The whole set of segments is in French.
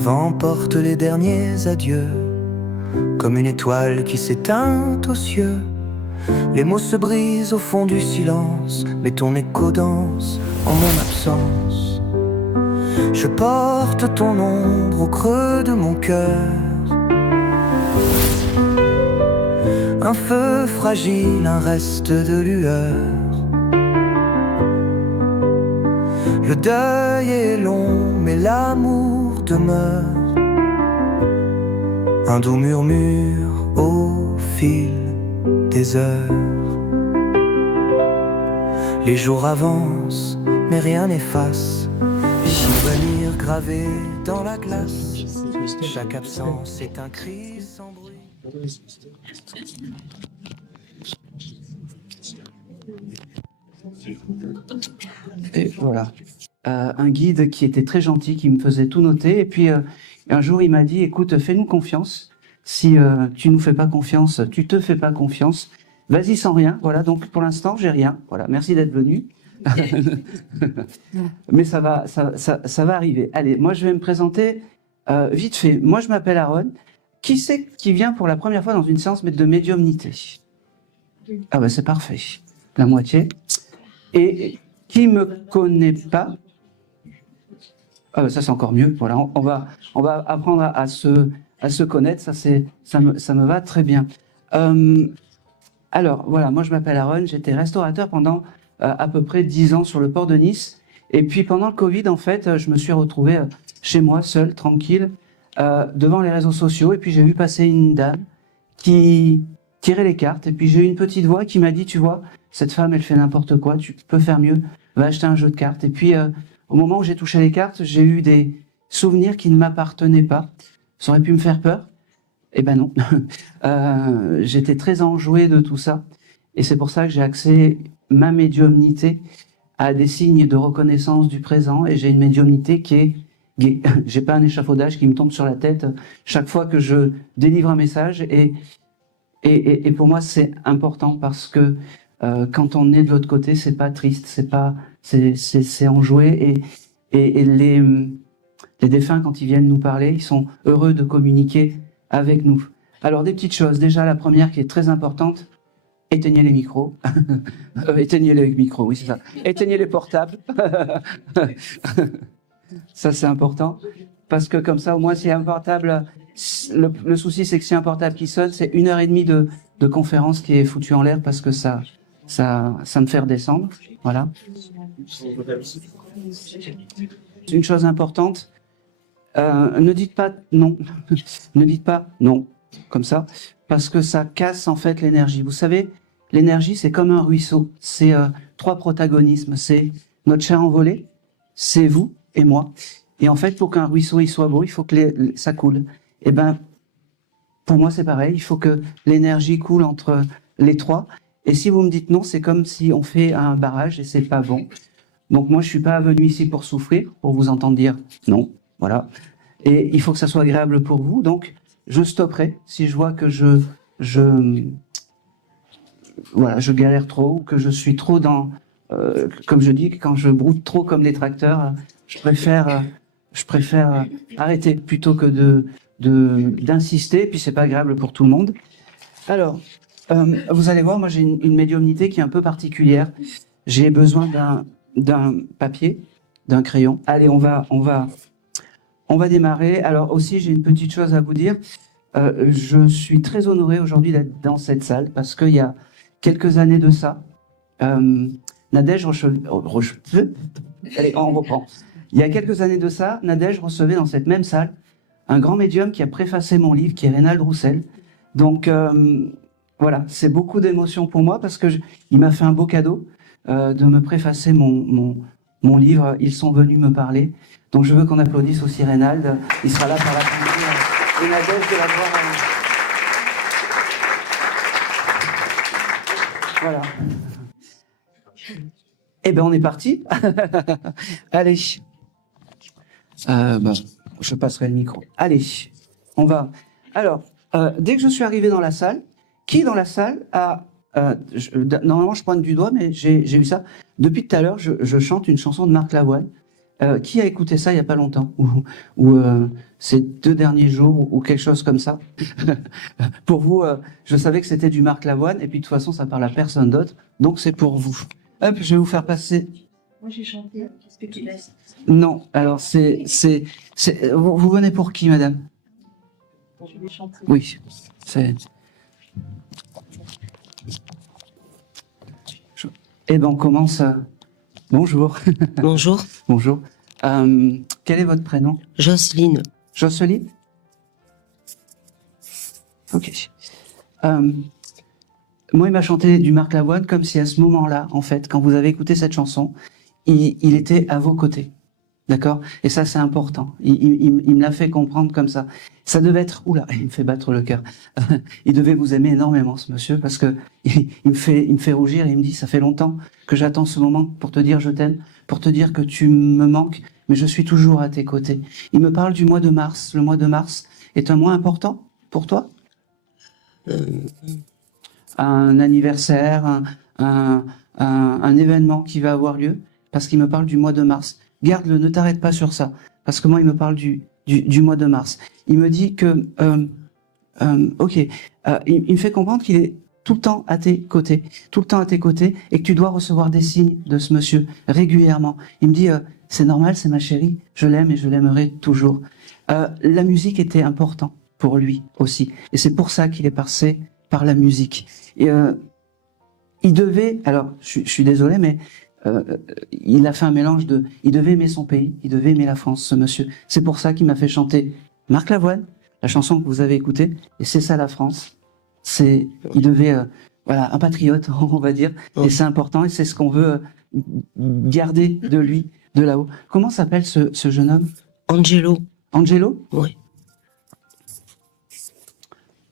vent porte les derniers adieux, comme une étoile qui s'éteint aux cieux. Les mots se brisent au fond du silence, mais ton écho danse en mon absence. Je porte ton ombre au creux de mon cœur, un feu fragile, un reste de lueur. Le deuil est long, mais l'amour demeure, un doux murmure au fil des heures. Les jours avancent, mais rien n'efface les souvenirs gravés dans la glace. Chaque absence est un cri sans bruit. Et voilà. Un guide qui était très gentil, qui me faisait tout noter. Et puis un jour, il m'a dit, écoute, fais-nous confiance. Si tu nous fais pas confiance, tu te fais pas confiance. Vas-y sans rien. Voilà. Donc pour l'instant, j'ai rien. Voilà. Merci d'être venu. Mais ça va arriver. Allez, moi je vais me présenter vite fait. Moi je m'appelle Aaron. Qui c'est qui vient pour la première fois dans une séance de médiumnité? Ah ben c'est parfait. La moitié. Et qui me connaît pas? Ah ben ça c'est encore mieux. Voilà, on va apprendre à se connaître. Ça me va très bien. Alors voilà, moi je m'appelle Aaron. J'étais restaurateur pendant à peu près 10 ans sur le port de Nice. Et puis pendant le Covid, en fait, je me suis retrouvé chez moi, seul, tranquille, devant les réseaux sociaux. Et puis j'ai vu passer une dame qui tirait les cartes. Et puis j'ai eu une petite voix qui m'a dit, tu vois, cette femme, elle fait n'importe quoi, tu peux faire mieux, va acheter un jeu de cartes. Et puis au moment où j'ai touché les cartes, j'ai eu des souvenirs qui ne m'appartenaient pas. Ça aurait pu me faire peur. Eh ben non. J'étais très enjoué de tout ça. Et c'est pour ça que j'ai axé ma médiumnité à des signes de reconnaissance du présent, et j'ai une médiumnité qui est gay. J'ai pas un échafaudage qui me tombe sur la tête chaque fois que je délivre un message, et pour moi c'est important parce que quand on est de l'autre côté, c'est pas triste, c'est enjoué, et les défunts, quand ils viennent nous parler, ils sont heureux de communiquer avec nous. Alors des petites choses, déjà la première qui est très importante: éteignez les micros. Éteignez les micros, oui, c'est ça. Éteignez les portables. Ça, c'est important. Parce que comme ça, au moins, si un portable... Le souci, c'est que si un portable qui sonne, c'est 1h30 de conférence qui est foutu en l'air parce que ça me fait redescendre. Voilà. Une chose importante, ne dites pas non. Ne dites pas non, comme ça, parce que ça casse en fait l'énergie. Vous savez, l'énergie, c'est comme un ruisseau. C'est 3 protagonismes. C'est notre chair envolée, c'est vous et moi. Et en fait, pour qu'un ruisseau il soit beau, il faut que ça coule. Et ben, pour moi, c'est pareil. Il faut que l'énergie coule entre les 3. Et si vous me dites non, c'est comme si on fait un barrage et c'est pas bon. Donc moi, je suis pas venu ici pour souffrir, pour vous entendre dire non. Voilà. Et il faut que ça soit agréable pour vous. Donc, je stopperai si je vois que je galère trop, ou que je suis trop dans, comme je dis, quand je broute trop comme les tracteurs, je préfère arrêter plutôt que d'insister, puis c'est pas agréable pour tout le monde. Alors, vous allez voir, moi j'ai une médiumnité qui est un peu particulière. J'ai besoin d'un papier, d'un crayon. Allez, on va démarrer. Alors aussi, j'ai une petite chose à vous dire. Je suis très honoré aujourd'hui d'être dans cette salle parce qu'il y a quelques années de ça, Nadège allez, on reprend. Il y a quelques années de ça, Nadège recevait dans cette même salle un grand médium qui a préfacé mon livre, qui est Reynald Roussel. Donc voilà, c'est beaucoup d'émotions pour moi parce que il m'a fait un beau cadeau de me préfacer mon livre. Ils sont venus me parler. Donc je veux qu'on applaudisse aussi Reynald. Il sera là par la et Nadège de la voir. Voilà. Eh ben on est parti. Allez. Je passerai le micro. Allez, on va. Alors, dès que je suis arrivé dans la salle, qui dans la salle a... normalement, je pointe du doigt, mais j'ai eu ça. Depuis tout à l'heure, je chante une chanson de Marc Lavoine. Qui a écouté ça il n'y a pas longtemps? Ou ces 2 derniers jours ou quelque chose comme ça. Pour vous, je savais que c'était du Marc Lavoine, et puis de toute façon, ça parle à personne d'autre, donc c'est pour vous. Hop, je vais vous faire passer. Moi j'ai chanté, qu'est-ce que tu laisses? Non, alors vous venez pour qui, madame? Je vais chanter. Oui, c'est... Eh ben, on commence. Bonjour. Bonjour, Bonjour. Quel est votre prénom? Jocelyne. Jocelyne? Ok. Moi, il m'a chanté du Marc Lavoine comme si à ce moment-là, en fait, quand vous avez écouté cette chanson, il était à vos côtés. D'accord? Et ça, c'est important. Il me l'a fait comprendre comme ça. Ça devait être... Oula, il me fait battre le cœur. Il devait vous aimer énormément, ce monsieur, parce que il me fait rougir et il me dit, ça fait longtemps que j'attends ce moment pour te dire je t'aime, pour te dire que tu me manques, mais je suis toujours à tes côtés. Il me parle du mois de mars. Le mois de mars est un mois important pour toi? Un anniversaire, un événement qui va avoir lieu, parce qu'il me parle du mois de mars. Garde-le, ne t'arrête pas sur ça, parce que moi, il me parle du mois de mars. Il me dit que, il me fait comprendre qu'il est tout le temps à tes côtés, et que tu dois recevoir des signes de ce monsieur régulièrement. Il me dit, c'est normal, c'est ma chérie, je l'aime et je l'aimerai toujours. La musique était importante pour lui aussi, et c'est pour ça qu'il est passé par la musique. Et, il devait, alors je suis désolé, mais il a fait un mélange de, il devait aimer son pays, il devait aimer la France, ce monsieur. C'est pour ça qu'il m'a fait chanter Marc Lavoine, la chanson que vous avez écoutée, et c'est ça la France. Il devait, voilà, un patriote, on va dire, et c'est important, et c'est ce qu'on veut garder de lui, de là-haut. Comment s'appelle ce jeune homme? Angelo. Angelo? Oui.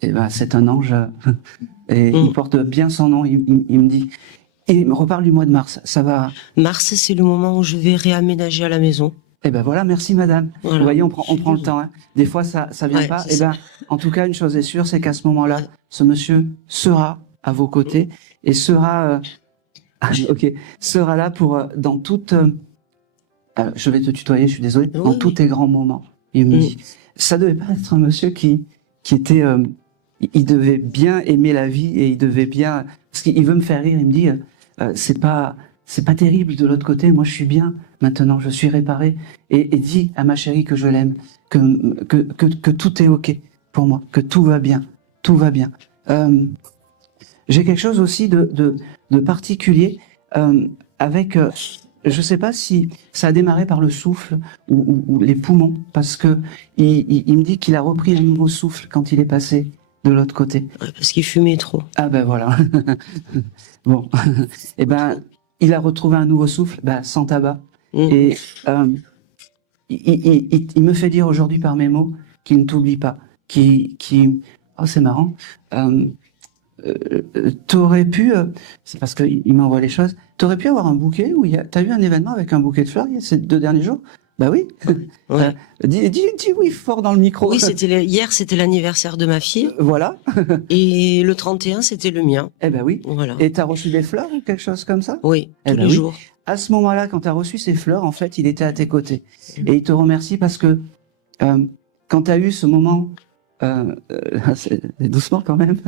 Eh ben, c'est un ange, et il porte bien son nom, il me dit. Et il me reparle du mois de mars, ça va. Mars, c'est le moment où je vais réaménager à la maison. Eh ben voilà, merci madame. Voilà. Vous voyez, on prend le temps. Hein. Des fois, ça vient Ouais, pas. c'est Eh ben, en tout cas, une chose est sûre, c'est qu'à ce moment-là, ce monsieur sera à vos côtés et sera, sera là pour dans toute. Je vais te tutoyer, je suis désolé. Dans tous tes grands moments. Il me dit, ça devait pas être un monsieur qui était. Il devait bien aimer la vie et il devait bien, parce qu'il veut me faire rire. Il me dit, c'est pas terrible de l'autre côté. Moi, je suis bien maintenant. Je suis réparé. Et dis à ma chérie que je l'aime, que tout est ok pour moi, que tout va bien, tout va bien. J'ai quelque chose aussi de particulier avec. Je sais pas si ça a démarré par le souffle ou les poumons, parce que il me dit qu'il a repris un nouveau souffle quand il est passé de l'autre côté. Ouais, parce qu'il fumait trop. Ah ben voilà. Bon, et ben il a retrouvé un nouveau souffle, sans tabac. Et il me fait dire aujourd'hui par mes mots qu'il ne t'oublie pas, oh c'est marrant. T'aurais pu, c'est parce qu'il m'envoie les choses. T'aurais pu avoir un bouquet où t'as eu un événement avec un bouquet de fleurs ces 2 derniers jours? Bah oui. Ouais. Dis oui fort dans le micro. Oui, hier, c'était l'anniversaire de ma fille. Voilà. Et le 31, c'était le mien. Eh ben oui. Voilà. Et t'as reçu des fleurs ou quelque chose comme ça? Oui, Eh tous ben les oui. jours. À ce moment-là, quand t'as reçu ces fleurs, en fait, il était à tes côtés. Et il te remercie parce que quand t'as eu ce moment, c'est doucement quand même.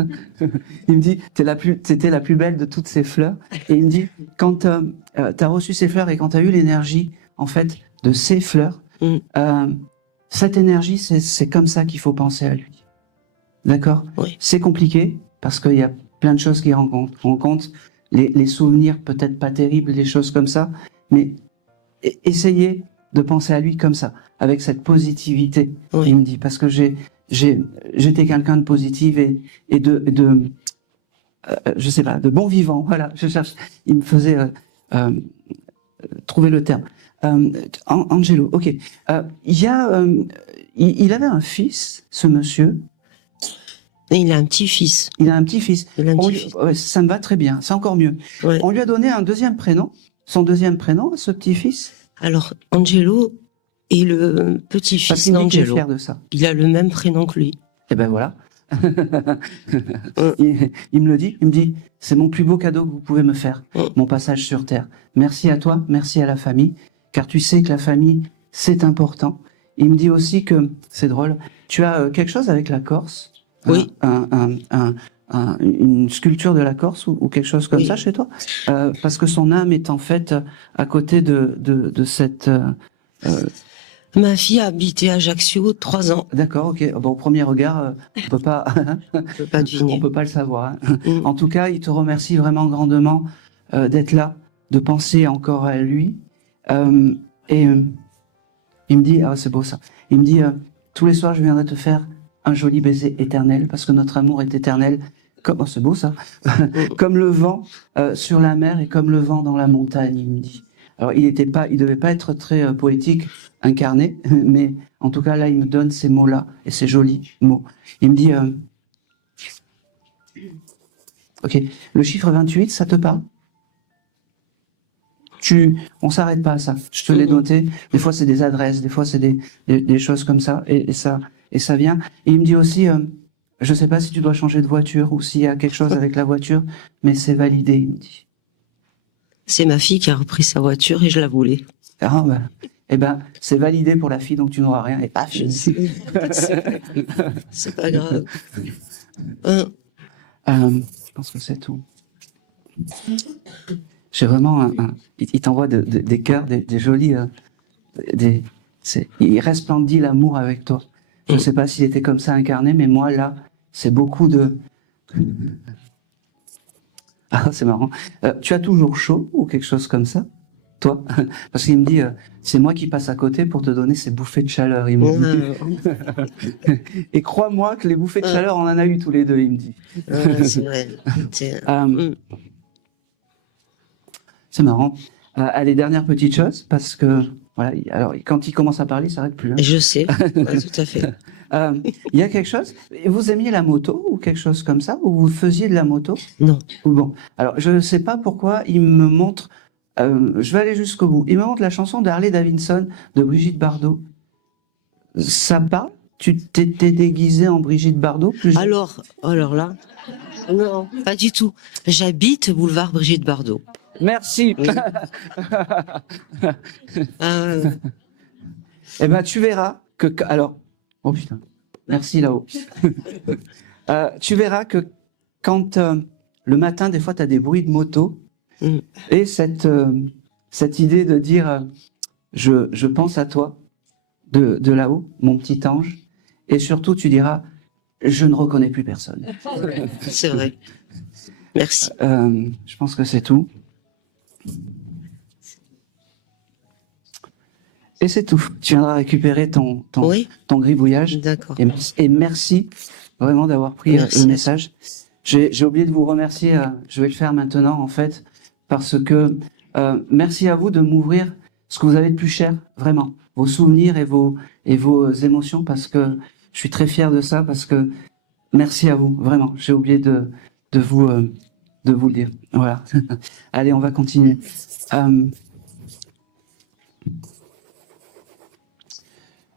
Il me dit, t'étais la plus belle de toutes ces fleurs. Et il me dit, quand t'as reçu ces fleurs et quand t'as eu l'énergie, en fait, de ces fleurs, cette énergie, c'est comme ça qu'il faut penser à lui. D'accord? Oui. C'est compliqué parce qu'il y a plein de choses qui rencontrent. On compte les souvenirs peut-être pas terribles, des choses comme ça, mais essayez de penser à lui comme ça, avec cette positivité. Oui. Il me dit, parce que j'étais quelqu'un de positif et de je sais pas, de bon vivant. Voilà, je cherche. Il me faisait trouver le terme. Angelo, ok. Il avait un fils, ce monsieur. Et il a un petit-fils. Il a un petit-fils. Ouais, ça me va très bien, c'est encore mieux. Ouais. On lui a donné un deuxième prénom, son deuxième prénom, à ce petit-fils. Alors, Angelo est le Parce petit-fils qu'il me dit qu'il est d'Angelo. fier de ça. Il a le même prénom que lui. Eh ben voilà. Il me le dit, il me dit, c'est mon plus beau cadeau que vous pouvez me faire, mon passage sur Terre. Merci à toi, merci à la famille, car tu sais que la famille, c'est important. Il me dit aussi que, c'est drôle, tu as quelque chose avec la Corse? Oui. Une sculpture de la Corse ou quelque chose comme Oui. ça chez toi? Parce que son âme est en fait à côté de cette... Ma fille a habité à Ajaccio 3 ans. D'accord, ok. Bon, au premier regard, on peut pas... Je peux pas On deviner. peut pas le savoir. Hein. Mm. En tout cas, il te remercie vraiment grandement d'être là, de penser encore à lui. Il me dit, ah c'est beau ça, il me dit, tous les soirs je viendrai te faire un joli baiser éternel, parce que notre amour est éternel, comme, oh, c'est beau ça, comme le vent sur la mer et comme le vent dans la montagne, il me dit. Alors il devait pas être très poétique, incarné, mais en tout cas là il me donne ces mots-là, et ces jolis mots. Il me dit... Ok. Le chiffre 28, ça te parle? On s'arrête pas à ça. Je te l'ai noté. Des fois, c'est des adresses, des fois, c'est des choses comme ça, et ça vient. Et il me dit aussi, je sais pas si tu dois changer de voiture ou s'il y a quelque chose avec la voiture, mais c'est validé, il me dit. C'est ma fille qui a repris sa voiture et je la voulais. Ah, eh ben, c'est validé pour la fille, donc tu n'auras rien. Et paf, je dis. C'est pas grave. Je pense que c'est tout. J'ai vraiment il t'envoie des cœurs, des jolis, il resplendit l'amour avec toi. Je sais pas s'il était comme ça incarné, mais moi là, c'est beaucoup de... Ah, c'est marrant. Tu as toujours chaud ou quelque chose comme ça, toi? Parce qu'il me dit, c'est moi qui passe à côté pour te donner ces bouffées de chaleur, il me dit. Et crois-moi que les bouffées de chaleur, on en a eu tous les deux, il me dit. C'est vrai. C'est marrant. Les dernières petites choses, parce que voilà, alors quand il commence à parler, il s'arrête plus. Hein. Je sais, ouais, tout à fait. Il y a quelque chose. Vous aimiez la moto ou quelque chose comme ça, ou vous faisiez de la moto? Non. Ou bon, alors je ne sais pas pourquoi il me montre. Je vais aller jusqu'au bout. Il me montre la chanson de Harley Davidson de Brigitte Bardot. Ça parle? Tu t'étais déguisée en Brigitte Bardot? Alors là, non, pas du tout. J'habite boulevard Brigitte Bardot. Merci. Oui. Eh ben, tu verras alors, oh putain, merci là-haut. Tu verras que quand le matin, des fois, tu as des bruits de moto et cette idée de dire, je pense à toi de là-haut, mon petit ange, et surtout, tu diras, je ne reconnais plus personne. C'est vrai. Merci. Je pense que c'est tout. Et c'est tout. Tu viendras récupérer ton gribouillage. D'accord. Et merci vraiment d'avoir pris le message. J'ai oublié de vous remercier. Je vais le faire maintenant, en fait, parce que merci à vous de m'ouvrir ce que vous avez de plus cher, vraiment. Vos souvenirs et vos émotions, parce que je suis très fier de ça, parce que merci à vous, vraiment. J'ai oublié de vous le dire. Voilà. Allez, on va continuer.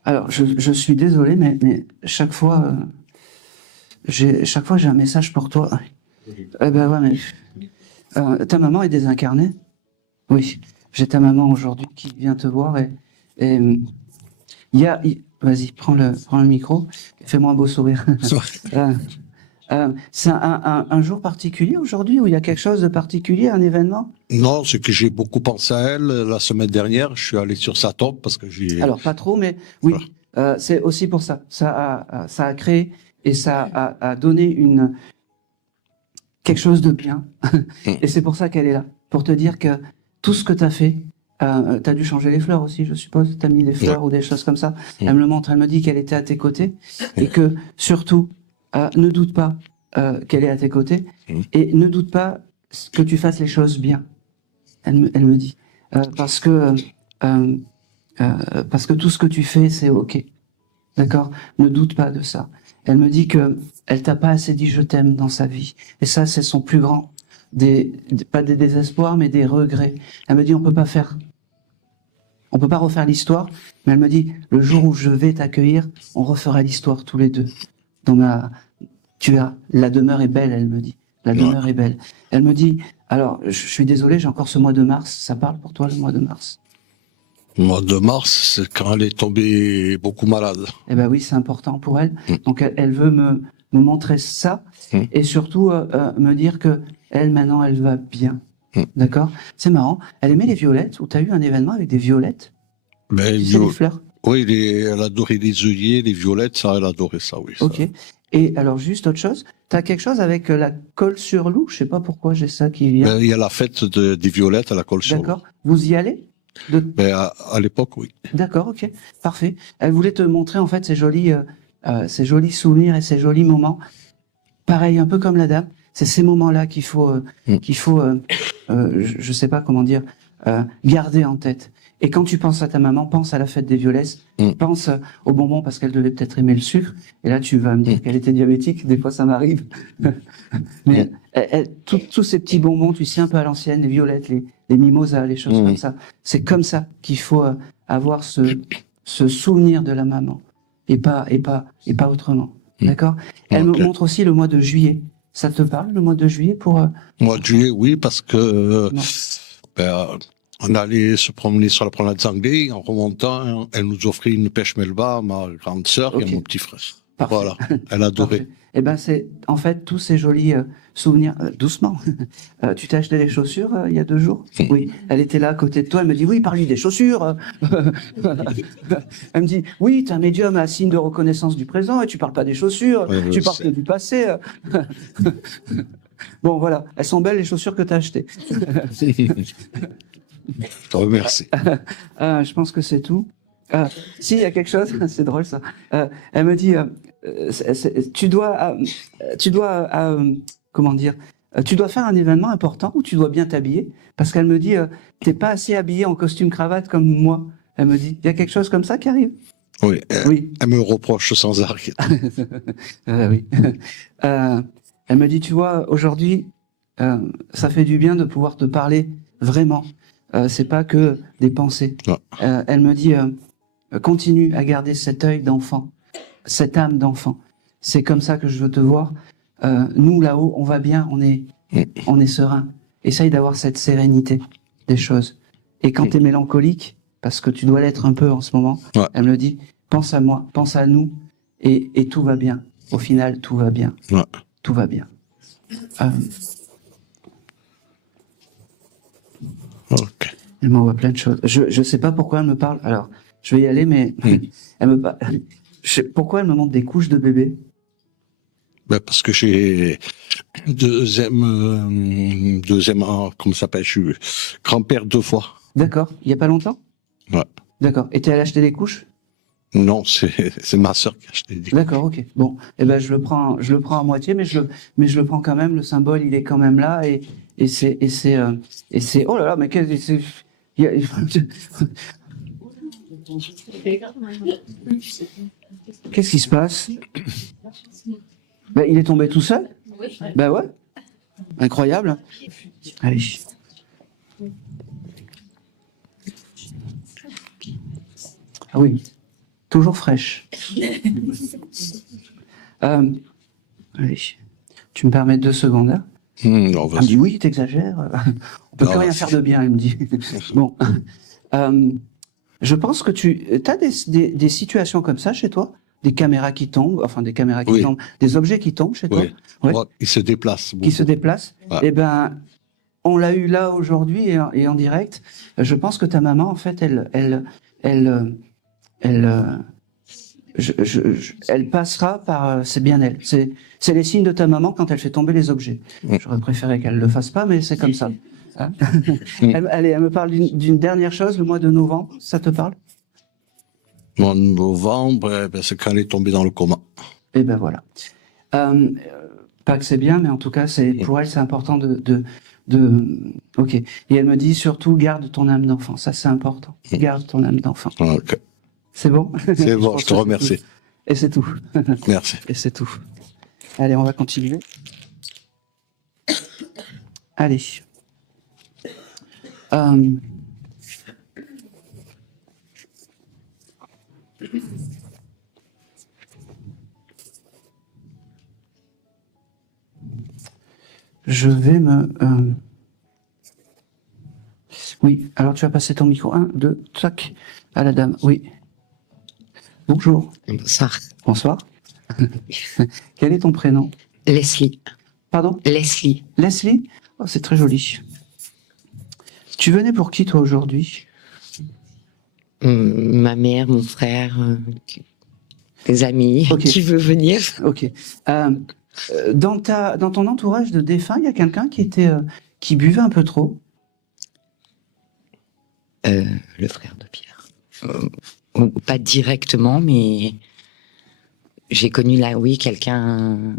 Alors, je suis désolé, mais chaque fois j'ai un message pour toi. Eh ben ouais, mais ta maman est désincarnée? Oui, j'ai ta maman aujourd'hui qui vient te voir et vas-y, prends le micro, fais-moi un beau sourire. C'est un jour particulier aujourd'hui où il y a quelque chose de particulier, un événement? Non, c'est que j'ai beaucoup pensé à elle. La semaine dernière, je suis allé sur sa tombe parce que j'ai... Alors, pas trop, mais oui, c'est aussi pour ça. Ça a créé et ça a donné quelque chose de bien. Et c'est pour ça qu'elle est là, pour te dire que tout ce que tu as fait, tu as dû changer les fleurs aussi, je suppose. Tu as mis des fleurs ou des choses comme ça. Elle me le montre, elle me dit qu'elle était à tes côtés et que, surtout, ne doute pas qu'elle est à tes côtés et ne doute pas que tu fasses les choses bien. Elle me dit parce que tout ce que tu fais c'est ok, d'accord. Ne doute pas de ça. Elle me dit que elle t'a pas assez dit je t'aime dans sa vie et ça c'est son plus grand pas des désespoirs mais des regrets. Elle me dit on peut pas refaire l'histoire, mais elle me dit le jour où je vais t'accueillir on refera l'histoire tous les deux. Tu verras, la demeure est belle, elle me dit. La demeure est belle. Elle me dit, alors, je suis désolé, j'ai encore ce mois de mars. Ça parle pour toi, le mois de mars? Le mois de mars, c'est quand elle est tombée beaucoup malade. Eh ben oui, c'est important pour elle. Mm. Donc elle veut me montrer ça Mm. et surtout me dire que elle maintenant elle va bien. Mm. D'accord? C'est marrant. Elle aimait les violettes ou tu as eu un événement avec des violettes? Ben, Tu sais, les fleurs. oui, elle adorait les œillets, les violettes, ça, elle adorait ça, oui. Ça. Ok. Et alors juste autre chose, tu as quelque chose avec la colle sur loup? Je sais pas pourquoi j'ai ça qui vient. Ben, il y a la fête des violettes à la colle sur l'eau. D'accord. Vous y allez? Ben, à l'époque, oui. D'accord, ok, parfait. Elle voulait te montrer en fait ces jolis souvenirs et ces jolis moments. Pareil, un peu comme la dame, c'est ces moments-là qu'il faut, je sais pas comment dire, garder en tête. Et quand tu penses à ta maman, pense à la fête des violettes, pense aux bonbons parce qu'elle devait peut-être aimer le sucre. Et là, tu vas me dire qu'elle était diabétique. Des fois, ça m'arrive. Mais tous ces petits bonbons, tu sais, un peu à l'ancienne, les violettes, les mimosas, les choses comme ça. C'est comme ça qu'il faut avoir ce souvenir de la maman et pas autrement. D'accord? Elle me montre aussi le mois de juillet. Ça te parle, le mois de juillet pour Mois de juillet, oui, parce que Non. on allait se promener sur la promenade Zanglais. En remontant, elle nous offrait une pêche melba à ma grande sœur et Ok. à mon petit frère. Parfait. Voilà, elle adorait. Parfait. Eh ben c'est en fait tous ces jolis souvenirs. Doucement. Tu t'es acheté des chaussures il y a 2 jours? Oui. Elle était là à côté de toi. Elle me dit oui, parle-lui des chaussures. Elle me dit oui, t'es un médium à signe de reconnaissance du présent et tu parles pas des chaussures. Ouais, Tu je parles sais. que du passé. Bon voilà, elles sont belles les chaussures que t'as achetées. Je te remercie. Je pense que c'est tout. Si, il y a quelque chose, c'est drôle ça. Elle me dit, tu dois, comment dire, tu dois faire un événement important où tu dois bien t'habiller, parce qu'elle me dit, t'es pas assez habillé en costume cravate comme moi. Elle me dit, il y a quelque chose comme ça qui arrive. Oui, Oui. elle me reproche sans arrêt. Oui. Elle me dit, tu vois, aujourd'hui, ça fait du bien de pouvoir te parler vraiment. C'est pas que des pensées. Non. Elle me dit, continue à garder cet œil d'enfant, cette âme d'enfant. C'est comme ça que je veux te voir. Nous, là-haut, on va bien, on est serein. Essaye d'avoir cette sérénité des choses. Et quand tu es mélancolique, parce que tu dois l'être un peu en ce moment, Ouais. elle me dit, pense à moi, pense à nous, et tout va bien. Au final, tout va bien. Ouais. Tout va bien. Ok. Elle m'envoie plein de choses. Je sais pas pourquoi elle me parle. Alors, je vais y aller, mais elle me parle. Pourquoi elle me montre des couches de bébé? Ben, parce que j'ai comment ça s'appelle, je suis grand-père 2 fois. D'accord. Il y a pas longtemps? Ouais. D'accord. Et t'es allé acheter des couches? Non, c'est ma sœur qui a acheté des. D'accord, ok. Bon, eh ben je le prends à moitié, mais je le prends quand même. Le symbole, il est quand même là, et c'est oh là là, mais il y a- qu'est-ce qui se passe? Ben, il est tombé tout seul? Ben ouais. Incroyable. Allez. Ah oui. Toujours fraîche. Allez. Tu me permets 2 secondes, hein? Non, Elle me vas-y. dit oui, t'exagères. On peut Non, plus rien vas-y. faire de bien, elle me dit. Bon. Je pense que tu as des situations comme ça chez toi? Des caméras qui tombent, enfin des caméras qui Oui. tombent, des objets qui tombent chez toi? Oui. Ouais. Ouais, il se déplace. Qui se déplacent? Ouais. Eh ben, on l'a eu là aujourd'hui et en direct. Je pense que ta maman, en fait, elle passera par, c'est bien elle. C'est les signes de ta maman quand elle fait tomber les objets. J'aurais préféré qu'elle le fasse pas, mais c'est comme ça. Hein. Elle me parle d'une dernière chose, le mois de novembre. Ça te parle? En novembre, c'est quand elle est tombée dans le coma. Eh ben voilà. Pas que c'est bien, mais en tout cas, pour elle, c'est important ok. Et elle me dit surtout, garde ton âme d'enfant. Ça, c'est important. Garde ton âme d'enfant. Ok. C'est bon? C'est bon, pense je te que c'est remercie. tout. Et c'est tout. Merci. Et c'est tout. Allez, on va continuer. Allez. Je vais me... Oui, alors tu vas passer ton micro. 1, 2, tac, à la dame. Oui. Bonjour. Bonsoir. Bonsoir. Quel est ton prénom? Leslie. Pardon? Leslie. Leslie? Oh, c'est très joli. Tu venais pour qui, toi, aujourd'hui? Ma mère, mon frère, des amis. Ok. Qui veut venir? Ok. Dans ton entourage de défunts, il y a quelqu'un qui buvait un peu trop? Le frère de Pierre. Pas directement, mais j'ai connu là, oui, quelqu'un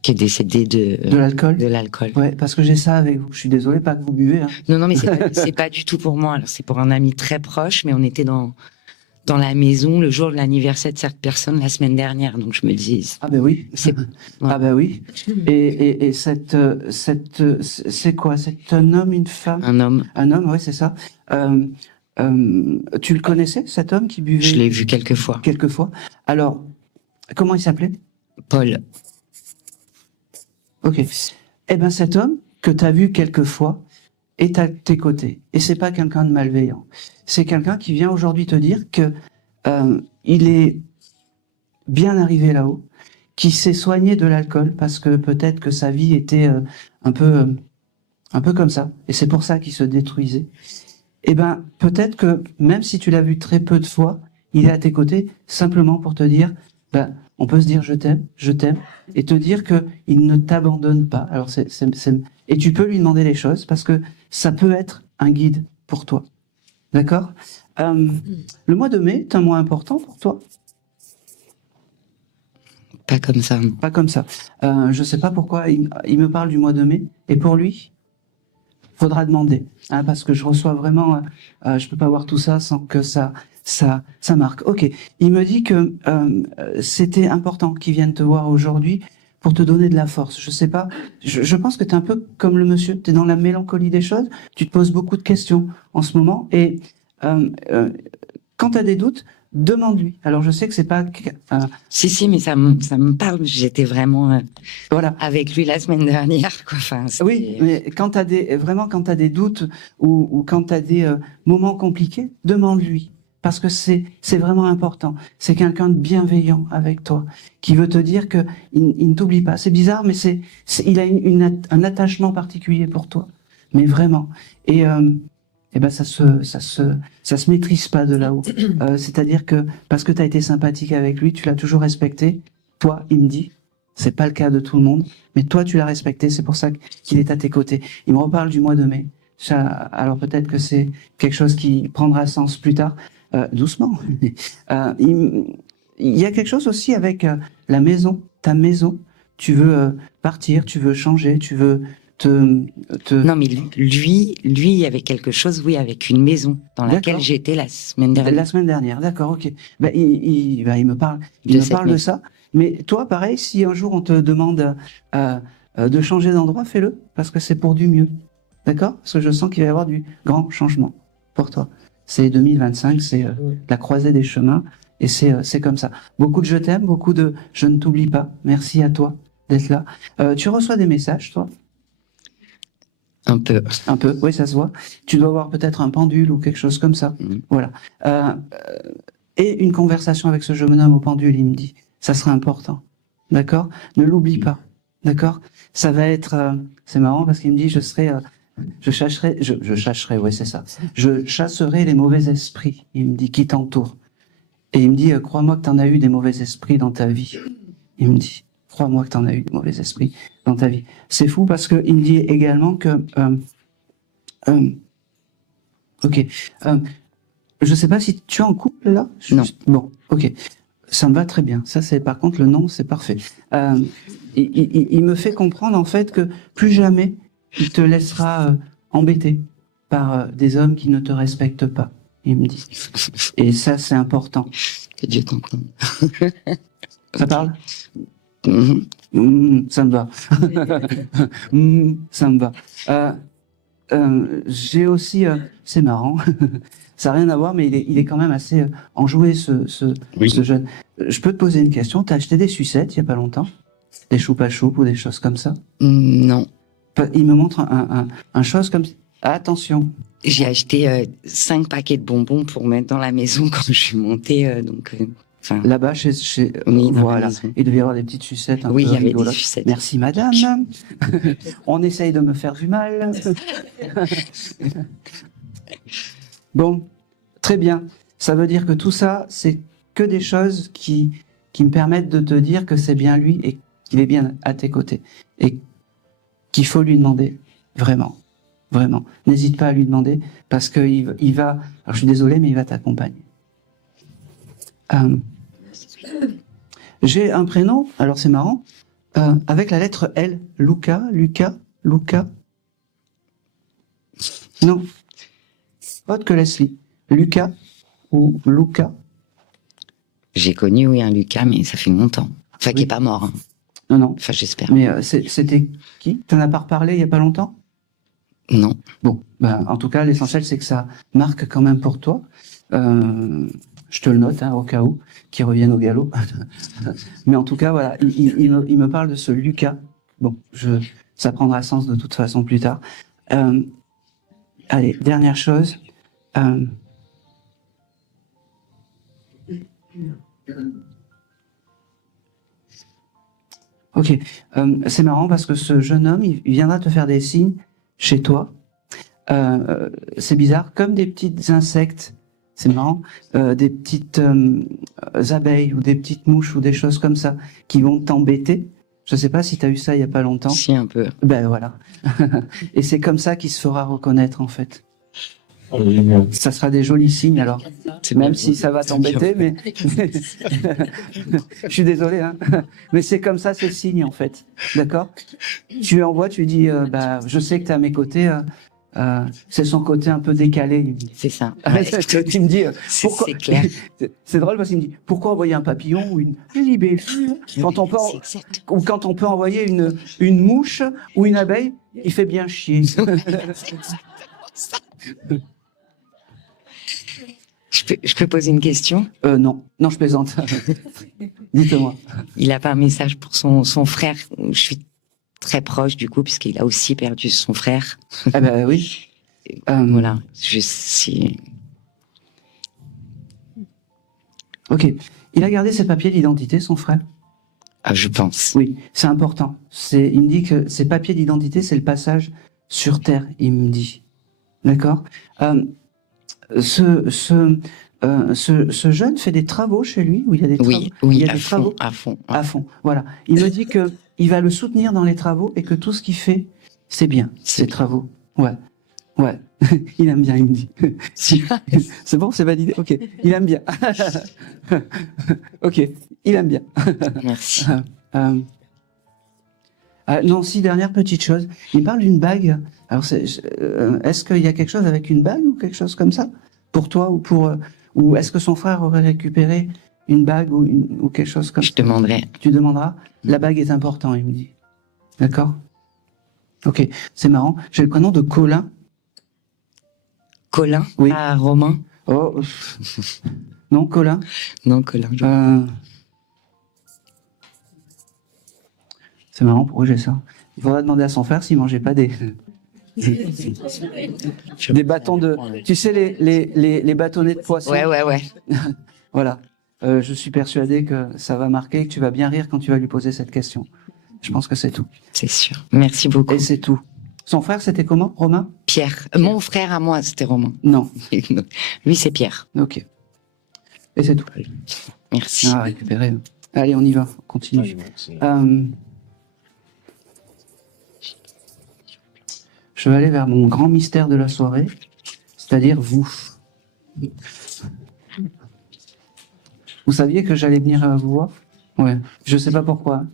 qui est décédé De l'alcool? de l'alcool. Ouais, parce que j'ai ça avec vous. Je suis désolé, pas que vous buvez. Hein. Non, mais c'est pas du tout pour moi. Alors, c'est pour un ami très proche, mais on était dans la maison le jour de l'anniversaire de cette personne la semaine dernière. Donc, je me dis, Ah ben oui. c'est Ah ben oui. Et c'est quoi? C'est un homme, une femme? un homme. Un homme, oui, c'est ça. Tu le connaissais, cet homme qui buvait? Je l'ai vu quelques fois. Quelquefois. Alors, comment il s'appelait? Paul. Ok. Eh ben, cet homme que tu as vu quelquefois est à tes côtés. Et c'est pas quelqu'un de malveillant. C'est quelqu'un qui vient aujourd'hui te dire que il est bien arrivé là-haut, qui s'est soigné de l'alcool parce que peut-être que sa vie était un peu comme ça. Et c'est pour ça qu'il se détruisait. Eh ben, peut-être que même si tu l'as vu très peu de fois, il est à tes côtés simplement pour te dire, ben, on peut se dire je t'aime, et te dire que il ne t'abandonne pas. Alors et tu peux lui demander les choses parce que ça peut être un guide pour toi. D'accord? Le mois de mai est un mois important pour toi? Pas comme ça, non. Pas comme ça. Je sais pas pourquoi il me parle du mois de mai, et pour lui, faudra demander, hein, parce que je reçois vraiment, je peux pas voir tout ça sans que ça marque. Ok, il me dit que c'était important qu'il vienne te voir aujourd'hui pour te donner de la force. Je sais pas, je pense que tu es un peu comme le monsieur, tu es dans la mélancolie des choses, tu te poses beaucoup de questions en ce moment, et quand tu as des doutes, demande-lui. Alors je sais que c'est pas... Si, mais ça me parle. J'étais vraiment voilà. avec lui la semaine dernière, quoi. Enfin, Oui, mais quand tu as des doutes ou quand tu as des moments compliqués, demande-lui. Parce que c'est vraiment important. C'est quelqu'un de bienveillant avec toi, qui veut te dire que il ne t'oublie pas. C'est bizarre, mais il a un attachement particulier pour toi. Mais vraiment. Et ben ça se maîtrise pas de là-haut. C'est-à-dire que parce que tu as été sympathique avec lui, tu l'as toujours respecté. Toi, il me dit, c'est pas le cas de tout le monde, mais toi tu l'as respecté. C'est pour ça qu'il est à tes côtés. Il me reparle du mois de mai. Alors peut-être que c'est quelque chose qui prendra sens plus tard. Doucement. Il y a quelque chose aussi avec la maison, ta maison. Tu veux partir, tu veux changer, tu veux Non, mais lui, il y avait quelque chose, oui, avec une maison dans laquelle D'accord. j'étais la semaine dernière. La semaine dernière, d'accord, ok. Ben, il me parle de ça. Mais toi, pareil, si un jour on te demande de changer d'endroit, fais-le, parce que c'est pour du mieux. D'accord? Parce que je sens qu'il va y avoir du grand changement pour toi. C'est 2025, c'est la croisée des chemins, et c'est comme ça. Beaucoup de je t'aime, beaucoup de je ne t'oublie pas. Merci à toi d'être là. Tu reçois des messages, toi? Un peu. Un peu, oui, ça se voit. Tu dois avoir peut-être un pendule ou quelque chose comme ça. Voilà. Et une conversation avec ce jeune homme au pendule, il me dit, ça serait important. D'accord? Ne l'oublie pas. D'accord? Ça va être... c'est marrant parce qu'il me dit, je chasserai, ouais, c'est ça. Je chasserai les mauvais esprits, il me dit, qui t'entourent. Et il me dit, crois-moi que tu en as eu des mauvais esprits dans ta vie. Il me dit, crois-moi que tu en as eu des mauvais esprits dans ta vie. C'est fou parce que il me dit également que... ok. Je sais pas si tu es en couple, là? Non. Bon, ok. Ça me va très bien. Ça, c'est par contre, le nom, c'est parfait. Il me fait comprendre, en fait, que plus jamais il te laissera embêter par des hommes qui ne te respectent pas, il me dit. Et ça, c'est important. Que Dieu t'entende. Ça parle? Mhm. Ça me va. Ça me va. J'ai aussi... c'est marrant. Ça n'a rien à voir, mais il est quand même assez enjoué, ce jeune. Je peux te poser une question? T'as acheté des sucettes il n'y a pas longtemps? Des choupa choups ou des choses comme ça? Non. Il me montre un chose comme... Attention. J'ai acheté 5 paquets de bonbons pour mettre dans la maison quand je suis montée. Enfin, Là-bas, oui, dans la voilà. maison. Il devait y avoir des petites sucettes un Oui, peu il y avait des rigolotes. sucettes. Merci, madame. On essaye de me faire du mal. Bon, très bien. Ça veut dire que tout ça, c'est que des choses qui me permettent de te dire que c'est bien lui et qu'il est bien à tes côtés. Et qu'il faut lui demander. Vraiment. Vraiment. N'hésite pas à lui demander parce qu'il va... Alors, je suis désolé, mais il va t'accompagner. J'ai un prénom, alors c'est marrant, avec la lettre L. Luca. Non. Autre que Leslie. Lucas ou Luca. J'ai connu, oui, un Lucas, mais ça fait longtemps. Enfin, qui est pas mort. Hein. Non. Enfin, j'espère. Mais c'était qui? T'en as pas reparlé il y a pas longtemps? Non. Bon, en tout cas, l'essentiel, c'est que ça marque quand même pour toi. Je te le note, au cas où, qu'il revienne au galop. Mais en tout cas, voilà, il me parle de ce Lucas. Bon, ça prendra sens de toute façon plus tard. Allez, dernière chose. Ok, c'est marrant parce que ce jeune homme, il viendra te faire des signes chez toi. C'est bizarre, comme des petites insectes. C'est marrant, des petites abeilles ou des petites mouches ou des choses comme ça qui vont t'embêter. Je sais pas si tu as eu ça il y a pas longtemps. Si, un peu. Ben voilà. Et c'est comme ça qu'il se fera reconnaître en fait. Ça sera des jolis signes alors. Même si ça va t'embêter, mais je suis désolé, hein. Mais c'est comme ça, c'est le signe en fait. D'accord? Tu lui envoies, tu lui dis, je sais que tu es à mes côtés. C'est son côté un peu décalé. Il me dit. C'est ça. Ouais. Il me dit, pourquoi... C'est clair. C'est drôle parce qu'il me dit, pourquoi envoyer un papillon ou une libellule quand on peut, ou quand on peut envoyer une mouche ou une abeille, il fait bien chier. Je peux poser une question? Non, je plaisante. Dites-moi. Il a pas un message pour son frère. Je suis très proche du coup, puisqu'il a aussi perdu son frère. Ah ben oui. Voilà. Si... Ok. Il a gardé ses papiers d'identité, son frère? Ah, je pense. Oui, c'est important. Il me dit que ses papiers d'identité, c'est le passage sur Terre, il me dit. D'accord? Ce jeune fait des travaux chez lui, où il y a des travaux. Oui, il y a à des fond, travaux. à fond. À fond. Voilà. Il me dit que il va le soutenir dans les travaux et que tout ce qu'il fait, c'est bien, ces travaux. Ouais. Il aime bien, il me dit. C'est bon, c'est validé. Ok. Il aime bien. Ok. Il aime bien. Merci. Non, si, dernière petite chose. Il me parle d'une bague. Alors, est-ce qu'il y a quelque chose avec une bague ou quelque chose comme ça pour toi ou est-ce que son frère aurait récupéré une bague ou quelque chose comme ça? Je demanderai. Tu demanderas. La bague est importante, il me dit. D'accord? Ok, c'est marrant. J'ai le prénom de Colin. Colin? Oui. Ah, Romain? Oh, non, Colin. Non, Colin. C'est marrant, pourquoi j'ai ça? Il faudra demander à son frère s'il mangeait pas des bâtons de... Tu sais, les bâtonnets de poisson. Ouais. Voilà. Je suis persuadé que ça va marquer, que tu vas bien rire quand tu vas lui poser cette question. Je pense que c'est tout. C'est sûr. Merci beaucoup. Et c'est tout. Son frère, c'était comment, Romain? Pierre. Mon frère à moi, c'était Romain. Non. Lui, c'est Pierre. Ok. Et c'est tout. Merci. Ah, récupérer. Allez, on y va. On continue. Je vais aller vers mon grand mystère de la soirée, c'est-à-dire vous. Vous saviez que j'allais venir vous voir? Ouais. Je sais pas pourquoi.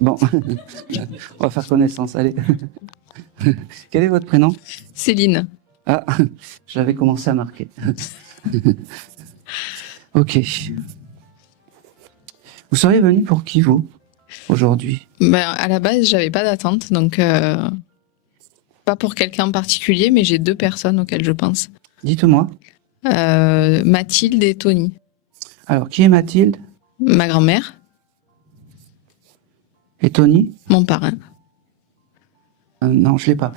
Bon. On va faire connaissance, allez. Quel est votre prénom? Céline. Ah, j'avais commencé à marquer. Ok. Vous seriez venu pour qui, vous, aujourd'hui? À la base, j'avais pas d'attente, donc pas pour quelqu'un en particulier, mais j'ai 2 personnes auxquelles je pense. Dites-moi. Mathilde et Tony. Alors, qui est Mathilde? Ma grand-mère, Et Tony? mon parrain. Non, je l'ai pas.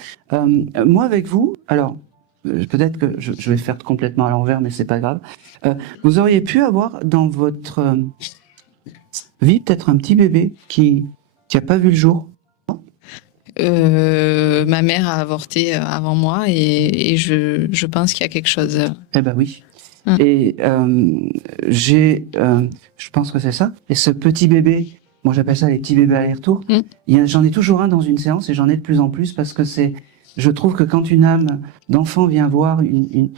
Moi, avec vous, alors peut-être que je vais faire complètement à l'envers, mais c'est pas grave. Vous auriez pu avoir dans votre vie peut-être un petit bébé qui a pas vu le jour. Ma mère a avorté avant moi et je pense qu'il y a quelque chose. Eh ben oui. Hum. Et je pense que c'est ça. Et ce petit bébé, moi j'appelle ça les petits bébés aller-retour. J'en ai toujours un dans une séance et j'en ai de plus en plus parce que je trouve que quand une âme d'enfant vient voir une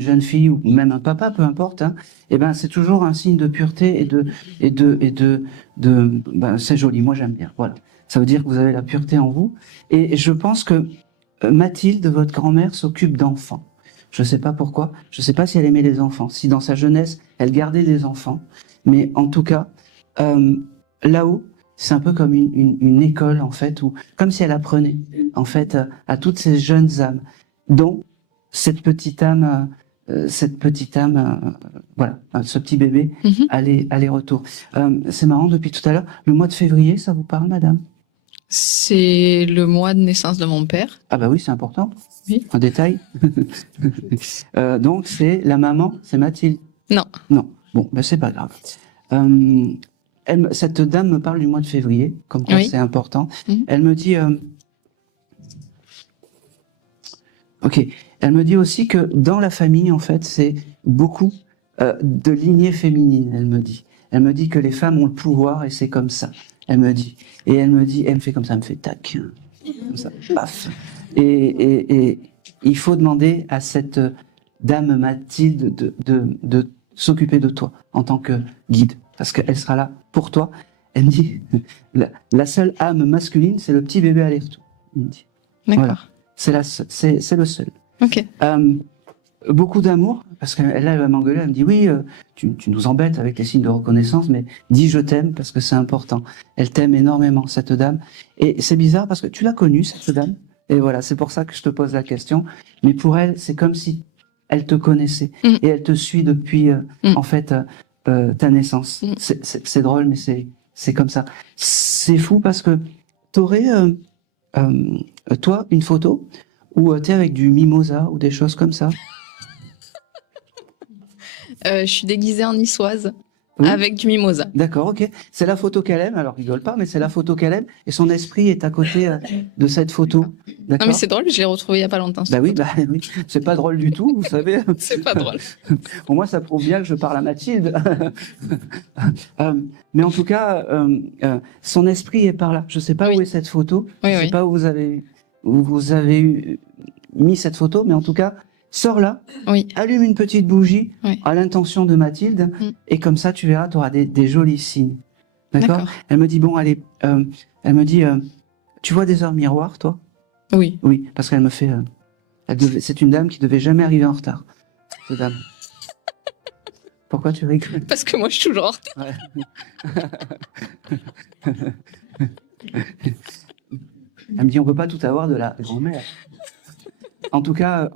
jeune fille ou même un papa, peu importe, hein, eh ben c'est toujours un signe de pureté ben, c'est joli. Moi j'aime bien. Voilà. Ça veut dire que vous avez la pureté en vous. Et je pense que Mathilde, votre grand-mère, s'occupe d'enfants. Je ne sais pas pourquoi. Je ne sais pas si elle aimait les enfants, si dans sa jeunesse, elle gardait des enfants. Mais en tout cas, là-haut, c'est un peu comme une école, en fait, où, comme si elle apprenait, en fait, à toutes ces jeunes âmes, dont cette petite âme, voilà, ce petit bébé, aller-retour. C'est marrant, depuis tout à l'heure, le mois de février, ça vous parle, madame? C'est le mois de naissance de mon père. Ah bah oui, c'est important. Oui. Un détail. Donc c'est la maman, c'est Mathilde. Non. Non. Bon, ben c'est pas grave. Cette dame me parle du mois de février, comme quoi Oui. c'est important. Elle me dit, ok. Elle me dit aussi que dans la famille, en fait, c'est beaucoup de lignées féminines. Elle me dit que les femmes ont le pouvoir et c'est comme ça. Elle me dit, elle me fait comme ça, elle me fait tac, comme ça, paf. Et il faut demander à cette dame Mathilde de s'occuper de toi en tant que guide, parce qu'elle sera là pour toi. Elle me dit, la seule âme masculine, c'est le petit bébé aller-retour. Elle me dit. D'accord. Voilà. C'est le seul. Ok. Beaucoup d'amour, parce que là, elle va m'engueuler, elle me dit, oui, tu nous embêtes avec les signes de reconnaissance, mais dis je t'aime, parce que c'est important. Elle t'aime énormément, cette dame. Et c'est bizarre, parce que tu l'as connue, cette dame. Et voilà, c'est pour ça que je te pose la question. Mais pour elle, c'est comme si elle te connaissait. Et elle te suit depuis, en fait, ta naissance. C'est drôle, mais c'est comme ça. C'est fou, parce que t'aurais, toi, une photo où t'es avec du mimosa ou des choses comme ça. Je suis déguisée en niçoise Oui. avec du mimosa. D'accord, ok. C'est la photo qu'elle aime, alors rigole pas, mais c'est la photo qu'elle aime, et son esprit est à côté de cette photo. D'accord. Non mais c'est drôle, je l'ai retrouvée il y a pas longtemps. Bah oui, c'est pas drôle du tout, vous savez. C'est pas drôle. Pour moi, ça prouve bien que je parle à Mathilde. Mais en tout cas, son esprit est par là. Je sais pas Oui. où est cette photo. Oui, Je sais oui. pas où vous avez mis cette photo, mais en tout cas, sors là, Oui. allume une petite bougie Oui. à l'intention de Mathilde, et comme ça, tu verras, tu auras des jolis signes. D'accord. D'accord. Elle me dit, bon, allez, elle me dit, tu vois des heures miroirs, toi? Oui. Oui, parce qu'elle me fait, c'est une dame qui devait jamais arriver en retard. Cette dame. Pourquoi tu rigoles? Parce que moi je suis toujours en retard. Elle me dit, on peut pas tout avoir de la grand-mère. En tout cas,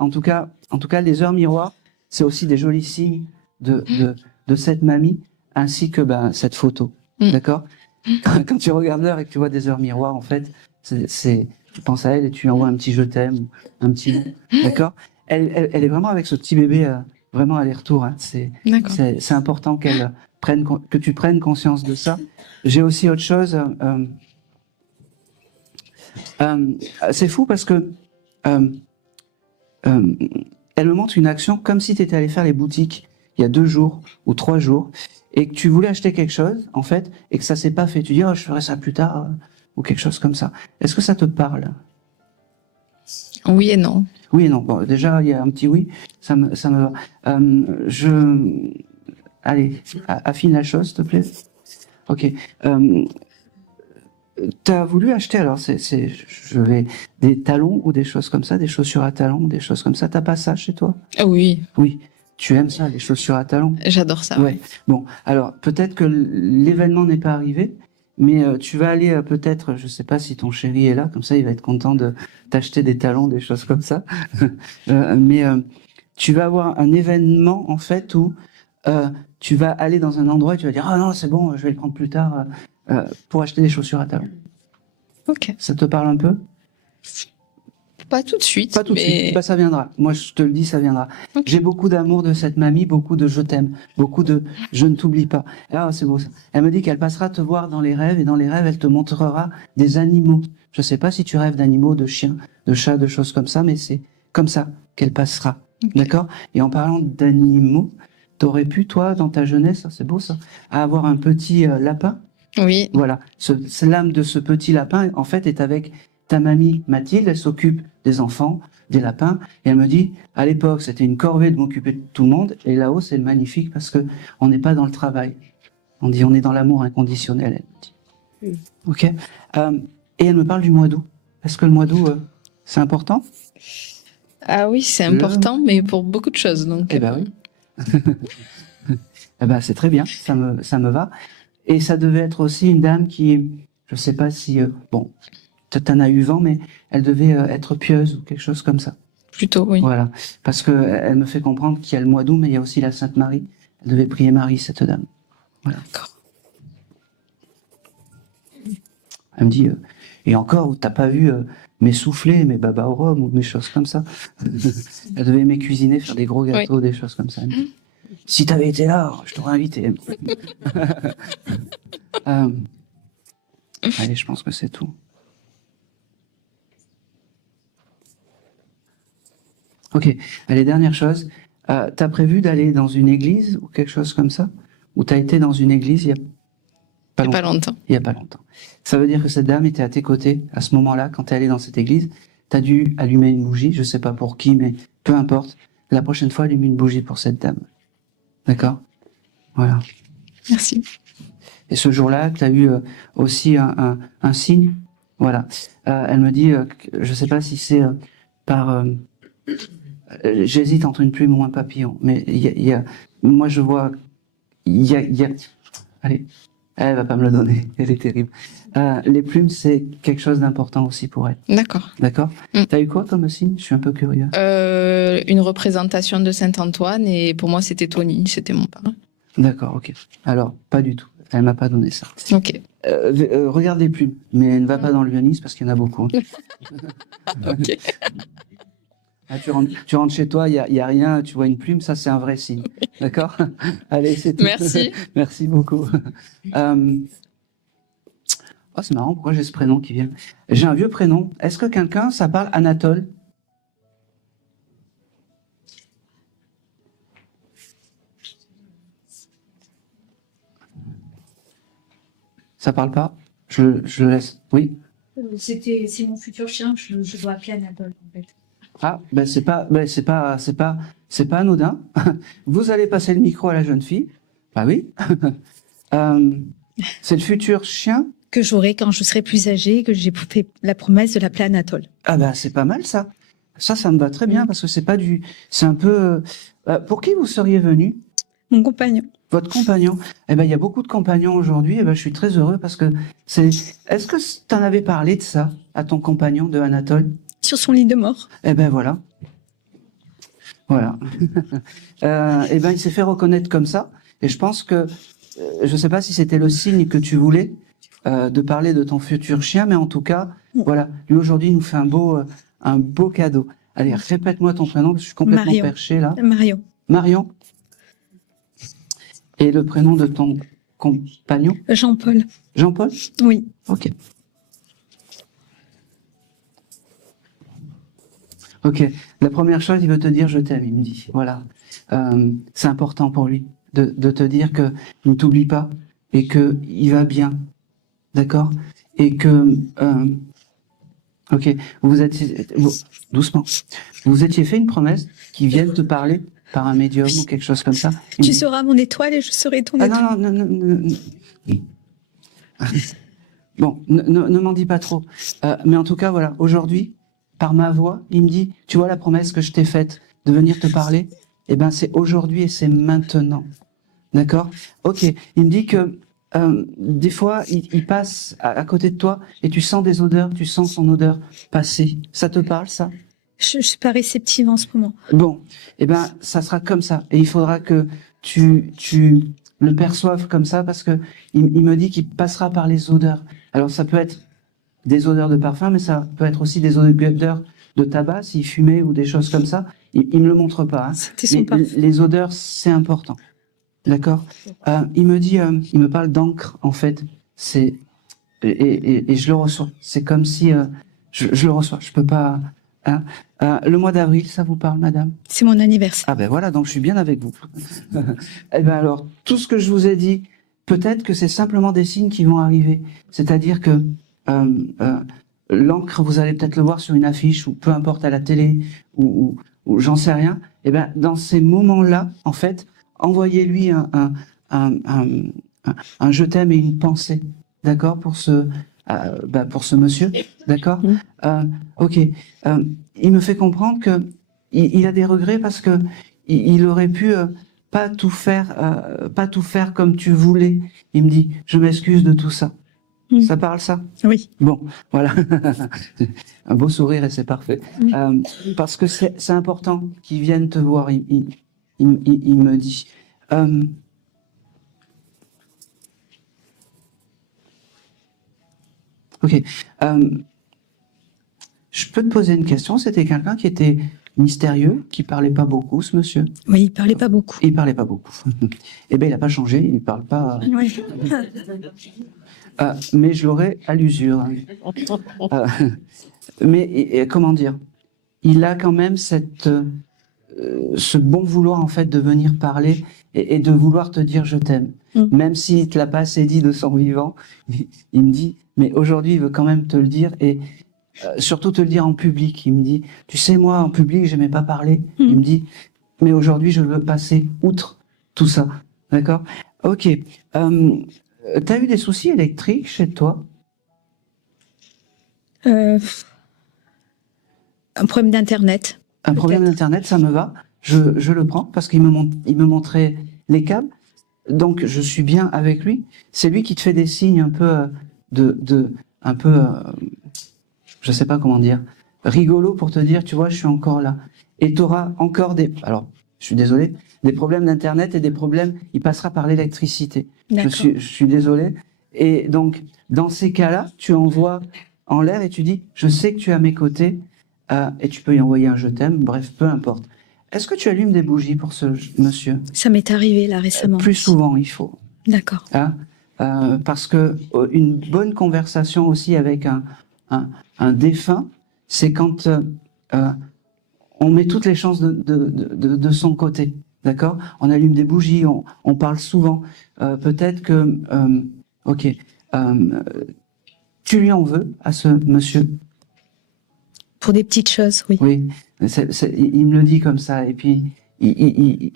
les heures miroirs, c'est aussi des jolis signes de cette mamie, ainsi que cette photo. D'accord. Quand tu regardes l'heure et que tu vois des heures miroirs, en fait, tu penses à elle et tu lui envoies un petit je t'aime, ou un petit mot. D'accord. Elle est vraiment avec ce petit bébé, vraiment aller-retour. Hein. D'accord. C'est important que tu prennes conscience de ça. J'ai aussi autre chose. C'est fou parce que elle me montre une action comme si tu étais allé faire les boutiques il y a 2 jours ou 3 jours et que tu voulais acheter quelque chose, en fait, et que ça s'est pas fait. Tu dis, oh, je ferai ça plus tard, ou quelque chose comme ça. Est-ce que ça te parle? Oui et non. Oui et non. Bon, déjà, il y a un petit oui. Ça me va. Allez, affine la chose, s'il te plaît. Ok. T'as voulu acheter, alors des talons ou des choses comme ça, des chaussures à talons ou des choses comme ça. T'as pas ça chez toi? Ah oui, Oui. Tu aimes ça, les chaussures à talons? j'adore ça. Ouais. Bon, alors peut-être que l'événement n'est pas arrivé, mais tu vas aller peut-être, je sais pas si ton chéri est là, comme ça il va être content de t'acheter des talons, des choses comme ça. Mais tu vas avoir un événement en fait où tu vas aller dans un endroit et tu vas dire, ah non c'est bon, je vais le prendre plus tard pour acheter des chaussures à talons. Ok. Ça te parle un peu? Pas tout de suite. Pas tout de mais... suite, bah, ça viendra. Moi, je te le dis, ça viendra. Ok. J'ai beaucoup d'amour de cette mamie, beaucoup de je t'aime, beaucoup de je ne t'oublie pas. Ah, c'est beau ça. Elle me dit qu'elle passera te voir dans les rêves et dans les rêves, elle te montrera des animaux. Je sais pas si tu rêves d'animaux, de chiens, de chats, de choses comme ça, mais c'est comme ça qu'elle passera. Ok. D'accord? Et en parlant d'animaux, t'aurais pu, toi, dans ta jeunesse, c'est beau ça, avoir un petit lapin. Oui, Voilà. L'âme de ce petit lapin, en fait, est avec ta mamie Mathilde. Elle s'occupe des enfants, des lapins. Et elle me dit, à l'époque, c'était une corvée de m'occuper de tout le monde. Et là-haut, c'est magnifique parce que on n'est pas dans le travail. On dit, on est dans l'amour inconditionnel, elle me dit. Ok. Et elle me parle du mois d'août. Est-ce que le mois d'août, c'est important? ah oui, c'est important, mais pour beaucoup de choses. Donc, Eh ben oui. Eh ben, c'est très bien. Ça me va. Et ça devait être aussi une dame qui, je sais pas si, bon, t'en as eu vent, mais elle devait être pieuse ou quelque chose comme ça. plutôt, oui. Voilà. Parce que elle me fait comprendre qu'il y a le mois d'août, mais il y a aussi la Sainte Marie. Elle devait prier Marie, cette dame. Voilà. D'accord. Elle me dit, et encore, t'as pas vu mes soufflés, mes babas au rhum ou mes choses comme ça. Elle devait aimer cuisiner, faire des gros gâteaux, des choses comme ça. Elle me dit, si t'avais été là, je t'aurais invité. Allez, je pense que c'est tout. Ok. Allez, dernière chose. T'as prévu d'aller dans une église ou quelque chose comme ça? Ou t'as été dans une église il y a Il y a pas longtemps. Il y a pas longtemps. Ça veut dire que cette dame était à tes côtés à ce moment-là, quand t'es allé dans cette église. T'as dû allumer une bougie, je sais pas pour qui, mais peu importe. La prochaine fois, allume une bougie pour cette dame. D'accord? Voilà. Merci. Et ce jour-là, tu as eu aussi un signe. Voilà. Elle me dit, je sais pas si c'est par... j'hésite entre une plume ou un papillon. Mais il y a, moi, je vois... Il y a... Allez, elle va pas me le donner. Elle est terrible. Les plumes, c'est quelque chose d'important aussi pour elle. D'accord. D'accord? Mm. T'as eu quoi comme signe? Je suis un peu curieux. Une représentation de Saint-Antoine et pour moi, c'était Tony, c'était mon parrain. D'accord, ok. Alors, pas du tout. Elle m'a pas donné ça. Ok. Regarde les plumes, mais ne va pas dans le lionisme parce qu'il y en a beaucoup. Ok. Ah, tu rentres chez toi, il y a rien, tu vois une plume, ça c'est un vrai signe. D'accord? Allez, c'est tout. Merci. Merci beaucoup. Oh, c'est marrant, pourquoi j'ai ce prénom qui vient? J'ai un vieux prénom. Est-ce que quelqu'un, ça parle Anatole? Ça parle pas? Je laisse. Oui? C'est mon futur chien, je dois appeler Anatole, en fait. Ah, ben c'est pas anodin. Vous allez passer le micro à la jeune fille. Bah oui. C'est le futur chien. Que j'aurai quand je serai plus âgée, que j'ai fait la promesse de l'appeler Anatole. Ah ben c'est pas mal ça. Ça me va très bien parce que c'est un peu. Pour qui vous seriez venu? Mon compagnon. Votre compagnon. Eh ben il y a beaucoup de compagnons aujourd'hui. Eh ben je suis très heureux parce que c'est. Est-ce que tu en avais parlé de ça à ton compagnon de Anatole? Sur son lit de mort. Eh ben voilà. Voilà. Eh ben il s'est fait reconnaître comme ça. Et je pense que, je sais pas si c'était le signe que tu voulais, de parler de ton futur chien, mais en tout cas, voilà. Lui aujourd'hui il nous fait un beau cadeau. Allez, répète-moi ton prénom, parce que je suis complètement Marion. perché là. Marion. Marion. Et le prénom de ton compagnon? Jean-Paul. Jean-Paul? Oui. Ok. Ok. La première chose, il veut te dire je t'aime, il me dit. Voilà. C'est important pour lui de te dire que il ne t'oublie pas et que il va bien. D'accord? Et que ok. Doucement. Vous étiez fait une promesse qu'il vienne te parler par un médium ou quelque chose comme ça. Il me Tu dit, seras mon étoile et je serai ton ah étoile. non. Bon, ne m'en dis pas trop. Mais en tout cas, voilà, aujourd'hui, par ma voix, il me dit, tu vois la promesse que je t'ai faite de venir te parler? Eh ben, c'est aujourd'hui et c'est maintenant. D'accord? Ok. Il me dit que des fois, il passe à côté de toi et tu sens des odeurs, tu sens son odeur passer. Ça te parle, ça? Je suis pas réceptive en ce moment. Bon, eh ben, ça sera comme ça. Et il faudra que tu le perçoives comme ça parce que il me dit qu'il passera par les odeurs. Alors, ça peut être des odeurs de parfum, mais ça peut être aussi des odeurs de tabac, s'il fumait ou des choses comme ça. Il me le montre pas. Hein. C'était son Mais parfum. les odeurs, c'est important. D'accord. Il me dit, il me parle d'encre, en fait. C'est et je le reçois. C'est comme si je le reçois. Je peux pas. Hein. Le mois d'avril, ça vous parle, madame? C'est mon anniversaire. Ah ben voilà, donc je suis bien avec vous. Eh ben alors, tout ce que je vous ai dit, peut-être que c'est simplement des signes qui vont arriver. C'est-à-dire que l'encre, vous allez peut-être le voir sur une affiche, ou peu importe à la télé, ou j'en sais rien. Eh ben dans ces moments-là, en fait, envoyez-lui un je t'aime et une pensée, d'accord, pour ce monsieur, d'accord. Ok. Il me fait comprendre que il a des regrets parce que il aurait pu pas tout faire comme tu voulais. Il me dit, je m'excuse de tout ça. Ça parle ça? Oui. Bon, voilà. Un beau sourire et c'est parfait. Parce que c'est important qu'ils viennent te voir. Il me dit. Ok. Je peux te poser une question? C'était quelqu'un qui était mystérieux, qui parlait pas beaucoup, ce monsieur? Oui, il parlait pas beaucoup. Il parlait pas beaucoup. Eh ben, il a pas changé. Il parle pas. Oui. Mais je l'aurais à l'usure. Hein. Mais comment dire? Il a quand même ce bon vouloir en fait de venir parler et de vouloir te dire je t'aime. Même s'il te l'a pas assez dit de son vivant, il me dit, mais aujourd'hui il veut quand même te le dire et surtout te le dire en public. Il me dit, tu sais moi en public j'aimais pas parler. Il me dit, mais aujourd'hui je veux passer outre tout ça. D'accord? Ok. T'as eu des soucis électriques chez toi? Un problème d'internet. Un problème d'internet, ça me va. Je le prends parce qu'il me montrait les câbles. Donc je suis bien avec lui. C'est lui qui te fait des signes un peu je sais pas comment dire, rigolo pour te dire, tu vois, je suis encore là. Et tu auras encore alors, je suis désolé, des problèmes d'internet et des problèmes, il passera par l'électricité. Je suis désolé. Et donc, dans ces cas-là, tu envoies en l'air et tu dis, je sais que tu es à mes côtés, et tu peux y envoyer un je t'aime, bref, peu importe. Est-ce que tu allumes des bougies pour ce monsieur? Ça m'est arrivé là récemment. Plus souvent, il faut. D'accord. Hein, parce que une bonne conversation aussi avec un défunt, c'est quand on met toutes les chances de son côté. D'accord? On allume des bougies, on parle souvent. Peut-être que, tu lui en veux à ce monsieur? Pour des petites choses, oui. Oui, il me le dit comme ça. Et puis, il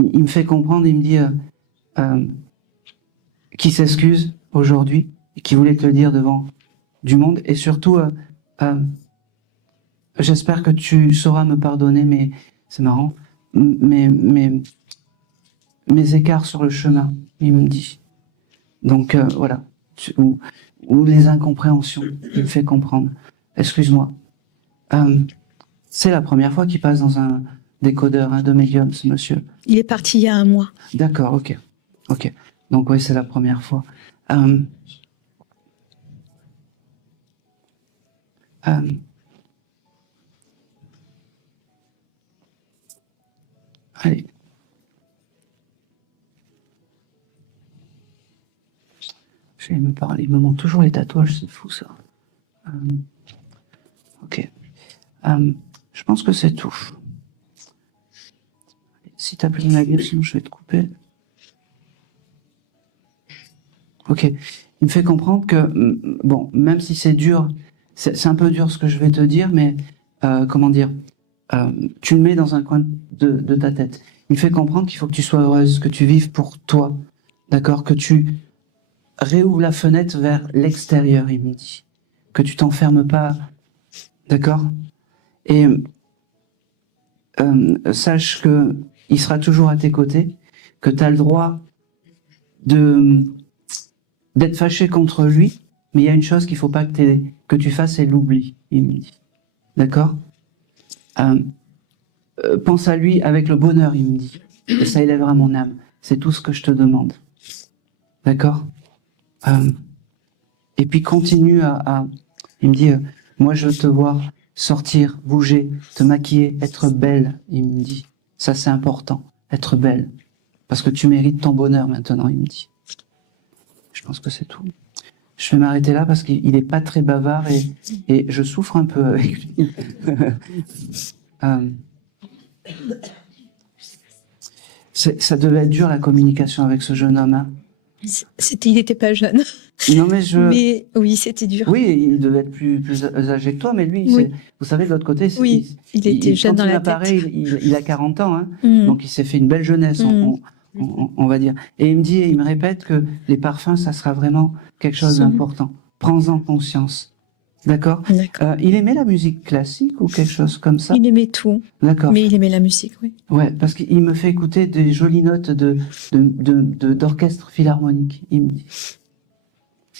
me fait comprendre, il me dit qu'il s'excuse aujourd'hui, et qu'il voulait te le dire devant du monde. Et surtout, j'espère que tu sauras me pardonner, mais c'est marrant, mes écarts sur le chemin, il me dit. Donc, voilà. Ou les incompréhensions, il me fait comprendre. Excuse-moi. C'est la première fois qu'il passe dans un décodeur de médium, ce monsieur. Il est parti il y a un mois. D'accord, ok. Donc oui, c'est la première fois. Allez. Je vais me parler. Il me manque toujours les tatouages, c'est fou ça. Ok. Je pense que c'est tout. Si t'as plus de la gueule, sinon je vais te couper. Ok. Il me fait comprendre que, bon, même si c'est dur, c'est un peu dur ce que je vais te dire, mais comment dire, tu le mets dans un coin de ta tête. Il me fait comprendre qu'il faut que tu sois heureuse, que tu vives pour toi, d'accord, que tu réouvres la fenêtre vers l'extérieur, il me dit, que tu t'enfermes pas, d'accord, et sache que il sera toujours à tes côtés, que tu as le droit d'être fâché contre lui, mais il y a une chose qu'il faut pas que tu fasses, c'est l'oubli, il me dit. D'accord? Pense à lui avec le bonheur, il me dit. Et ça élèvera mon âme. C'est tout ce que je te demande. D'accord? Et puis continue il me dit, moi je veux te voir sortir, bouger, te maquiller, être belle. Il me dit, ça c'est important, être belle. Parce que tu mérites ton bonheur maintenant, il me dit. Je pense que c'est tout. Je vais m'arrêter là parce qu'il n'est pas très bavard et je souffre un peu avec lui. Ça devait être dur la communication avec ce jeune homme. Hein. Il n'était pas jeune. Non mais Mais oui, c'était dur. Oui, il devait être plus âgé que toi, mais lui, Oui. vous savez, de l'autre côté, Oui, il était jeune dans la tête. Il a 40 ans, hein, Mm. donc il s'est fait une belle jeunesse, on va dire. Et il me répète que les parfums, ça sera vraiment quelque chose d'important. Prends-en conscience. D'accord. D'accord. Il aimait la musique classique ou quelque chose comme ça? Il aimait tout, D'accord. mais il aimait la musique, oui. Ouais, parce qu'il me fait écouter des jolies notes d'orchestre philharmonique. Il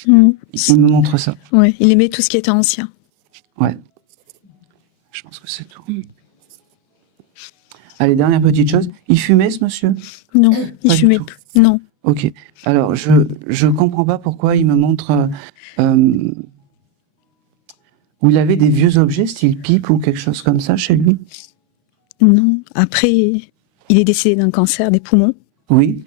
me montre ça. Ouais, il aimait tout ce qui était ancien. Ouais. Je pense que c'est tout. Allez, dernière petite chose. Il fumait, ce monsieur? Non, il Pas du fumait tout. plus. Non. Ok. Alors, je comprends pas pourquoi il me montre où il avait des vieux objets, style pipe ou quelque chose comme ça, chez lui. Non. Après, il est décédé d'un cancer des poumons. Oui.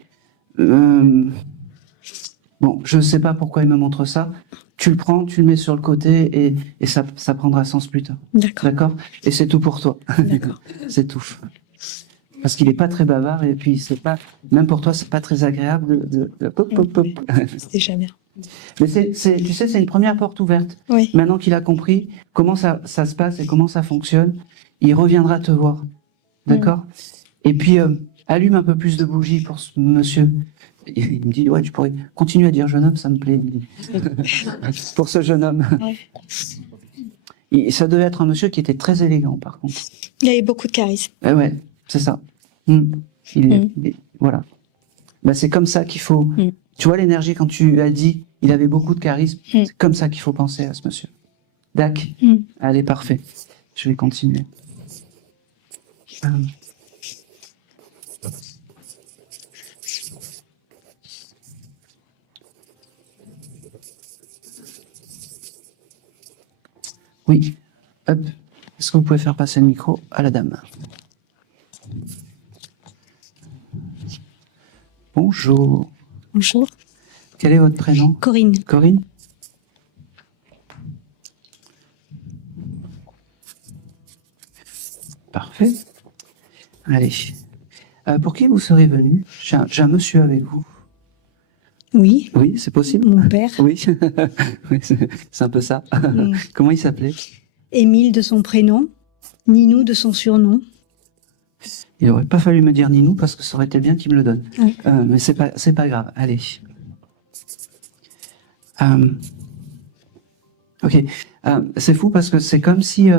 Bon, je sais pas pourquoi il me montre ça. Tu le prends, tu le mets sur le côté et ça prendra sens plus tard. D'accord. D'accord? Et c'est tout pour toi. D'accord. C'est tout. Parce qu'il est pas très bavard et puis c'est pas, même pour toi, c'est pas très agréable de pop, pop, pop. C'est déjà bien. Mais tu sais, c'est une première porte ouverte. Oui. Maintenant qu'il a compris comment ça se passe et comment ça fonctionne, il reviendra te voir. D'accord? Et puis, allume un peu plus de bougies pour ce monsieur. Il me dit, ouais, tu pourrais continuer à dire jeune homme, ça me plaît. Pour ce jeune homme. Ça devait être un monsieur qui était très élégant, par contre. Il avait beaucoup de charisme. Ouais, c'est ça. Voilà. Bah, c'est comme ça qu'il faut. Tu vois l'énergie quand tu as dit, il avait beaucoup de charisme. C'est comme ça qu'il faut penser à ce monsieur. Dac. Allez, parfait. Je vais continuer. Oui. Hop. Est-ce que vous pouvez faire passer le micro à la dame? Bonjour. Bonjour. Quel est votre prénom? Corinne. Corinne? Parfait. Allez. Pour qui vous serez venu? J'ai un monsieur avec vous. Oui. Oui, c'est possible? Mon père. Oui. Oui, c'est un peu ça. Comment il s'appelait? Émile de son prénom. Ninou de son surnom. Il aurait pas fallu me dire Ninou parce que ça aurait été bien qu'il me le donne. Oui. Mais c'est pas grave. Allez. Ok. C'est fou parce que c'est comme si,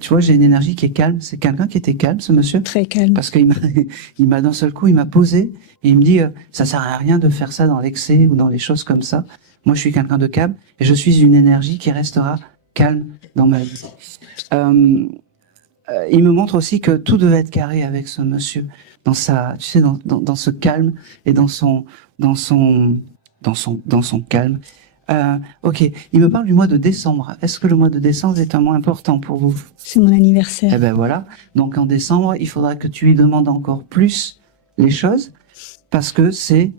tu vois, j'ai une énergie qui est calme. C'est quelqu'un qui était calme, ce monsieur. Très calme. Parce qu'il m'a d'un seul coup, il m'a posé et il me dit, ça sert à rien de faire ça dans l'excès ou dans les choses comme ça. Moi, je suis quelqu'un de calme et je suis une énergie qui restera calme dans ma vie. Il me montre aussi que tout devait être carré avec ce monsieur, dans ce calme et dans son calme. Ok, il me parle du mois de décembre. Est-ce que le mois de décembre est un mois important pour vous? C'est mon anniversaire. Eh ben voilà. Donc en décembre, il faudra que tu lui demandes encore plus les choses, parce que c'est...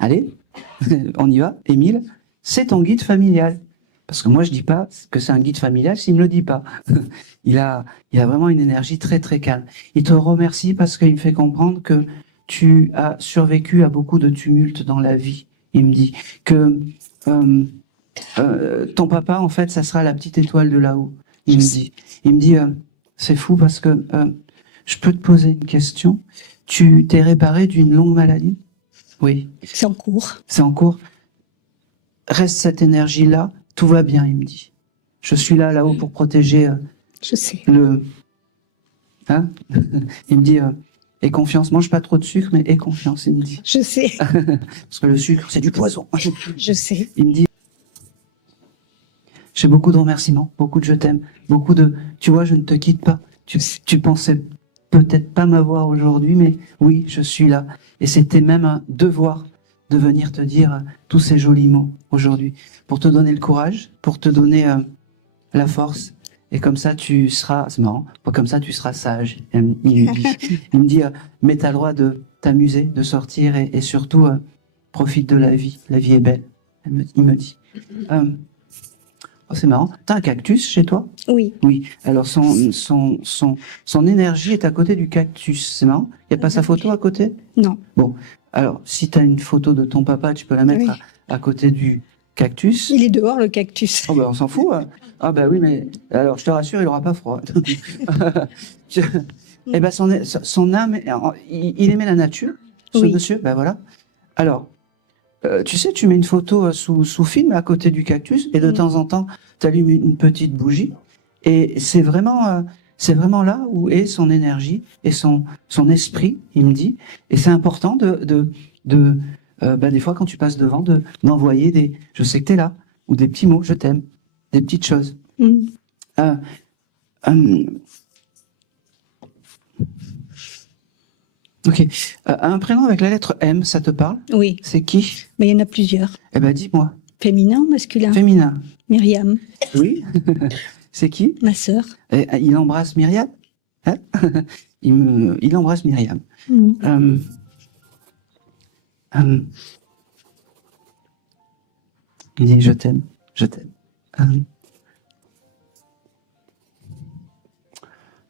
Allez, on y va, Émile. C'est ton guide familial. Parce que moi, je dis pas que c'est un guide familial s'il me le dit pas. Il a vraiment une énergie très très calme. Il te remercie parce qu'il me fait comprendre que tu as survécu à beaucoup de tumultes dans la vie. Il me dit que ton papa, en fait, ça sera la petite étoile de là-haut. Il me dit, c'est fou parce que je peux te poser une question. Tu t'es réparé d'une longue maladie? Oui. C'est en cours. C'est en cours. Reste cette énergie-là. Tout va bien, il me dit. Je suis là-haut pour protéger Je sais. Hein? Il me dit, aie confiance, mange pas trop de sucre, mais aie confiance, il me dit. Je sais. Parce que le sucre, c'est du poison. Je sais. Il me dit, j'ai beaucoup de remerciements, beaucoup de je t'aime, beaucoup de, tu vois, je ne te quitte pas. Tu pensais peut-être pas m'avoir aujourd'hui, mais oui, je suis là. Et c'était même un devoir de venir te dire tous ces jolis mots aujourd'hui, pour te donner le courage, pour te donner la force. Et comme ça, tu seras, c'est marrant, comme ça, tu seras sage. Il me dit, mais t'as le droit de t'amuser, de sortir et surtout, profite de la vie. La vie est belle. Il me dit. Oh, c'est marrant. T'as un cactus chez toi? Oui. Oui. Alors, son énergie est à côté du cactus. C'est marrant. Il n'y a pas sa photo à côté? Non. Bon. Alors, si tu as une photo de ton papa, tu peux la mettre Oui. à côté du cactus. Il est dehors, le cactus. Oh ben, on s'en fout. Hein. Ah ben oui, mais alors je te rassure, il aura pas froid. Eh ben son âme, il aimait la nature, ce Oui. monsieur. Ben voilà. Alors, tu sais, tu mets une photo sous film à côté du cactus et de temps en temps, tu allumes une petite bougie et c'est vraiment là où est son énergie et son esprit, il me dit. Et c'est important des fois quand tu passes devant d'envoyer des je sais que t'es là ou des petits mots je t'aime, des petites choses. Mm. Ok. Un prénom avec la lettre M, ça te parle? Oui, C'est qui? mais il y en a plusieurs. Eh ben dis-moi. Féminin ou masculin? Féminin. Myriam, Oui. C'est qui? ma sœur. Il embrasse Myriam? Hein? Il embrasse Myriam. Mm. Il dit je t'aime, je t'aime.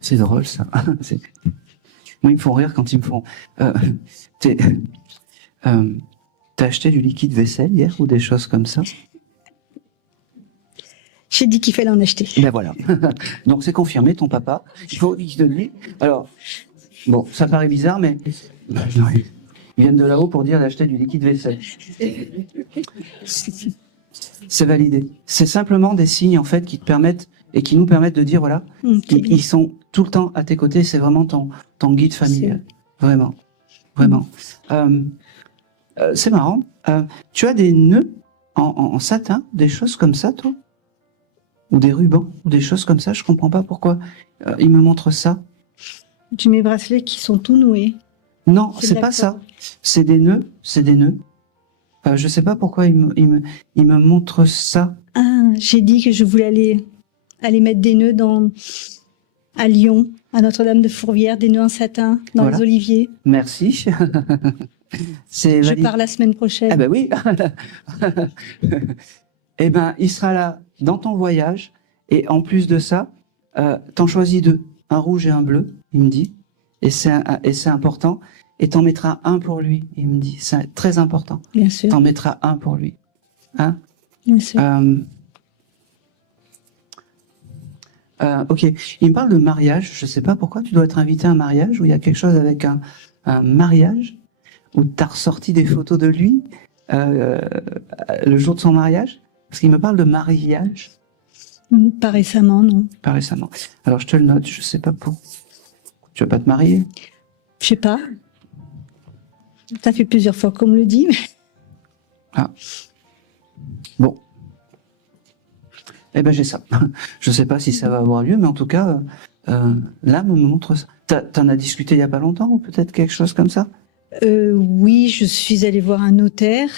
C'est drôle ça. Moi ils me font rire quand ils me font. T'as acheté du liquide vaisselle hier ou des choses comme ça? J'ai dit qu'il fallait en acheter. Ben voilà. Donc c'est confirmé, ton papa. Il faut qu'il te dise. Alors, bon, ça paraît bizarre, mais ils viennent de là-haut pour dire d'acheter du liquide vaisselle. C'est validé. C'est simplement des signes en fait qui te permettent et qui nous permettent de dire voilà, C'est bien. ils sont tout le temps à tes côtés. C'est vraiment ton guide familial, vraiment, vraiment. C'est marrant. Tu as des nœuds en satin, des choses comme ça, toi? Ou des rubans, ou des choses comme ça, je comprends pas pourquoi il me montre ça. J'ai mes bracelets qui sont tout noués. Non, C'est c'est de la pas ça. corde. C'est des nœuds, c'est des nœuds. Je sais pas pourquoi il me montre ça. Ah, j'ai dit que je voulais aller mettre des nœuds à Lyon, à Notre-Dame de Fourvière, des nœuds en satin dans Voilà. les oliviers. Merci. C'est Je validé. pars la semaine prochaine. Eh ben oui. Eh ben, il sera là dans ton voyage. Et en plus de ça, t'en choisis deux, un rouge et un bleu, il me dit. Et c'est important. Et t'en mettras un pour lui, il me dit. C'est très important. Bien sûr, T'en mettras un pour lui. Hein? bien sûr. Ok. Il me parle de mariage. Je sais pas pourquoi tu dois être invité à un mariage où il y a quelque chose avec un mariage où t'as ressorti des photos de lui le jour de son mariage. Parce qu'il me parle de mariage. Pas récemment, non. Pas récemment. Alors je te le note, je sais pas pour. Tu vas pas te marier? Je sais pas. Ça fait plusieurs fois qu'on me le dit. Ah. Bon. Eh ben j'ai ça. Je sais pas si ça va avoir lieu, mais en tout cas, l'âme me montre ça. T'en as discuté il y a pas longtemps ou peut-être quelque chose comme ça? Oui, je suis allée voir un notaire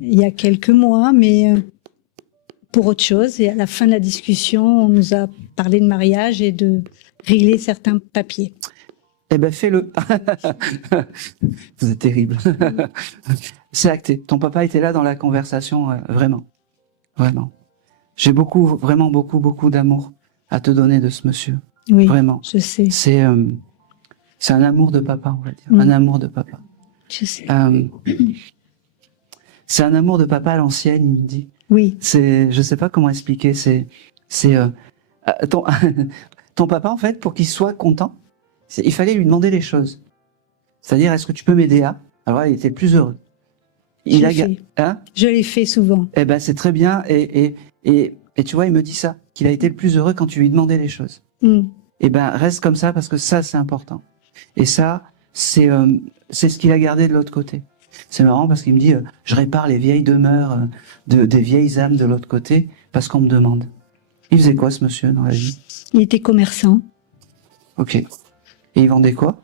il y a quelques mois, mais pour autre chose. Et à la fin de la discussion, on nous a parlé de mariage et de régler certains papiers. Eh ben fais-le. Vous êtes terrible. C'est acté. Ton papa était là dans la conversation, vraiment. Vraiment. J'ai vraiment beaucoup d'amour à te donner de ce monsieur. Oui, Vraiment. je sais, C'est un amour de papa, on va dire. Mm. Un amour de papa. je sais. C'est un amour de papa à l'ancienne, il me dit. Oui, Je sais pas comment expliquer. Ton papa, en fait, pour qu'il soit content, il fallait lui demander les choses. C'est-à-dire, est-ce que tu peux m'aider à? Alors là, il était le plus heureux. je l'ai fait. Hein? Je l'ai fait souvent. Eh ben, c'est très bien. Et tu vois, il me dit ça, qu'il a été le plus heureux quand tu lui demandais les choses. Mm. Eh ben, reste comme ça parce que ça, c'est important. Et ça, c'est ce qu'il a gardé de l'autre côté. C'est marrant parce qu'il me dit, je répare les vieilles demeures des vieilles âmes de l'autre côté parce qu'on me demande. Il faisait quoi, ce monsieur, dans la vie? Il était commerçant. Ok. Et il vendait quoi?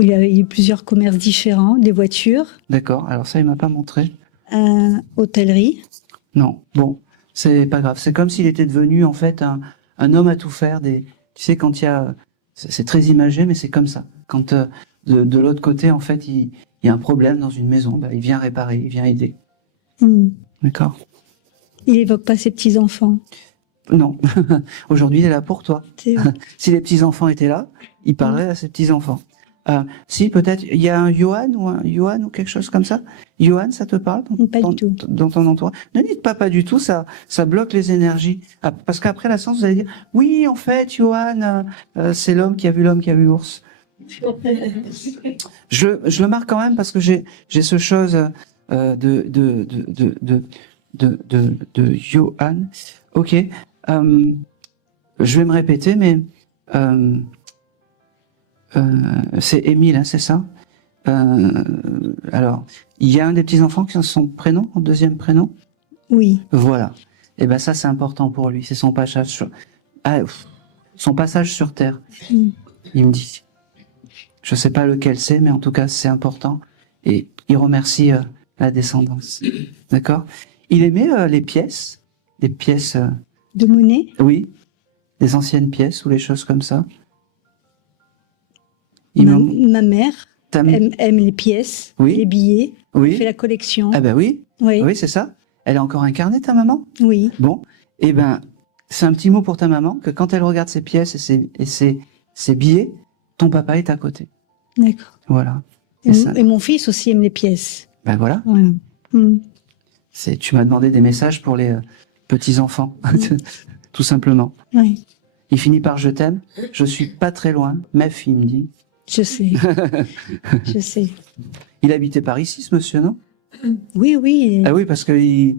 Il y a eu plusieurs commerces différents, des voitures, D'accord. Alors ça, il m'a pas montré. hôtellerie. Non. Bon, c'est pas grave. C'est comme s'il était devenu en fait un homme à tout faire. Tu sais, quand il y a, c'est très imagé, mais c'est comme ça. Quand de l'autre côté, en fait, il y a un problème dans une maison, il vient réparer, il vient aider. D'accord. Il évoque pas ses petits-enfants. Non. Aujourd'hui, il est là pour toi. C'est vrai. Si les petits-enfants étaient là, il parlerait à ses petits-enfants. Si, peut-être, il y a un Johan ou quelque chose comme ça. Johan, ça te parle Pas du tout. dans ton entourage? Ne dites pas du tout, ça bloque les énergies. Parce qu'aprdire la séance, vous allez dire, oui, en fait, Johan, c'est l'homme qui a vu l'ours. Je le marque quand même parce que j'ai ce chose de Johan. Ok. Je vais me répéter, mais c'est Émile, hein, c'est ça. Alors, il y a un des petits-enfants qui a son prénom, son deuxième prénom. Oui. Voilà. Et ben ça, c'est important pour lui. C'est son passage sur Terre. Il me dit. Je sais pas lequel c'est, mais en tout cas, c'est important. Et il remercie la descendance. D'accord. Il aimait les pièces, des pièces. De monnaie. Oui. Des anciennes pièces ou les choses comme ça. Ma mère Ta- aime les pièces, Oui. les billets. Oui. Elle fait la collection. Ah ben oui. Oui. Oui, c'est ça. Elle est encore incarnée, ta maman? Oui. Bon. Eh ben, c'est un petit mot pour ta maman, que quand elle regarde ses pièces et ses billets, ton papa est à côté. D'accord. Voilà. Et mon fils aussi aime les pièces. Ben voilà. Voilà. Tu m'as demandé des messages pour les petits-enfants. Tout simplement. Oui. Il finit par je t'aime. Je suis pas très loin. Meuf, il me dit. Je sais. Je sais. Il habitait par ici, ce monsieur, non? Oui, oui. Ah oui, parce que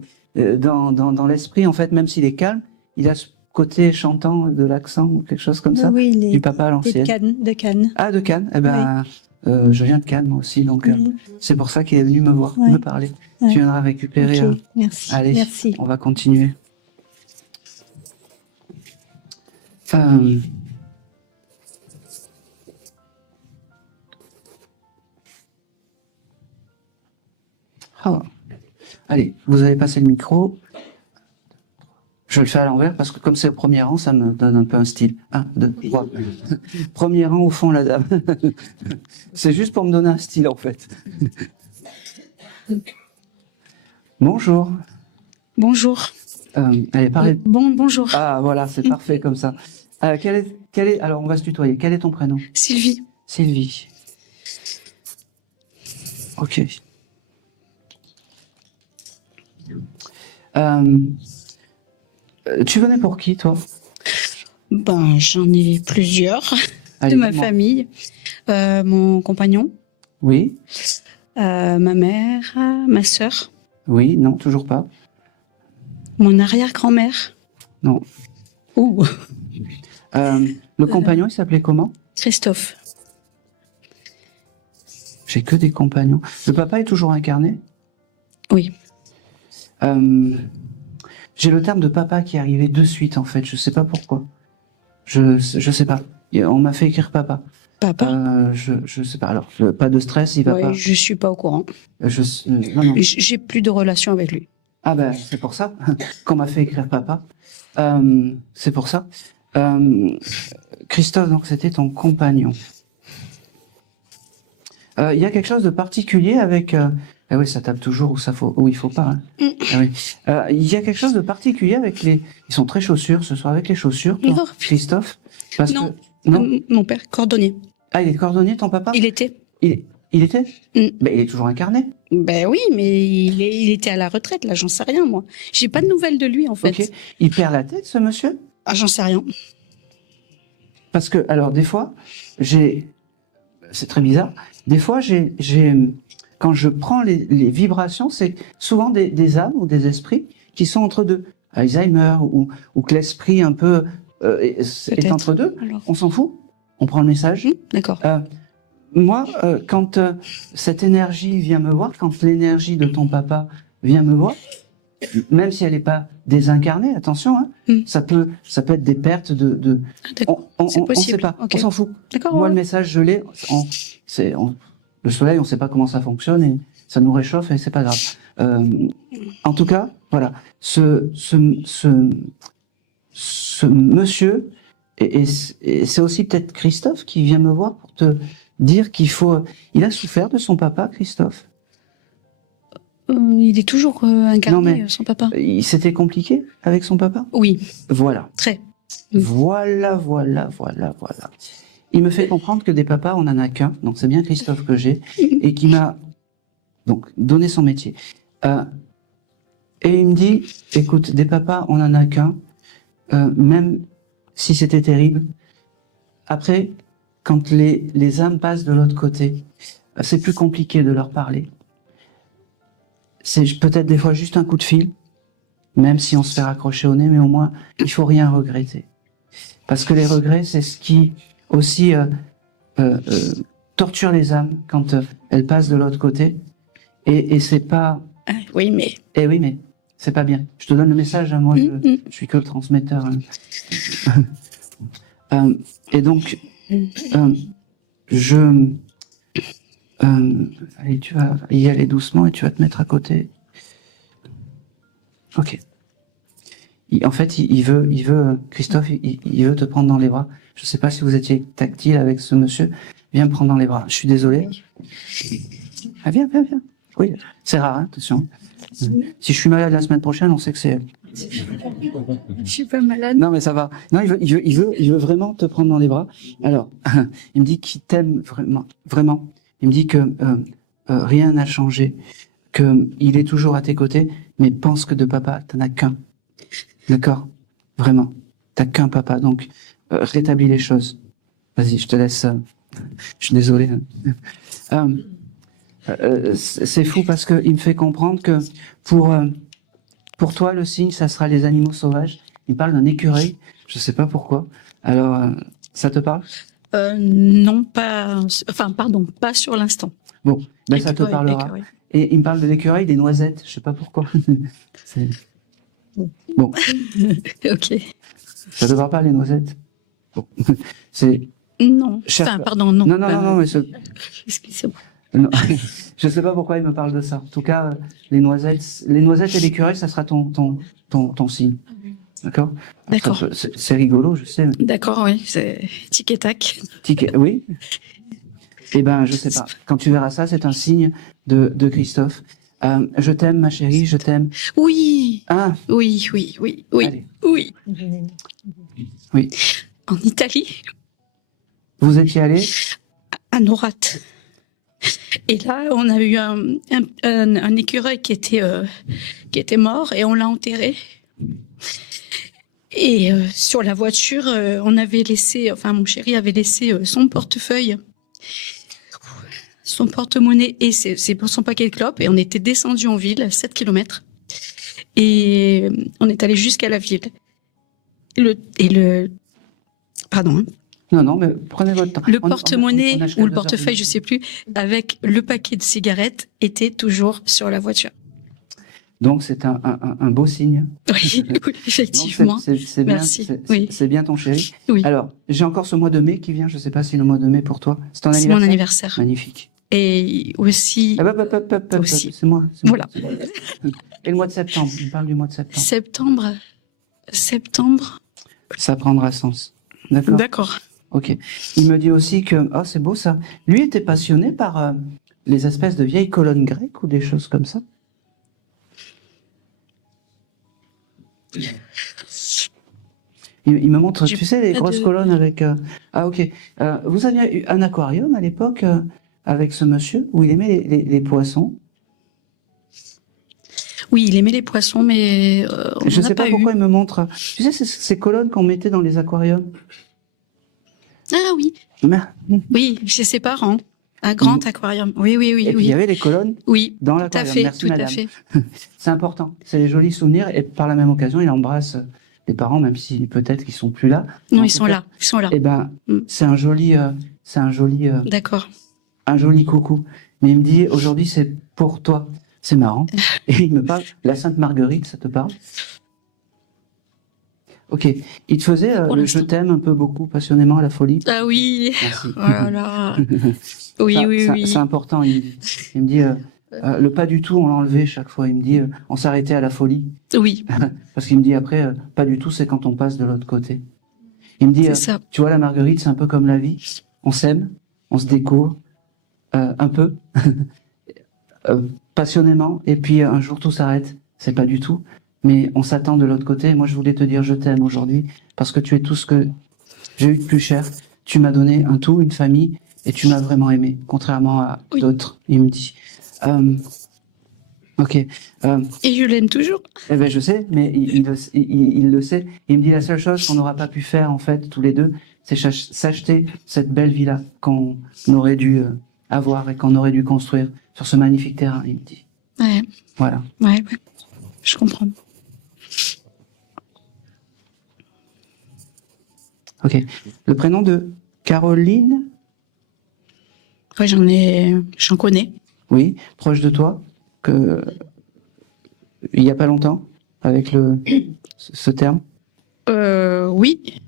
dans l'esprit, en fait, même s'il est calme, il a ce côté chantant de l'accent ou quelque chose comme ça. Oui, il est du papa à de l'ancienne. Cannes. De Cannes. Ah, de Cannes. Eh ben, je viens de Cannes, moi aussi. Donc, c'est pour ça qu'il est venu me voir, me parler. Ouais. Tu viendras récupérer. Ok, merci. Allez, Merci. on va continuer. Ah. Allez, vous avez passé le micro. Je le fais à l'envers parce que comme c'est le premier rang, ça me donne un peu un style. 1, 2, 3. Premier rang au fond, la dame. C'est juste pour me donner un style, en fait. Bonjour. Bonjour. Allez, parlez. Bonjour. Ah, voilà, c'est parfait comme ça. Quel est, alors, on va se tutoyer. Quel est ton prénom? Sylvie. Sylvie. Ok. Tu venais pour qui, toi? Ben, j'en ai plusieurs Allez, de ma dis-moi. famille. Mon compagnon, Oui. ma mère, ma sœur, Oui, non, toujours pas. mon arrière-grand-mère. Non. Ouh, Le compagnon, il s'appelait comment? Christophe. J'ai que des compagnons. Le papa est toujours incarné? Oui. J'ai le terme de papa qui est arrivé de suite, en fait. Je sais pas pourquoi. Je sais pas. On m'a fait écrire papa. Papa? Je sais pas. Alors, pas de stress, il va Ouais, pas. je suis pas au courant. Non, non. J'ai plus de relation avec lui. Ah ben, c'est pour ça qu'on m'a fait écrire papa. C'est pour ça. Christophe, donc c'était ton compagnon. Il y a quelque chose de particulier avec... Ah oui, ça tape toujours où il faut pas. Hein. Ah oui. Il y a quelque chose de particulier avec les... Ils sont très chaussures ce soir, avec les chaussures, toi, Non. Christophe? Parce Non. que... Non. Mon père, cordonnier. Ah, il est cordonnier, ton papa? Il était. Il était? Ben, il est toujours incarné. Ben oui, mais il était à la retraite, là, j'en sais rien, moi. J'ai pas de nouvelles de lui, en fait. Ok. Il perd la tête, ce monsieur? Ah, j'en sais rien. Parce que, alors, des fois, c'est très bizarre. Des fois, quand je prends les vibrations, c'est souvent des âmes ou des esprits qui sont entre deux. Alzheimer ou que l'esprit un peu est entre deux. Alors. On s'en fout. On prend le message. D'accord. Moi, quand cette énergie vient me voir, quand l'énergie de ton papa vient me voir, même si elle n'est pas désincarnée, attention, hein, Mm. ça peut être des pertes de Ah, d'accord. C'est on possible. sait pas, Ok. on s'en fout. D'accord. Moi, ouais. le message, je l'ai. Le soleil, on sait pas comment ça fonctionne et ça nous réchauffe et c'est pas grave. En tout cas, voilà, ce monsieur, et c'est aussi peut-être Christophe qui vient me voir pour te dire il a souffert de son papa, Christophe. Il est toujours incarné, Non, mais- son papa. C'était compliqué avec son papa. Oui, Voilà. très. Mm. Voilà. Il me fait comprendre que des papas, on n'en a qu'un. Donc c'est bien Christophe que j'ai et qui m'a donc donné son métier. Et il me dit, écoute, des papas, on n'en a qu'un, même si c'était terrible. Après, quand les âmes passent de l'autre côté, c'est plus compliqué de leur parler. C'est peut-être des fois juste un coup de fil, même si on se fait raccrocher au nez, mais au moins, il faut rien regretter. Parce que les regrets, c'est ce qui aussi torture les âmes quand elles passent de l'autre côté. Et c'est pas... Ah, oui, mais. Eh oui, mais c'est pas bien. Je te donne le message, hein, moi, Mm. je suis que le transmetteur. Hein. Et donc, allez, tu vas y aller doucement et tu vas te mettre à côté. Ok. En fait, il veut, Christophe, il veut te prendre dans les bras. Je sais pas si vous étiez tactile avec ce monsieur. Viens me prendre dans les bras. Je suis désolé. Ah, viens. Oui, c'est rare, hein, attention. Si je suis malade la semaine prochaine, on sait que c'est... Je suis pas malade. Non, mais ça va. Non, il veut vraiment te prendre dans les bras. Alors, il me dit qu'il t'aime vraiment. Il me dit que rien n'a changé, que il est toujours à tes côtés, mais pense que de papa, t'en as qu'un. D'accord? Vraiment. T'as qu'un papa, donc rétablis les choses. Vas-y, je te laisse. Je suis désolé. C'est fou parce que il me fait comprendre que pour toi, le signe, ça sera les animaux sauvages. Il parle d'un écureuil. Je sais pas pourquoi. Alors, ça te parle? Non, pas. Enfin, pardon, pas sur l'instant. Bon, ben ça te Écureuil, parlera. écureuil. Et il me parle de l'écureuil, des noisettes. Je sais pas pourquoi. Bon, Ok. ça te parle pas les noisettes? Bon, c'est. Non. Cher- Enfin, pardon, non. Non, mais Excusez-moi. non. Je sais pas pourquoi il me parle de ça. En tout cas, les noisettes et l'écureuil, ça sera ton signe. D'accord? D'accord. C'est rigolo, je sais. D'accord, oui, c'est tic et tac. Oui. Eh ben, je sais pas. Quand tu verras ça, c'est un signe de Christophe. Je t'aime, ma chérie, je t'aime. Oui, Ah, oui. allez. Oui. Oui. En Italie, Vous étiez allé? à Norat. Et là, on a eu un écureuil qui était mort et on l'a enterré. Et sur la voiture, on avait laissé, enfin mon chéri avait laissé son portefeuille, son porte-monnaie et son paquet de clopes. Et on était descendu en ville, 7 km. Et on est allé jusqu'à la ville. Pardon. Hein. Non, mais prenez votre temps. Le On porte-monnaie a jusqu'à ou le 2 heures. portefeuille, je sais plus, avec le paquet de cigarettes était toujours sur la voiture. Donc c'est un beau signe. Oui, Donc, effectivement. c'est bien, Merci. Oui. c'est bien ton chéri. Oui. Alors, j'ai encore ce mois de mai qui vient. Je sais pas si le mois de mai pour toi. C'est ton C'est anniversaire. mon anniversaire. Magnifique. Et aussi, Ah, hop, Aussi. c'est moi. Voilà. Et le mois de septembre. Il parle du mois de septembre. septembre. Ça prendra sens. D'accord. D'accord. Ok. Il me dit aussi que, oh, c'est beau ça. Lui était passionné par les espèces de vieilles colonnes grecques ou des choses comme ça. Il me montre, J'ai tu sais, les pas grosses de- colonnes avec. Ah, ok. Vous aviez eu un aquarium à l'époque avec ce monsieur où il aimait les poissons. Oui, il aimait les poissons, mais on Je n'en a sais pas pas pourquoi eu. il me montre. Tu sais, ces colonnes qu'on mettait dans les aquariums. Ah oui, Merde. oui, chez ses parents. Un grand aquarium. Oui, oui, oui, Et puis il y oui. avait les colonnes Oui, dans tout à l'aquarium. fait, Merci tout madame. à fait. C'est important. C'est les jolis souvenirs et par la même occasion, il embrasse les parents, même si peut-être qu'ils sont plus là. Non, En ils tout sont cas, là, ils sont là. Eh ben, Mm. c'est un joli D'accord. coucou. Mais il me dit aujourd'hui, c'est pour toi C'est marrant. Et il me parle. La Sainte Marguerite, ça te parle? Ok. Il te faisait le je t'aime un peu beaucoup, passionnément, à la folie? Ah oui. Merci. Oh là là. Oui, Ça, oui, oui. c'est important. Il me dit le pas du tout, on l'a enlevé chaque fois. Il me dit on s'arrêtait à la folie. Oui, Parce qu'il me dit après pas du tout, c'est quand on passe de l'autre côté. Il me dit c'est ça. tu vois, la Marguerite, c'est un peu comme la vie. On s'aime, on se découvre un peu passionnément, et puis un jour tout s'arrête. C'est pas du tout, mais on s'attend de l'autre côté. Et moi, je voulais te dire je t'aime aujourd'hui parce que tu es tout ce que j'ai eu de plus cher. Tu m'as donné un tout, une famille, et tu m'as vraiment aimé, contrairement à Oui. d'autres. Il me dit. Ok. Et je l'aime toujours. Eh ben je sais, mais il le sait. Il me dit la seule chose qu'on n'aura pas pu faire en fait tous les deux, c'est s'acheter cette belle villa qu'on aurait dû avoir et qu'on aurait dû construire sur ce magnifique terrain. Il me dit. Ouais, Voilà. ouais. Je comprends. Ok. Le prénom de Caroline. Ouais, j'en connais. Oui. Proche de toi. Que il y a pas longtemps avec ce terme. Oui.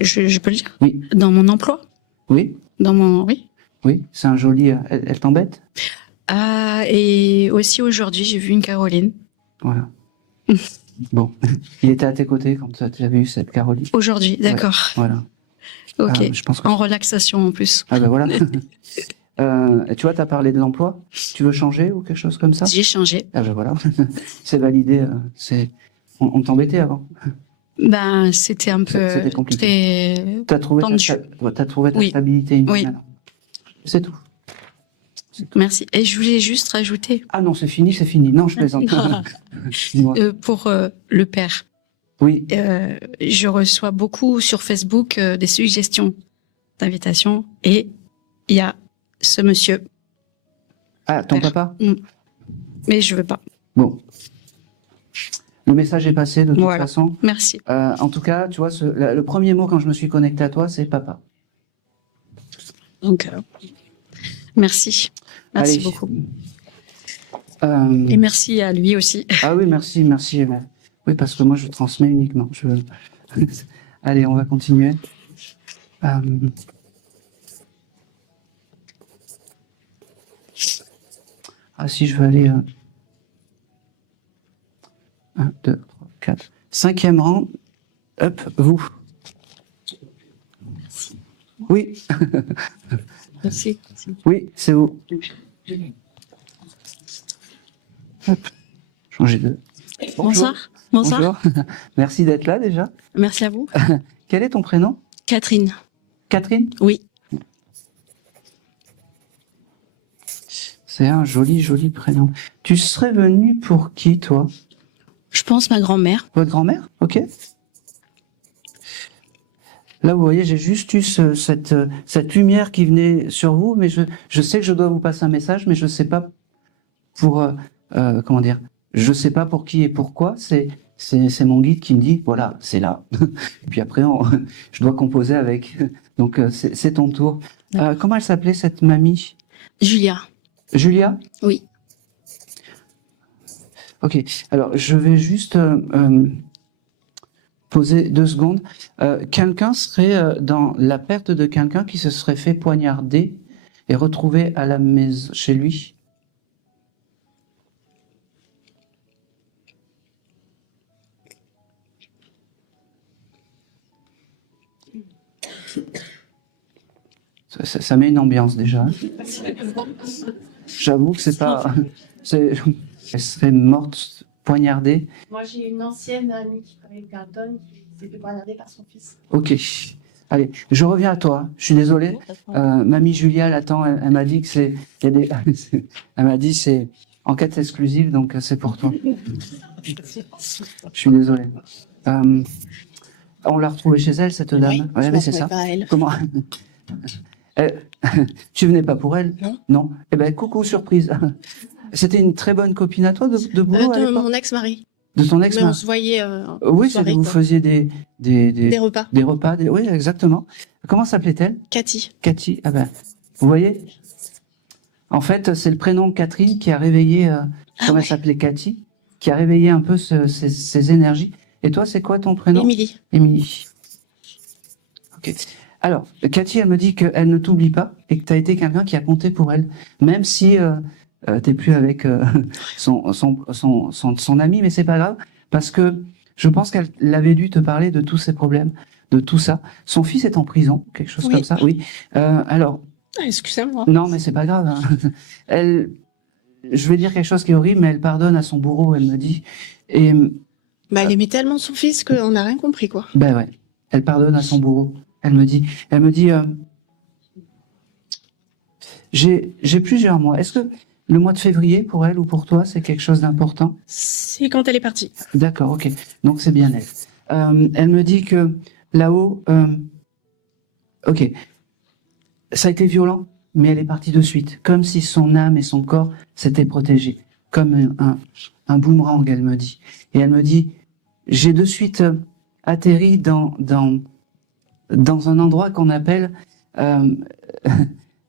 Je peux le dire. Oui. Dans mon emploi. Oui. Oui. Oui. C'est un joli. Elle t'embête. Ah, et aussi aujourd'hui, j'ai vu une Caroline. Voilà. Bon. Il était à tes côtés quand tu as vu cette Caroline. Aujourd'hui, d'accord. Voilà. Ok. Je pense que En relaxation en plus. ah ben voilà. Tu vois, tu as parlé de l'emploi. Tu veux changer ou quelque chose comme ça? J'ai changé. Ah ben voilà. C'est validé. On t'embêtait avant. Ben, c'était un peu C'était compliqué. très T'as trouvé tendu. t'as trouvé ta Oui. stabilité. Oui. Maintenant. C'est tout. Merci. Et je voulais juste rajouter Ah non, c'est fini, c'est fini. Non, je plaisante. Dis-moi. pour le père. Oui. Je reçois beaucoup sur Facebook des suggestions d'invitation et il y a ce monsieur, Ah, ton Père. papa? mais je veux pas. Bon. Le message est passé de toute Voilà. façon. Merci. En tout cas, tu vois, le premier mot quand je me suis connecté à toi, c'est papa. Donc, merci. Merci Allez. beaucoup. Euh, Et merci à lui aussi. Ah oui, merci. Oui, parce que moi, je transmets uniquement. Allez, on va continuer. Ah si, je veux aller... 1, 2, 3, 4. 5e rang. Hop, vous. Oui. Merci. Oui, c'est vous. Hop. Changer de... Bonsoir. Bonsoir. Bonjour. Merci d'être là déjà. Merci à vous. Quel est ton prénom? Catherine. Catherine? Oui. C'est un joli prénom. Tu serais venue pour qui, toi? Je pense ma grand-mère. Votre grand-mère? Ok. Là, vous voyez, j'ai juste eu cette lumière qui venait sur vous, mais je sais que je dois vous passer un message, mais je sais pas pour... comment dire? Je sais pas pour qui et pourquoi. C'est mon guide qui me dit, voilà, c'est là. Et puis après, je dois composer avec. Donc, c'est ton tour. Comment elle s'appelait, cette mamie? Julia. Julia? Oui. Ok. Alors, je vais juste poser 2 secondes. Quelqu'un serait dans la perte de quelqu'un qui se serait fait poignarder et retrouvé à la maison, chez lui. Ça met une ambiance déjà. Hein. J'avoue que c'est pas. Elle serait morte poignardée. Moi, j'ai une ancienne amie qui travaille avec Carlton qui s'est fait poignarder par son fils. Ok. Allez, je reviens à toi. Je suis désolé. Mamie Julia, elle attend. Elle m'a dit que c'est. Il y a des. Elle m'a dit c'est enquête exclusive, donc c'est pour toi. Je suis désolé. On l'a retrouvée chez elle, cette dame. Oui, Ouais, je mais m'en c'est ça. trouvais pas à elle. Comment Tu venais pas pour elle? Non. Non. Eh ben, coucou, surprise. C'était une très bonne copine à toi de boulot à De l'époque? mon ex-mari. De ton Mais ex-mari? on se voyait Oui, soirée, vous quoi. faisiez des repas. des repas. Oui, exactement. Comment s'appelait-elle? Cathy. Cathy. Ah ben, vous voyez? En fait, c'est le prénom Catherine qui a réveillé, comme elle s'appelait Cathy, qui a réveillé un peu ces énergies. Et toi, c'est quoi ton prénom? Émilie. Émilie. Ok. Alors, Cathy, elle me dit qu'elle ne t'oublie pas et que tu as été quelqu'un qui a compté pour elle, même si t'es plus avec son ami, mais c'est pas grave, parce que je pense qu'elle avait dû te parler de tous ses problèmes, de tout ça. Son fils est en prison, quelque chose comme ça. Oui. Alors. Excusez-moi. Non, mais c'est pas grave. Hein. Je vais dire quelque chose qui est horrible, mais elle pardonne à son bourreau, elle me dit. Et Elle aimait tellement son fils qu'on n'a rien compris, quoi. ben ouais, elle pardonne à son bourreau. Elle me dit, j'ai plusieurs mois. Est-ce que le mois de février pour elle ou pour toi, c'est quelque chose d'important? C'est quand elle est partie. D'accord, ok. Donc c'est bien elle. Elle me dit que là-haut, ok, ça a été violent, mais elle est partie de suite, comme si son âme et son corps s'étaient protégés, comme un boomerang, elle me dit. Et elle me dit, j'ai de suite atterri dans un endroit qu'on appelle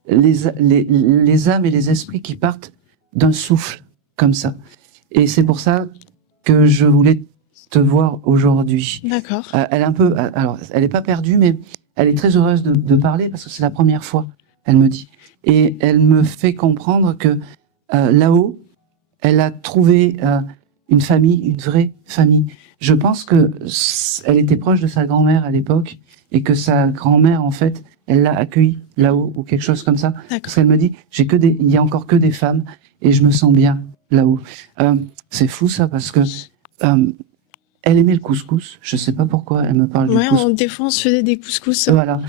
les âmes et les esprits qui partent d'un souffle, comme ça. Et c'est pour ça que je voulais te voir aujourd'hui. D'accord. Elle est un peu, alors, elle n'est pas perdue, mais elle est très heureuse de parler parce que c'est la première fois, elle me dit. Et elle me fait comprendre que là-haut, elle a trouvé une famille, une vraie famille. Je pense que elle était proche de sa grand-mère à l'époque et que sa grand-mère, en fait, elle l'a accueillie là-haut ou quelque chose comme ça. Parce qu'elle me dit, il y a encore que des femmes et je me sens bien là-haut. C'est fou ça parce que elle aimait le couscous. Je sais pas pourquoi elle me parle du couscous. Des fois on se faisait des couscous. Voilà.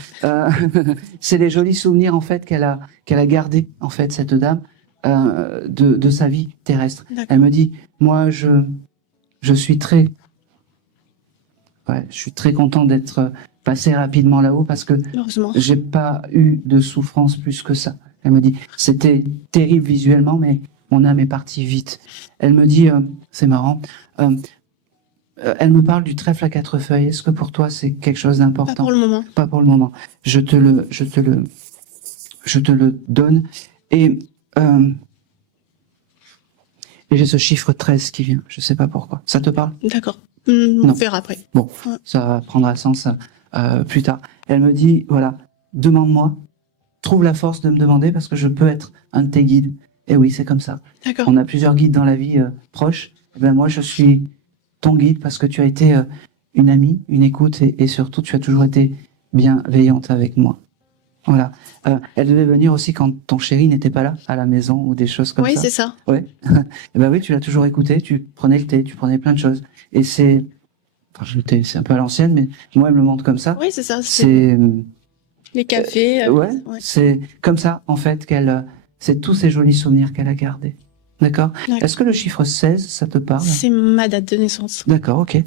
C'est les jolis souvenirs en fait qu'elle a gardés en fait cette dame de sa vie terrestre. Elle me dit, moi je suis très content d'être passé rapidement là-haut parce que j'ai pas eu de souffrance plus que ça. Elle me dit, c'était terrible visuellement, mais mon âme est partie vite. Elle me dit, c'est marrant. Elle me parle du trèfle à 4 feuilles. Est-ce que pour toi c'est quelque chose d'important? Pas pour le moment. Pas pour le moment. Je te le donne. Et j'ai ce chiffre 13 qui vient. Je sais pas pourquoi. Ça te parle? D'accord. On verra après. Bon, ça prendra sens plus tard. Elle me dit, voilà, demande-moi, trouve la force de me demander parce que je peux être un de tes guides. Et oui, c'est comme ça. D'accord. On a plusieurs guides dans la vie proches. Et ben moi, je suis ton guide parce que tu as été une amie, une écoute et surtout, tu as toujours été bienveillante avec moi. Voilà. Elle devait venir aussi quand ton chéri n'était pas là, à la maison ou des choses comme ça. Oui, c'est ça. Ouais. Et ben oui, tu l'as toujours écouté, tu prenais le thé, tu prenais plein de choses. Et c'est un peu à l'ancienne, mais moi, elle me le montre comme ça. Oui, c'est ça. C'est les cafés. ouais. C'est comme ça, en fait, c'est tous ces jolis souvenirs qu'elle a gardés. D'accord? Est-ce que le chiffre 16, ça te parle? C'est ma date de naissance. D'accord, ok.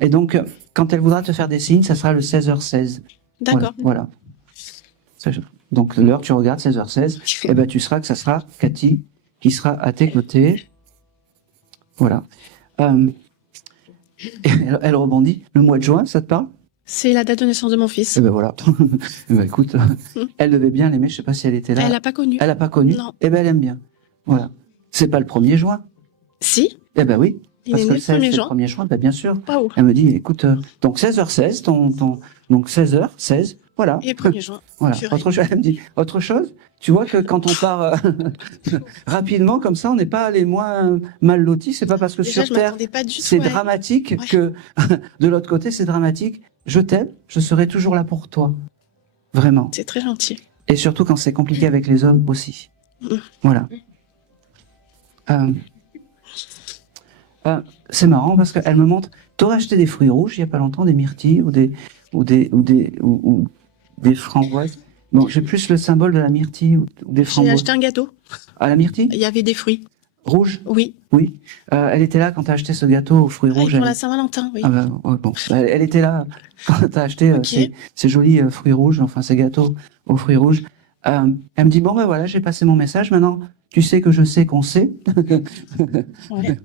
Et donc, quand elle voudra te faire des signes, ça sera le 16h16. D'accord. Voilà. Donc, l'heure, tu regardes, 16h16, et ben, tu sauras que ça sera Cathy qui sera à tes côtés. Voilà. Elle rebondit. Le mois de juin, ça te parle? C'est la date de naissance de mon fils. Et ben voilà. Eh ben écoute, elle devait bien l'aimer. Je sais pas si elle était là. Elle n'a pas connu. Elle n'a pas connu. Non. Eh ben elle aime bien. Voilà. C'est pas le 1er juin? Si. Eh ben oui. Il Parce est que né le 16, le 1er c'est juin. le 1er juin, ben bien sûr. Waouh. Elle me dit, écoute, donc 16h16, donc 16h16, voilà. Et 1er juin. Voilà. Purée. Autre chose, elle me dit, autre chose, tu vois que quand on part rapidement comme ça, on n'est pas les moins mal lotis. C'est pas parce que Déjà, sur je Terre, m'attendais pas du tout, c'est ouais. dramatique Ouais. que de l'autre côté, c'est dramatique. Je t'aime, je serai toujours là pour toi. Vraiment. C'est très gentil. Et surtout quand c'est compliqué avec les hommes aussi. Voilà. C'est marrant parce qu'elle me montre, t'aurais acheté des fruits rouges il y a pas longtemps, des myrtilles ou des framboises. Bon, j'ai plus le symbole de la myrtille ou des J'ai framboises. acheté un gâteau. À la myrtille? Il y avait des fruits. Rouges? Oui. Oui. Elle était là quand t'as acheté ce gâteau aux fruits rouges. Pour elle- la Saint-Valentin, oui. Ah bah, ouais, bon. Elle était là quand t'as acheté Ok. ces jolis fruits rouges, enfin ces gâteaux aux fruits rouges. Elle me dit, bon ben voilà, j'ai passé mon message, maintenant tu sais que je sais qu'on sait. Ouais.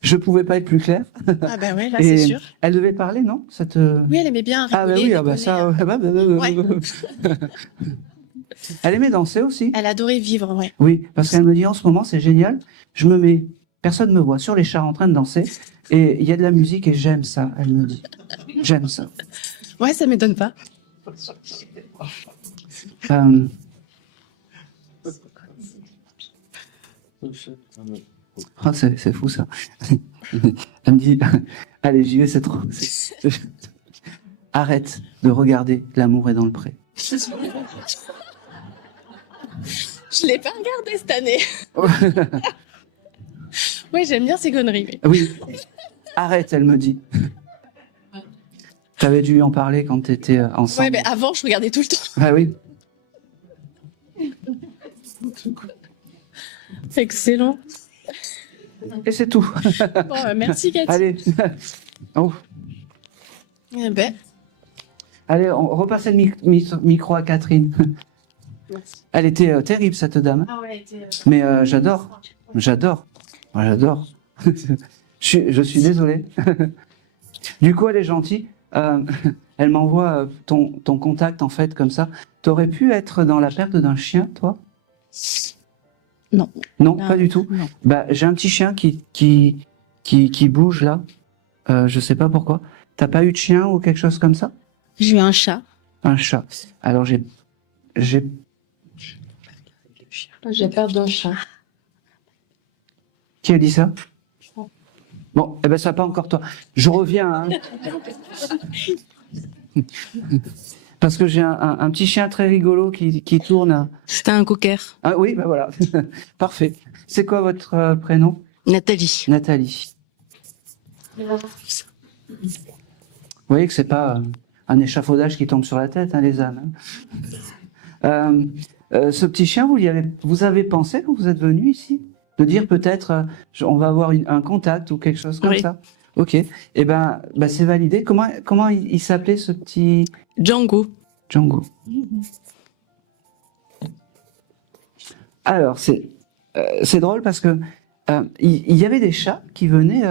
Je pouvais pas être plus clair. Ah bah ouais, là, Et c'est sûr. elle devait parler, non? Oui, elle aimait bien rigoler. Ah bah oui, ah bah déconner, ça... hein. bah, Ouais. Elle aimait danser aussi? Elle adorait vivre, ouais. Oui, parce qu'elle me dit en ce moment, c'est génial, je me mets, personne me voit sur les chars en train de danser, et il y a de la musique et j'aime ça, elle me dit. J'aime ça. Ouais, ça m'étonne pas. Euh, Ah, c'est fou ça. Elle me dit, allez, j'y vais, c'est trop. Arrête de regarder L'amour est dans le pré. Je l'ai pas regardé cette année. Ouais, j'aime bien ces conneries. Mais... Oui, arrête, elle me dit. T'avais dû en parler quand t'étais ensemble. Ouais, mais avant, je regardais tout le temps. Ah oui. Excellent. Et c'est tout. Bon, merci Cathy. Allez. Oh. Eh ben, Allez, on repasse le micro à Catherine. merci. Elle était terrible, cette dame. Ah ouais, elle était, Mais j'adore. J'adore. Moi, j'adore. Je suis désolé. Du coup, elle est gentille. Elle m'envoie ton contact, en fait, comme ça. T'aurais pu être dans la perte d'un chien, toi? Non. Non, Ah, pas du tout. non. Bah, j'ai un petit chien qui bouge, là. Je sais pas pourquoi. T'as pas eu de chien ou quelque chose comme ça? J'ai eu un chat. Un chat. Alors, j'ai J'ai peur d'un chat. Qui a dit ça? Bon, eh ben ça pas encore toi. Je reviens. Hein. Parce que j'ai un petit chien très rigolo qui tourne. C'était un cocker. Ah oui, ben voilà. Parfait. C'est quoi votre prénom? Nathalie. Nathalie. Vous voyez que c'est pas un échafaudage qui tombe sur la tête, hein, les ânes. Hein. Ce petit chien, vous avez pensé quand vous êtes venu ici? De dire peut-être, on va avoir un contact ou quelque chose comme Oui. ça. Ok. Eh ben, c'est validé. Comment il s'appelait ce petit Django. Django? Alors c'est drôle parce que il y avait des chats qui venaient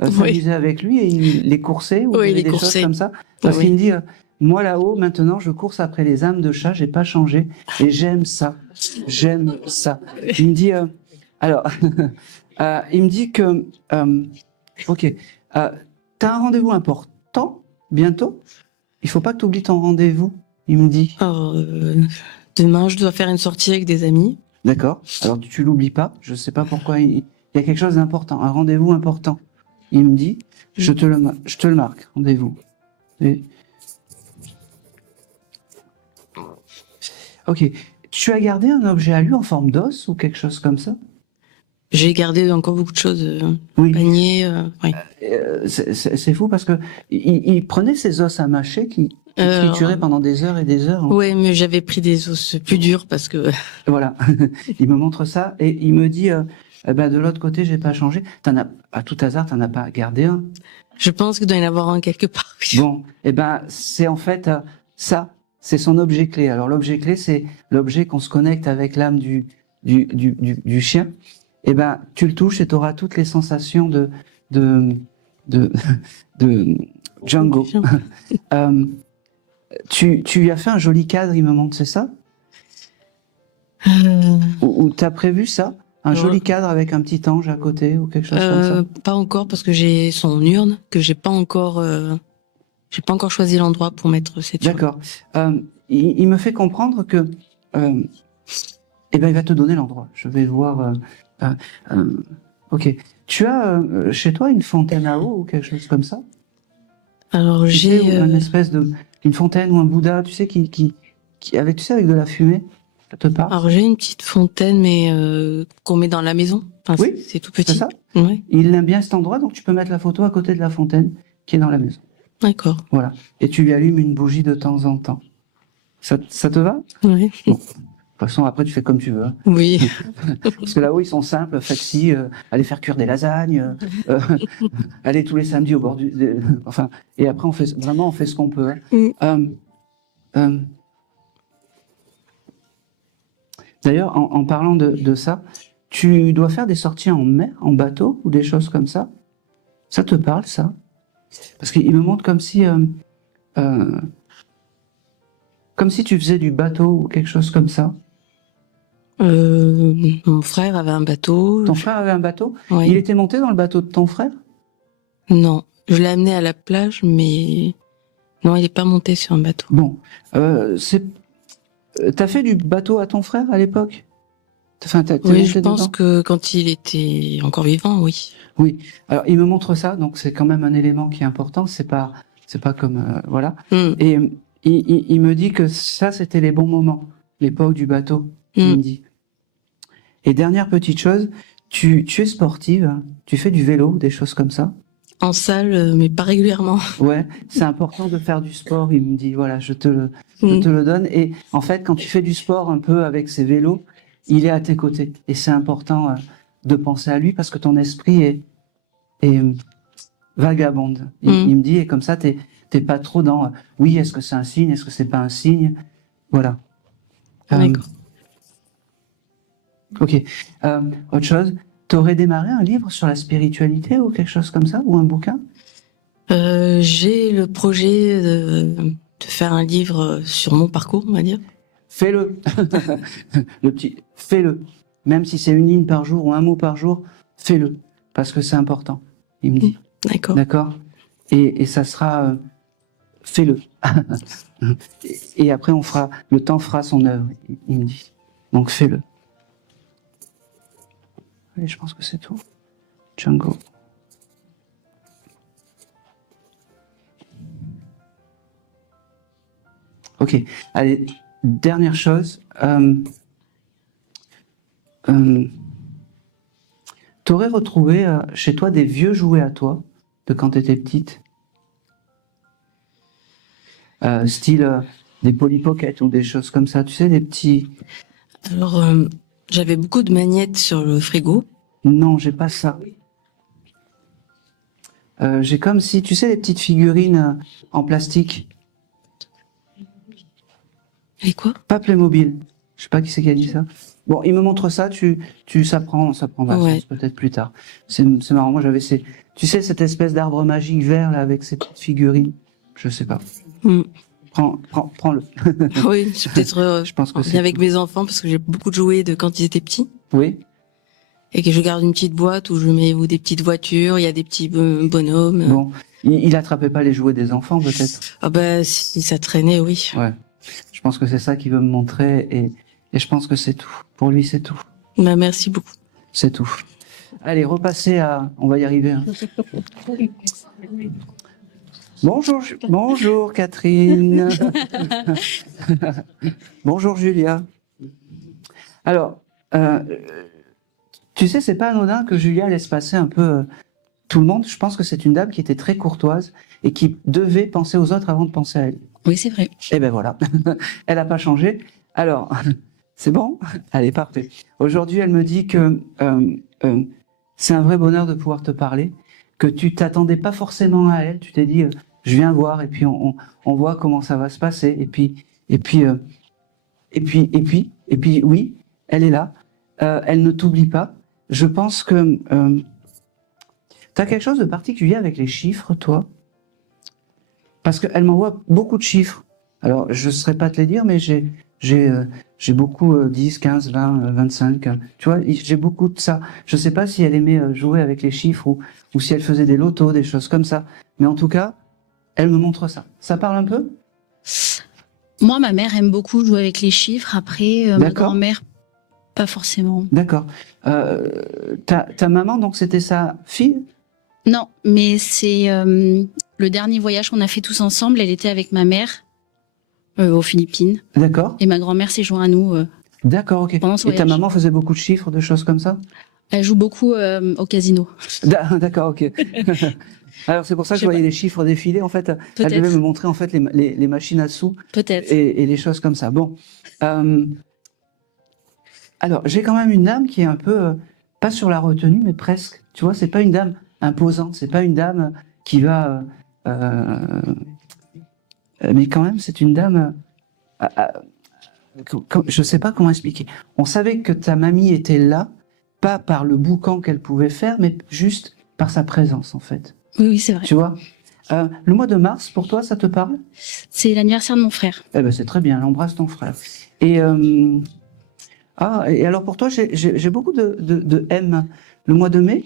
s'amuser avec lui et il les coursait ou Oui, il y il avait les des choses coursait. comme ça. Parce Oui. qu'il me dit moi là-haut maintenant je course après les âmes de chat, j'ai pas changé et j'aime ça. J'aime ça. Il me dit alors il me dit que ok t'as un rendez-vous important bientôt. Il faut pas que tu oublies ton rendez-vous. Il me dit. Alors, demain, je dois faire une sortie avec des amis. D'accord. Alors tu l'oublies pas. Je sais pas pourquoi. Il y a quelque chose d'important, un rendez-vous important. Il me dit, je te le marque, rendez-vous. Et... Ok. Tu as gardé un objet à lui en forme d'os ou quelque chose comme ça? J'ai gardé encore beaucoup de choses. Oui. Panier, oui. C'est fou parce que il prenait ces os à mâcher qui trituraient pendant des heures et des heures. Hein. Ouais, mais j'avais pris des os plus durs parce que. Voilà. Il me montre ça et il me dit, de l'autre côté, j'ai pas changé. À tout hasard, t'en as pas gardé un? Je pense qu'il doit y en avoir un quelque part. Bon, c'est en fait ça, c'est son objet clé. Alors l'objet clé, c'est l'objet qu'on se connecte avec l'âme du chien. Tu le touches et tu auras toutes les sensations de Django. Tu lui as fait un joli cadre, il me montre, c'est ça? Ou t'as prévu ça? Un joli cadre avec un petit ange à côté ou quelque chose comme ça? Pas encore parce que j'ai son urne que j'ai pas encore choisi l'endroit pour mettre cette urne. D'accord. Il me fait comprendre que il va te donner l'endroit. Je vais voir. Ok. Tu as chez toi une fontaine à eau ou quelque chose comme ça? Alors Tu j'ai sais, une espèce une fontaine ou un Bouddha, tu sais, avec de la fumée. Ça te parle? Alors j'ai une petite fontaine mais qu'on met dans la maison. Enfin, Oui, c'est tout petit. C'est ça? Ouais. Il aime bien cet endroit, donc tu peux mettre la photo à côté de la fontaine qui est dans la maison. D'accord. Voilà. Et tu lui allumes une bougie de temps en temps. Ça te va? Oui. Bon. De toute façon, après, tu fais comme tu veux. Hein. Oui. Parce que là-haut, ils sont simples, faxi, aller faire cuire des lasagnes, aller tous les samedis au bord enfin, et après, on fait ce qu'on peut. Hein. D'ailleurs, en parlant de ça, tu dois faire des sorties en mer, en bateau, ou des choses comme ça? Ça te parle, ça? Parce qu'il me montre comme si comme si tu faisais du bateau ou quelque chose comme ça. Mon frère avait un bateau. Ton frère avait un bateau? Oui. Il était monté dans le bateau de ton frère? Non, je l'ai amené à la plage, mais non, il n'est pas monté sur un bateau. Bon, t'as fait du bateau à ton frère à l'époque? Enfin, Oui, je pense que quand il était encore vivant, oui. Oui. Alors, il me montre ça, donc c'est quand même un élément qui est important. C'est pas comme voilà. Et il me dit que ça, c'était les bons moments, l'époque du bateau. Il me dit. Et dernière petite chose, tu es sportive, hein, tu fais du vélo, des choses comme ça? En salle, mais pas régulièrement. Ouais, c'est important de faire du sport. Il me dit voilà, je te le donne. Et en fait, quand tu fais du sport un peu avec ces vélos, il est à tes côtés. Et c'est important de penser à lui parce que ton esprit est vagabonde. Il me dit, et comme ça, t'es pas trop dans oui, est-ce que c'est un signe, est-ce que c'est pas un signe? Voilà. D'accord. Ok. Autre chose, t'aurais démarré un livre sur la spiritualité ou quelque chose comme ça, ou un bouquin? J'ai le projet de faire un livre sur mon parcours, on va dire. Fais-le. Fais-le. Même si c'est une ligne par jour ou un mot par jour, fais-le. Parce que c'est important, il me dit. D'accord. D'accord. Et ça sera, fais-le. et après, le temps fera son œuvre, il me dit. Donc fais-le. Allez, je pense que c'est tout. Django. Ok. Allez, dernière chose. T'aurais retrouvé chez toi des vieux jouets à toi de quand t'étais petite, style des Polly Pocket ou des choses comme ça, tu sais, des petits. Alors, j'avais beaucoup de magnettes sur le frigo. Non, j'ai pas ça. J'ai comme si, tu sais, les petites figurines en plastique. Et quoi? Pas Playmobil. Je sais pas qui c'est qui a dit ça. Bon, il me montre ça, ça prendra sens peut-être plus tard. C'est marrant. Moi, j'avais tu sais, cette espèce d'arbre magique vert, là, avec ces petites figurines. Je sais pas. Prends-le. Oui, c'est peut-être, je pense que c'est avec mes enfants, parce que j'ai beaucoup de jouets de quand ils étaient petits. Oui. Et que je garde une petite boîte où je mets des petites voitures, il y a des petits bonhommes. Bon. Il attrapait pas les jouets des enfants, peut-être? Ah bah, si ça traînait, oui. Ouais. Je pense que c'est ça qu'il veut me montrer et je pense que c'est tout. Pour lui, c'est tout. Bah, merci beaucoup. C'est tout. Allez, repassez on va y arriver. Hein. Bonjour Catherine. Bonjour Julia. Alors, tu sais, c'est pas anodin que Julia laisse passer un peu tout le monde. Je pense que c'est une dame qui était très courtoise et qui devait penser aux autres avant de penser à elle. Oui, c'est vrai. Eh ben voilà, elle n'a pas changé. Alors, c'est bon? Allez, parfait. Aujourd'hui, elle me dit que c'est un vrai bonheur de pouvoir te parler, que tu t'attendais pas forcément à elle. Tu t'es dit, je viens voir et puis on voit comment ça va se passer. Et puis, oui, elle est là. Elle ne t'oublie pas. Je pense que tu as quelque chose de particulier avec les chiffres, toi. Parce qu'elle m'envoie beaucoup de chiffres. Alors, je ne saurais pas te les dire, mais j'ai beaucoup 10, 15, 20, 25. Tu vois, j'ai beaucoup de ça. Je ne sais pas si elle aimait jouer avec les chiffres ou si elle faisait des lotos, des choses comme ça. Mais en tout cas, elle me montre ça. Ça parle un peu? Moi, ma mère aime beaucoup jouer avec les chiffres. Après, ma grand-mère, pas forcément. D'accord. Ta maman, donc, c'était sa fille? Non, mais c'est le dernier voyage qu'on a fait tous ensemble. Elle était avec ma mère aux Philippines. D'accord. Et ma grand-mère s'est jointe à nous. D'accord, ok. Et ta maman faisait beaucoup de chiffres, de choses comme ça? Elle joue beaucoup au casino. D'accord, ok. Alors c'est pour ça que je voyais les chiffres défiler. En fait, elle devait me montrer en fait les machines à sous. Peut-être. Et les choses comme ça. Bon. Alors j'ai quand même une dame qui est un peu pas sur la retenue, mais presque. Tu vois, c'est pas une dame imposante. C'est pas une dame qui va. Mais quand même, c'est une dame. Je sais pas comment expliquer. On savait que ta mamie était là, pas par le boucan qu'elle pouvait faire, mais juste par sa présence en fait. Oui, c'est vrai. Tu vois. Le mois de mars, pour toi, ça te parle? C'est l'anniversaire de mon frère. Eh ben, c'est très bien, embrasse ton frère. Et alors pour toi, j'ai beaucoup de M. Le mois de mai?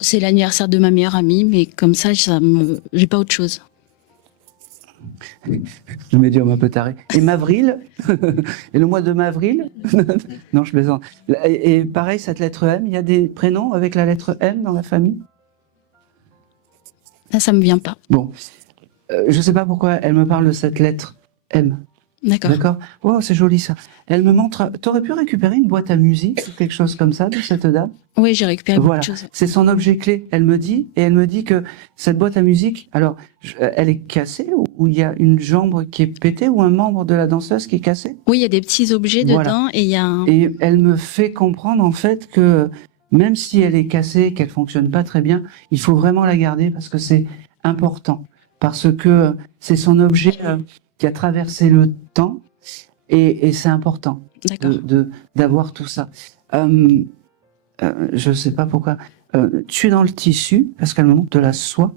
C'est l'anniversaire de ma meilleure amie, mais comme ça, j'ai pas autre chose. Le médium un peu taré. Et Mavril? Et le mois de Mavril? Non, je plaisante. Et pareil, cette lettre M, il y a des prénoms avec la lettre M dans la famille? Là, ça me vient pas. Bon. Je sais pas pourquoi elle me parle de cette lettre M. D'accord. D'accord. Wow, c'est joli ça. Elle me montre. T'aurais pu récupérer une boîte à musique ou quelque chose comme ça de cette dame? Oui, j'ai récupéré beaucoup Voilà. de choses. C'est son objet clé. Elle me dit que cette boîte à musique, alors, elle est cassée ou il y a une jambe qui est pétée ou un membre de la danseuse qui est cassé? Oui, il y a des petits objets Voilà. dedans et il y a un... Et elle me fait comprendre en fait que même si elle est cassée, qu'elle fonctionne pas très bien, il faut vraiment la garder parce que c'est important, parce que c'est son objet qui a traversé le temps et c'est important d'avoir tout ça. Je sais pas pourquoi. Tu es dans le tissu parce qu'elle me montre de la soie?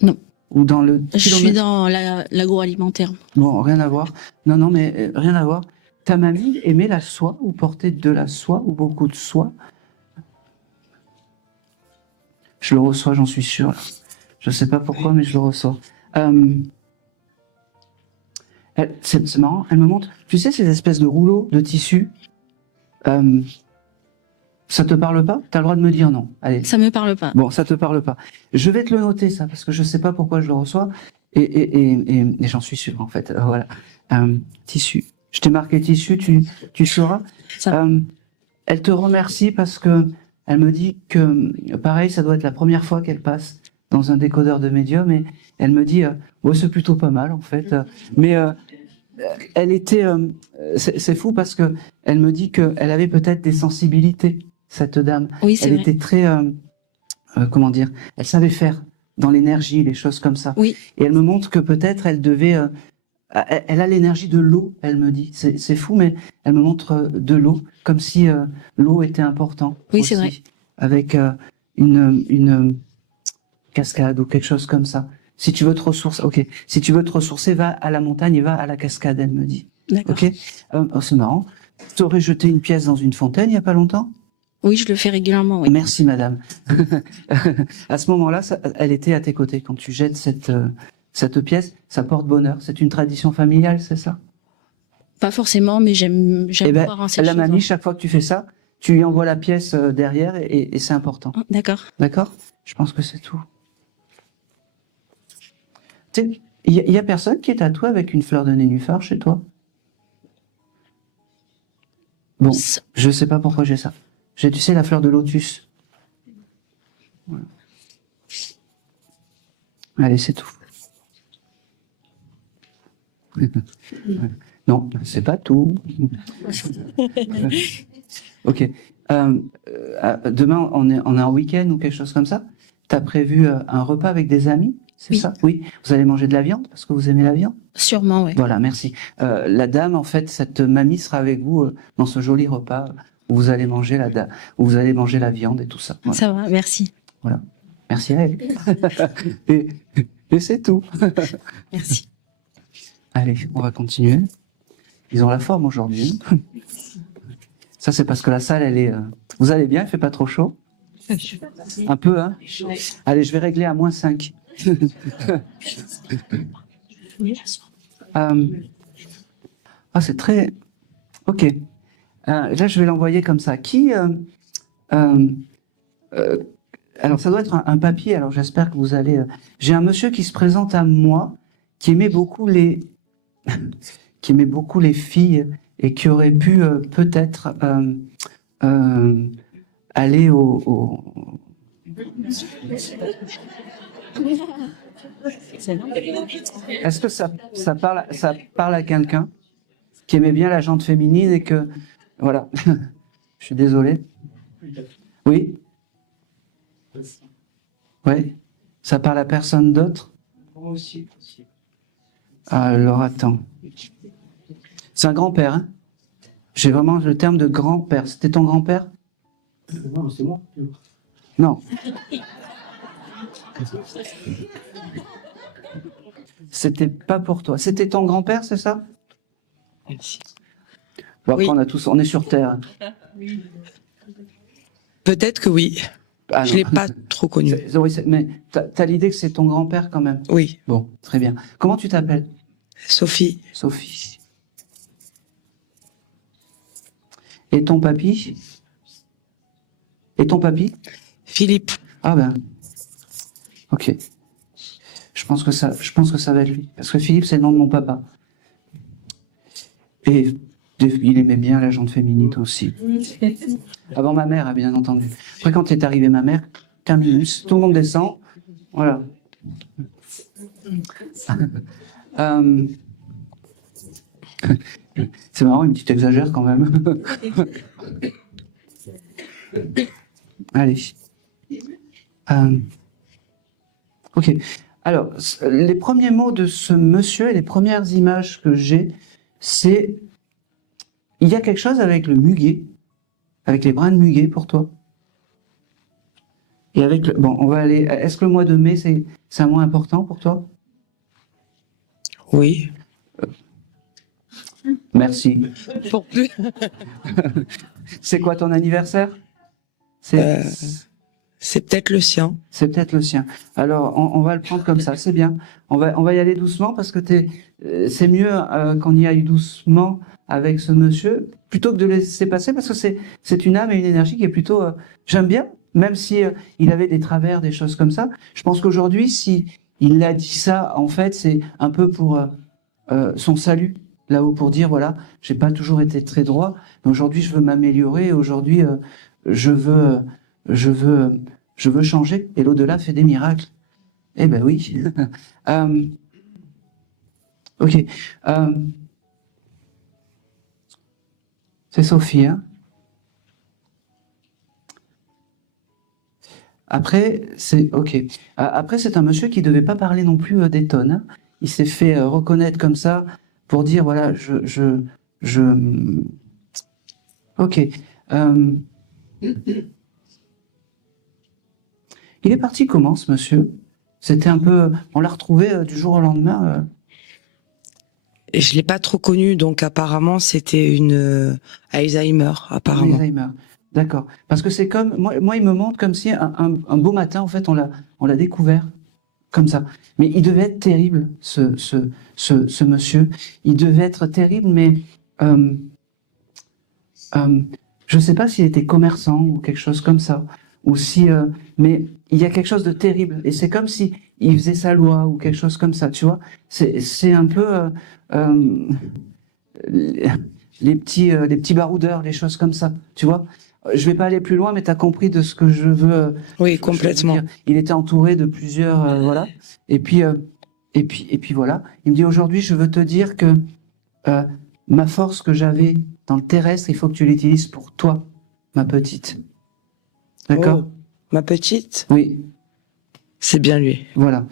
Non. Ou dans le Je suis kilomètre... dans l'agroalimentaire. Bon, rien à voir. Non, mais rien à voir. Ta mamie aimait la soie ou portait de la soie ou beaucoup de soie? Je le reçois, j'en suis sûr. Là. Je sais pas pourquoi, mais je le reçois. C'est marrant, elle me montre, tu sais, ces espèces de rouleaux de tissu. Ça te parle pas? T'as le droit de me dire non. Allez. Ça me parle pas. Bon, ça te parle pas. Je vais te le noter, ça, parce que je sais pas pourquoi je le reçois. Et j'en suis sûr, en fait. Voilà. Tissu. Je t'ai marqué tissu, tu sauras. Elle te remercie parce que elle me dit que, pareil, ça doit être la première fois qu'elle passe dans un décodeur de médium et elle me dit, ouais, c'est plutôt pas mal, en fait. Mais elle était, c'est fou parce que elle me dit qu'elle avait peut-être des sensibilités, cette dame. Oui, c'est elle vrai. était très, comment dire, elle savait faire dans l'énergie, les choses comme ça. Oui. Et elle me montre que peut-être elle devait, elle a l'énergie de l'eau, elle me dit. C'est fou, mais elle me montre de l'eau, comme si l'eau était important. Oui, aussi, c'est vrai. avec une cascade ou quelque chose comme ça. Si tu veux te ressourcer, ok. Si tu veux te ressourcer, va à la montagne et va à la cascade, elle me dit. D'accord. Ok. Oh, c'est marrant. Tu aurais jeté une pièce dans une fontaine il y a pas longtemps? Oui, je le fais régulièrement, oui. Merci, madame. À ce moment-là, elle était à tes côtés. Quand tu jettes cette pièce, ça porte bonheur. C'est une tradition familiale, c'est ça? Pas forcément, mais j'aime Eh ben, croire en cette la chose. mamie, chaque fois que tu fais ça, tu lui envoies la pièce derrière et c'est important. D'accord. D'accord? Je pense que c'est tout. Tu sais, il y a personne qui est tatoué avec une fleur de nénuphar chez toi? Bon, je sais pas pourquoi j'ai ça. J'ai, tu sais, la fleur de lotus. Voilà. Allez, c'est tout. Non, c'est pas tout. Ok. Demain, on est en week-end ou quelque chose comme ça. T'as prévu un repas avec des amis, c'est ça? Oui. Vous allez manger de la viande parce que vous aimez la viande? Sûrement, oui. Voilà, merci. La dame, en fait, cette mamie sera avec vous dans ce joli repas où vous allez manger où vous allez manger la viande et tout ça. Voilà. Ça va, merci. Voilà. Merci à elle. et c'est tout. Merci. Allez, on va continuer. Ils ont la forme aujourd'hui. Ça, c'est parce que la salle, elle est... Vous allez bien, il fait pas trop chaud? Un peu, hein? Allez, je vais régler à -5. Ah, c'est très... Ok. Là, je vais l'envoyer comme ça. Alors, ça doit être un papier. Alors, j'espère que vous allez... J'ai un monsieur qui se présente à moi, qui aimait beaucoup les filles et qui aurait pu peut-être aller au... Est-ce que ça parle à quelqu'un qui aimait bien la jante féminine et que... Voilà. Je suis désolé. Oui? Oui? Ça parle à personne d'autre? Alors, attends. C'est un grand-père, hein? J'ai vraiment le terme de grand-père. C'était ton grand-père? Non, c'est moi. Non. C'était pas pour toi. C'était ton grand-père, c'est ça? Merci. Bon, après, Oui. on est sur Terre. Peut-être que oui. Ah, Je non. l'ai pas trop connu. Oui, mais t'as l'idée que c'est ton grand-père quand même? Oui. Bon, très bien. Comment tu t'appelles? Sophie. Sophie. Et ton papy? Et ton papy? Philippe. Ah ben. Ok. Je pense que ça va être lui. Parce que Philippe, c'est le nom de mon papa. Et il aimait bien la jante féminine aussi. Avant ma mère, bien entendu. Après, quand est arrivée ma mère, 15 minutes, tout le monde descend. Voilà. C'est marrant, il me dit t'exagères quand même. Allez. Ok. Alors, les premiers mots de ce monsieur et les premières images que j'ai, c'est il y a quelque chose avec le muguet, avec les brins de muguet pour toi. Et avec le, bon, on va aller. Est-ce que le mois de mai c'est un mois important pour toi? Oui. Merci. Pour plus. C'est quoi ton anniversaire? C'est peut-être le sien. C'est peut-être le sien. Alors, on va le prendre comme ça, c'est bien. On va y aller doucement parce que c'est mieux qu'on y aille doucement avec ce monsieur plutôt que de laisser passer parce que c'est une âme et une énergie qui est plutôt. J'aime bien, même si il avait des travers, des choses comme ça. Je pense qu'aujourd'hui, si il a dit ça, en fait, c'est un peu pour son salut là-haut pour dire voilà, j'ai pas toujours été très droit, mais aujourd'hui je veux m'améliorer. Aujourd'hui, je veux changer, et l'au-delà fait des miracles. Eh ben oui. Ok. C'est Sophie, hein. Après, c'est ok. Après, c'est un monsieur qui devait pas parler non plus des tonnes, hein. Il s'est fait reconnaître comme ça pour dire voilà, Ok. Il est parti comment, ce monsieur? C'était un peu... On l'a retrouvé du jour au lendemain. Et je l'ai pas trop connu, donc apparemment c'était une Alzheimer, apparemment. Alzheimer. D'accord. Parce que c'est comme... Moi, il me montre comme si un beau matin, en fait, on l'a découvert. Comme ça. Mais il devait être terrible, ce monsieur. Il devait être terrible, mais... je ne sais pas s'il était commerçant ou quelque chose comme ça. Ou si... mais il y a quelque chose de terrible. Et c'est comme si il faisait sa loi ou quelque chose comme ça, tu vois. C'est un peu... les petits baroudeurs, les choses comme ça, tu vois. Je vais pas aller plus loin, mais tu as compris de ce que je veux. Oui, complètement. Dire. Il était entouré de plusieurs, voilà. Et puis voilà. Il me dit aujourd'hui, je veux te dire que ma force que j'avais dans le terrestre, il faut que tu l'utilises pour toi, ma petite. D'accord. Oh, ma petite? Oui. C'est bien lui. Voilà.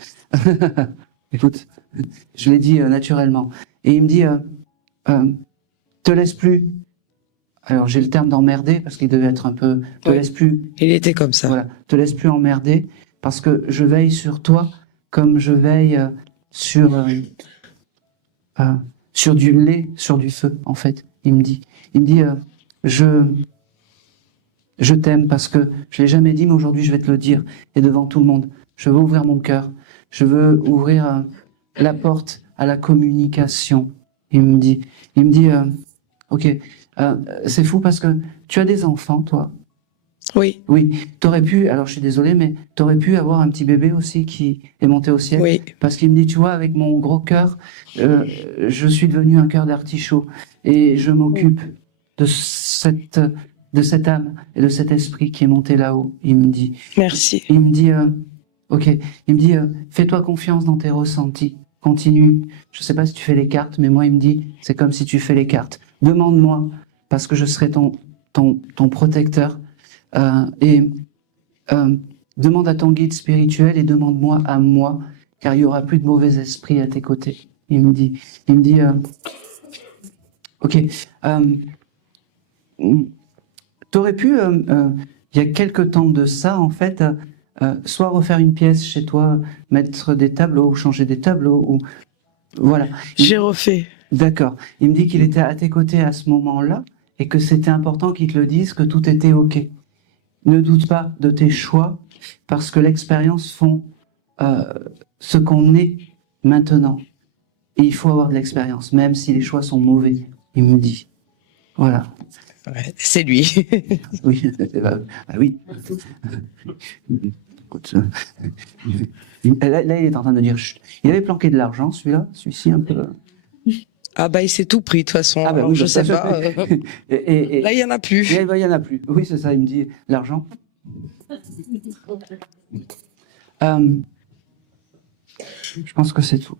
Écoute, je l'ai dit naturellement. Et il me dit, te laisse plus. Alors j'ai le terme d'emmerder parce qu'il devait être un peu. Te laisse plus. Il était comme ça. Voilà. Te laisse plus emmerder parce que je veille sur toi comme je veille sur du lait, sur du feu en fait. Il me dit, je t'aime parce que je l'ai jamais dit, mais aujourd'hui je vais te le dire et devant tout le monde. Je veux ouvrir mon cœur. Je veux ouvrir la porte à la communication. Il me dit, ok. C'est fou parce que tu as des enfants, toi. Oui. Oui. T'aurais pu, alors je suis désolé, mais t'aurais pu avoir un petit bébé aussi qui est monté au ciel. Oui. Parce qu'il me dit, tu vois, avec mon gros cœur, je suis devenu un cœur d'artichaut et je m'occupe de cette âme et de cet esprit qui est monté là-haut. Il me dit. Merci. Il me dit, ok. Il me dit, fais-toi confiance dans tes ressentis. Continue. Je sais pas si tu fais les cartes, mais moi, il me dit, c'est comme si tu fais les cartes. Demande-moi, parce que je serai ton protecteur. Demande à ton guide spirituel et demande-moi à moi, car il y aura plus de mauvais esprits à tes côtés. Il me dit, ok. T'aurais pu il y a quelques temps de ça, en fait, soit refaire une pièce chez toi, mettre des tableaux, changer des tableaux, ou voilà. J'ai refait. D'accord. Il me dit qu'il était à tes côtés à ce moment-là et que c'était important qu'il te le dise, que tout était OK. Ne doute pas de tes choix parce que l'expérience font ce qu'on est maintenant. Et il faut avoir de l'expérience, même si les choix sont mauvais, il me dit. Voilà. Ouais, c'est lui. Oui, bah oui. Écoute, là, il est en train de dire, chut. Il avait planqué de l'argent, celui-ci un peu. Ah bah il s'est tout pris de toute façon. Ah bah alors oui, je bah, sais ça, pas. Là il y en a plus. Il y en a plus. Oui, c'est ça. Il me dit l'argent. Je pense que c'est tout.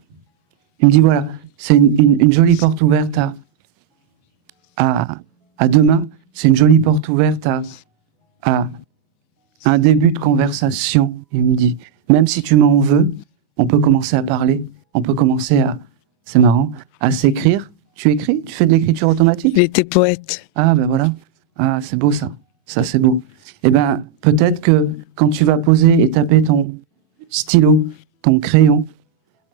Il me dit voilà, c'est une jolie porte ouverte à demain. C'est une jolie porte ouverte à un début de conversation. Il me dit même si tu m'en veux, on peut commencer à parler. On peut commencer à, c'est marrant, à s'écrire. Tu écris? Tu fais de l'écriture automatique? Il était poète. Ah ben voilà. Ah c'est beau ça. Ça c'est beau. Eh ben peut-être que quand tu vas poser et taper ton stylo, ton crayon,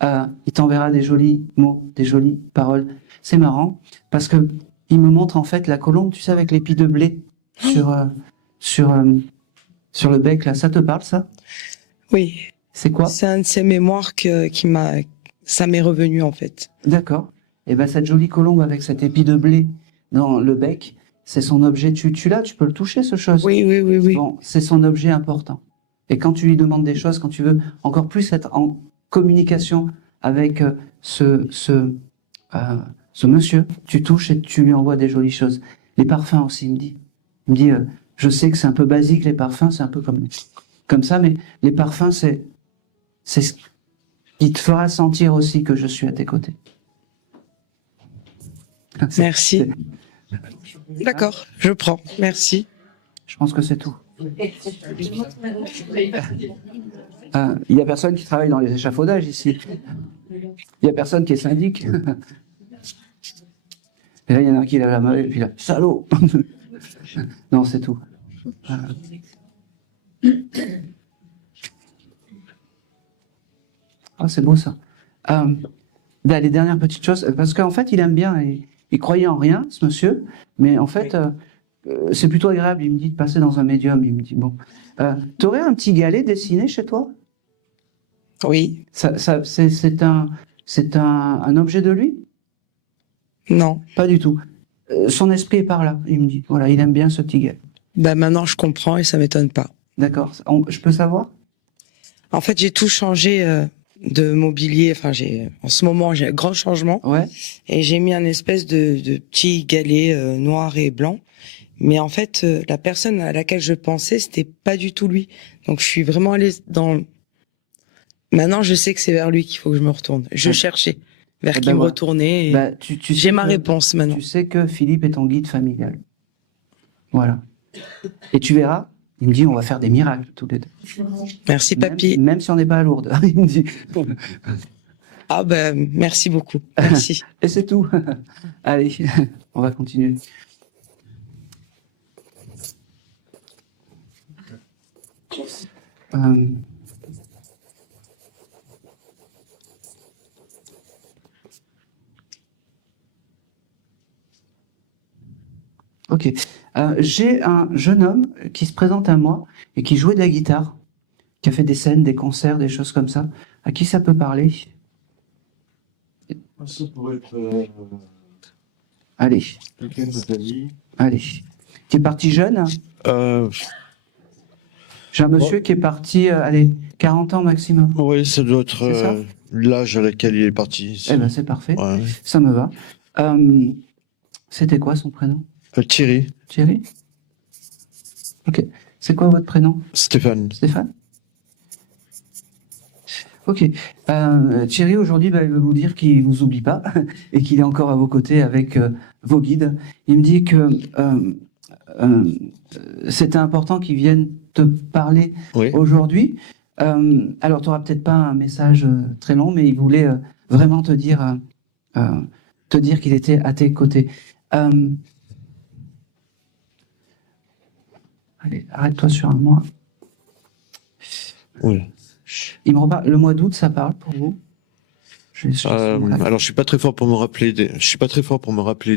il t'enverra des jolis mots, des jolies paroles. C'est marrant parce que il me montre en fait la colombe, tu sais, avec les pis de blé sur le bec là. Ça te parle ça? Oui. C'est quoi? C'est un de ces mémoires ça m'est revenu en fait. D'accord. Et ben cette jolie colombe avec cet épi de blé dans le bec, c'est son objet. Tu l'as, tu peux le toucher ce chose. Oui. Bon, c'est son objet important. Et quand tu lui demandes des choses, quand tu veux encore plus être en communication avec ce monsieur, tu touches et tu lui envoies des jolies choses. Les parfums aussi, il me dit. Il me dit, je sais que c'est un peu basique les parfums, c'est un peu comme ça, mais les parfums c'est ce qui te fera sentir aussi que je suis à tes côtés. Merci. D'accord, je prends. Merci. Je pense que c'est tout. Il y a personne qui travaille dans les échafaudages ici. Il y a personne qui est syndic. Et là, il y en a un qui lève la main et puis là, salaud. Non, c'est tout. Ah, c'est beau ça. Les dernières petites choses, parce qu'en fait, il aime bien, il croyait en rien, ce monsieur, mais en fait, c'est plutôt agréable, il me dit, de passer dans un médium. Il me dit, bon, t'aurais un petit galet dessiné chez toi? Oui. C'est un objet de lui? Non. Pas du tout. Son esprit est par là, il me dit. Voilà, il aime bien ce petit galet. Bah maintenant, je comprends et ça m'étonne pas. D'accord. Je peux savoir? En fait, j'ai tout changé de mobilier. Enfin, en ce moment, j'ai un grand changement. Ouais. Et j'ai mis un espèce de petit galet noir et blanc. Mais en fait, la personne à laquelle je pensais, c'était pas du tout lui. Donc, je suis vraiment allée dans... Maintenant, je sais que c'est vers lui qu'il faut que je me retourne. Je cherchais vers qui me retourner. Et j'ai ma réponse maintenant. Tu sais que Philippe est ton guide familial. Voilà. Et tu verras, il me dit, on va faire des miracles tous les deux. Merci, papy. Même si on n'est pas à Lourdes. Il me dit. Ah ben, merci beaucoup. Merci. Et c'est tout. Allez, on va continuer. Ok. J'ai un jeune homme qui se présente à moi et qui jouait de la guitare, qui a fait des scènes, des concerts, des choses comme ça. À qui ça peut parler? Ça pourrait être Allez. quelqu'un de ta vie. Allez. Qui est parti jeune? J'ai un monsieur qui est parti, 40 ans maximum. Oui, ça doit être l'âge à laquelle il est parti. Eh ben, c'est parfait. Ouais. Ça me va. C'était quoi son prénom? Thierry. Thierry? Ok. C'est quoi votre prénom? Stéphane. Stéphane? Ok. Thierry, aujourd'hui, il veut vous dire qu'il vous oublie pas et qu'il est encore à vos côtés avec vos guides. Il me dit que c'était important qu'il vienne te parler aujourd'hui. Alors, tu n'auras peut-être pas un message très long, mais il voulait vraiment te dire qu'il était à tes côtés. Allez, arrête-toi sur un mois. Oui. Il me reparle. Le mois d'août, ça parle pour vous? Alors, je suis pas très fort pour me rappeler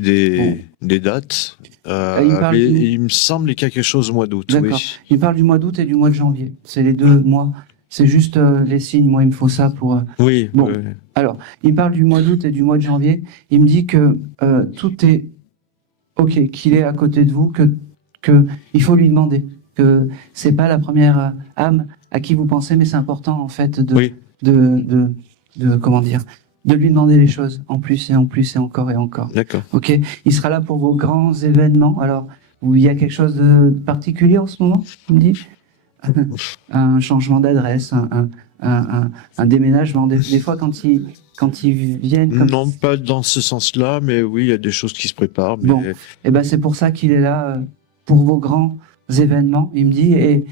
des dates. Il me semble qu'il y a quelque chose au mois d'août. D'accord. Oui. Il parle du mois d'août et du mois de janvier. C'est les 2 mois. C'est juste les signes. Moi, il me faut ça pour. Oui. Bon. Oui. Alors, il me parle du mois d'août et du mois de janvier. Il me dit que tout est ok, qu'il est à côté de vous, que il faut lui demander, que c'est pas la première âme à qui vous pensez, mais c'est important en fait de comment dire, de lui demander les choses en plus et en plus et encore et encore. D'accord. Ok, il sera là pour vos grands événements. Alors, il y a quelque chose de particulier en ce moment, tu me dis? Un changement d'adresse, un déménagement. Des fois, quand ils viennent comme Non, pas dans ce sens-là, mais oui, il y a des choses qui se préparent. Mais... Bon, et ben c'est pour ça qu'il est là, pour vos grands événements, il me dit, et